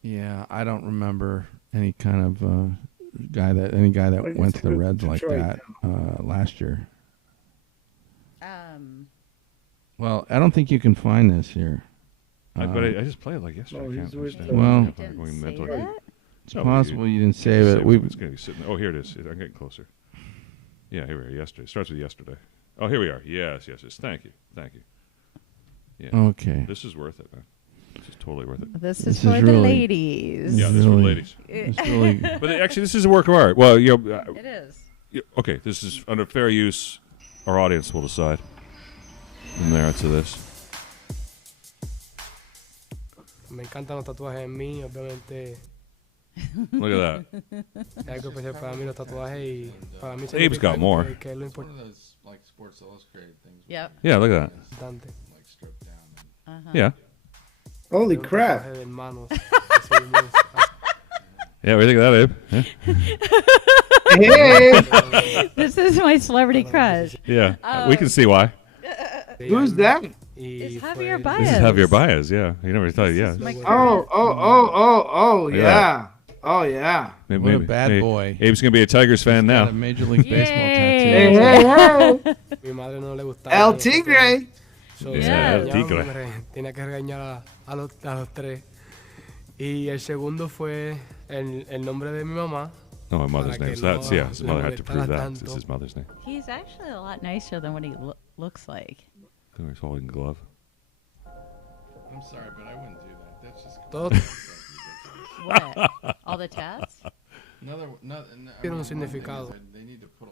Yeah, I don't remember any kind of guy that went to the Reds like that last year. Well, I don't think you can find this here. But I just played it like yesterday. I can't understand. Well, It's it's possible you didn't save it. It's going to be sitting. Oh, here it is. I'm getting closer. Yeah, here we are. Yesterday. It starts with yesterday. Oh, here we are. Yes. Thank you. Yeah. Okay. This is worth it, man. This is totally worth it. This is for the ladies. Yeah, this is for the ladies. But actually, this is a work of art. Well, it is. Okay, this is under fair use. Our audience will decide. The merits of this. Me encantan los tatuajes en mí, obviamente. Look at that. Es algo especial para mí los tatuajes y para mí Abe's got more. que es lo One of those like Sports Illustrated things. Yep. Yeah, look at that. importante. Like stripped down. Yeah. Holy crap. De hermanos. Yeah, what do you think of that, Abe? Hey. This is my celebrity crush. Yeah, we can see why. Who's that? It's Javier Baez. This is Javier Baez, yeah. You never thought, yeah. Oh, yeah. Oh, yeah. Maybe, What a bad boy. Abe's going to be a Tigers fan now. Got a Major League Baseball Hey, tattoo. hey, hey. Mi madre no le gustaba. El Tigre. So, Yeah, El regañaba, Tigre. Tenía que regañar a los tres. Y el segundo fue el nombre de mi mamá. No, my mother's name. So that's, yeah, his mother had to prove that. It's his mother's name. He's actually a lot nicer than what he looks like. He's holding a glove. I'm sorry, but I wouldn't do that. That's just What? All the tats? Tiene un significado. They need to put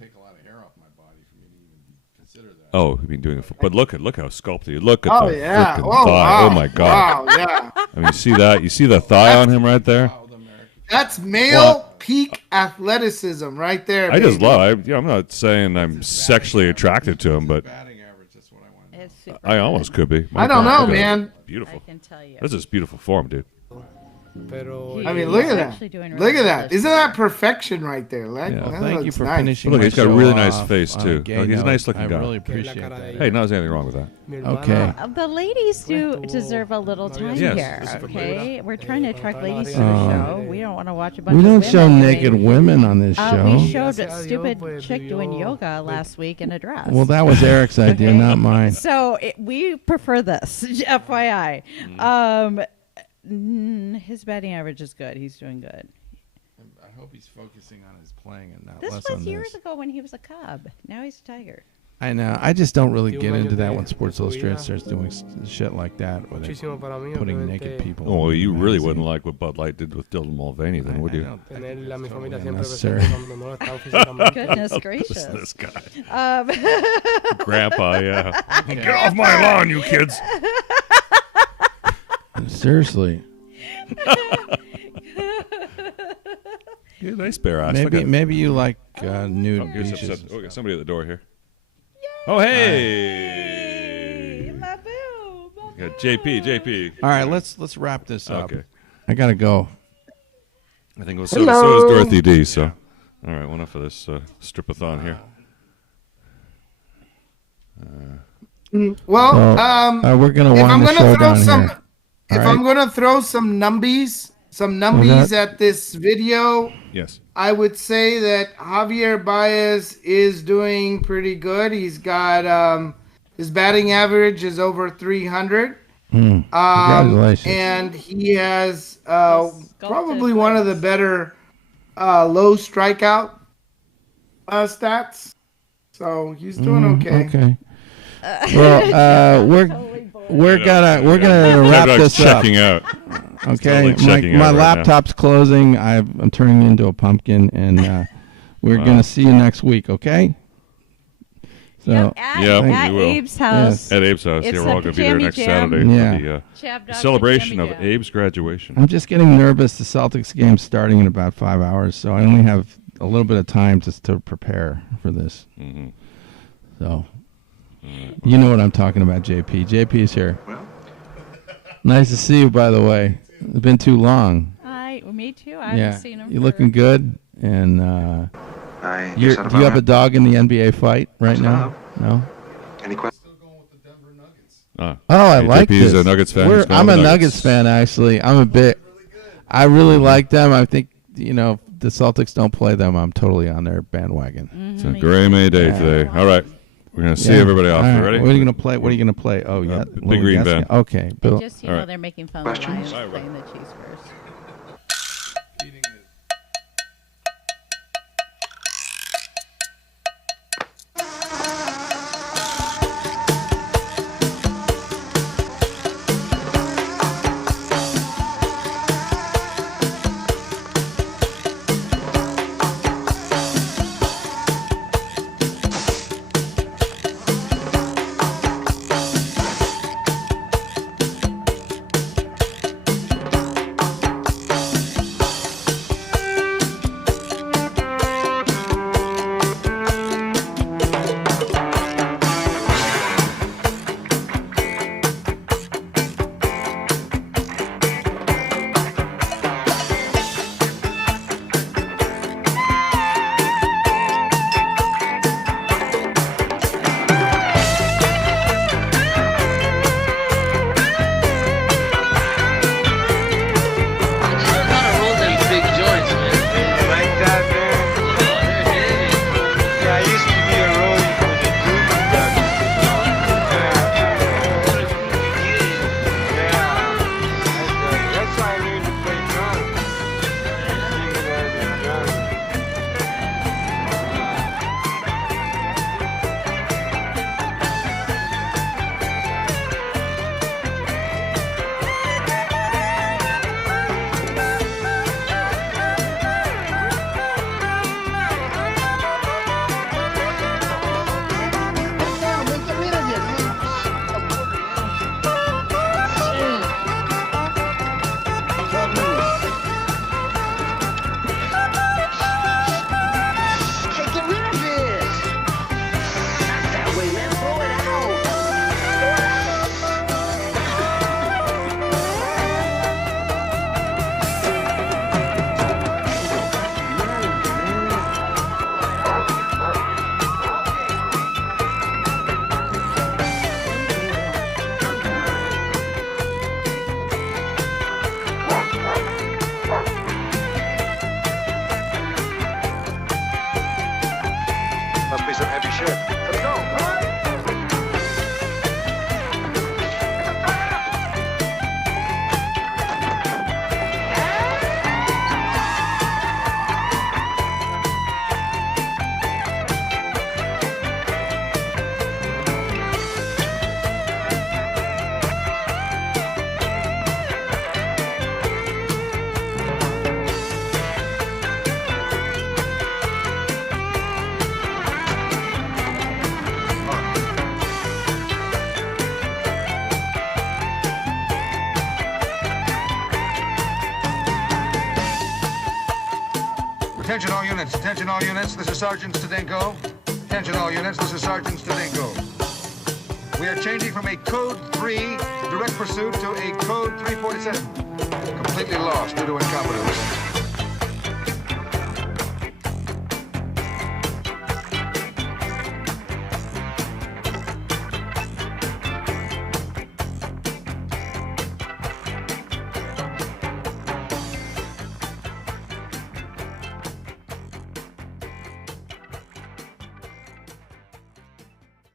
take a lot of hair off my body for me to even consider that. Oh, you've been doing it. But look how sculpted. Look at the yeah. freaking Oh, thigh. wow. Oh my God. Wow, yeah. I mean, you see that? You see the thigh on him right there? That's male peak athleticism right there. I just baby. love. I'm not saying I'm sexually attracted to him, but I almost could be. I don't know, man. Beautiful. I can tell you. This is beautiful form, dude. I mean, look at that. Look at that. Isn't that perfection right there? Like, Well, that thank you looks for nice. finishing. Look, he's got a my really show nice off face on too. gay He's a note. nice looking guy. I really appreciate that. Hey, not anything wrong with that. Okay. The ladies do deserve a little time Yes. here, okay? We're trying to attract ladies to the show. We don't want to watch a bunch We of don't women show doing- naked women on this show. We showed a stupid chick doing yoga last week in a dress. Well, that was Eric's idea, not mine. So we prefer this, FYI. His batting average is good. He's doing good. I hope he's focusing on his playing and not This less was on years this. ago when he was a Cub. Now he's a Tiger. I know. I just don't really get into that when Sports Illustrated starts doing shit like that, where they're putting naked people. Oh, well, you in the really magazine. wouldn't like what Bud Light did with Dylan Mulvaney, then, would you? Tenerla a mi familia siempre Yes, sir. presente cuando no están físicamente. Goodness gracious. Listen to this guy. Um, Grandpa, yeah. Get off my lawn, you kids. Seriously. You're a nice bear ass. Look at- Maybe you like nude here's beaches. we got somebody at the door here. Oh, hey. my boo. Got JP. All right, let's wrap this up. Okay. I gotta go. I think so is Dorothy D. So, all right, well, enough of this stripathon here. Well, we're gonna if wind I'm the gonna show throw down some, here. if All I'm right. gonna throw some numbies at this video, Yes. I would say that Javier Baez is doing pretty good. He's got his batting average is over 300. Congratulations. And he has probably one of the better low strikeout stats. So he's doing okay. Okay. Well, we're gonna wrap this up. Checking out. Okay, Totally checking my out right now. laptop's closing. I'm turning into a pumpkin, and we're gonna see you next week. Okay. So at we will. Abe's house. At Abe's house. It's Yeah, a we're all going to be there pajama next jam. Saturday Yeah. for the Chab Dog celebration of Pajama Jam. Abe's graduation. I'm just getting nervous. The Celtics game's starting in about 5 hours, so I only have a little bit of time just to prepare for this. Mm-hmm. So, you know what I'm talking about, JP. JP's here. Nice to see you, by the way. It's been too long. Me too. I haven't seen him. You're looking good, and do you have a dog in the NBA fight right now? No. Any questions? Oh, I like JP is this. a Nuggets fan. He's going I'm with a Nuggets. Nuggets fan, actually. I really like them. I think, if the Celtics don't play them, I'm totally on their bandwagon. It's a gray May day today. All right. We're going to see everybody off. All right. Ready? What are you going to play? Oh, yeah. Big Green Band. Okay. Bill. Just, they're making fun of the Lions playing the Chiefs first. Attention all units, this is Sergeant Stadenko. Attention all units, this is Sergeant Stadenko. We are changing from a Code 3 direct pursuit to a Code 347. Completely lost due to incompetence.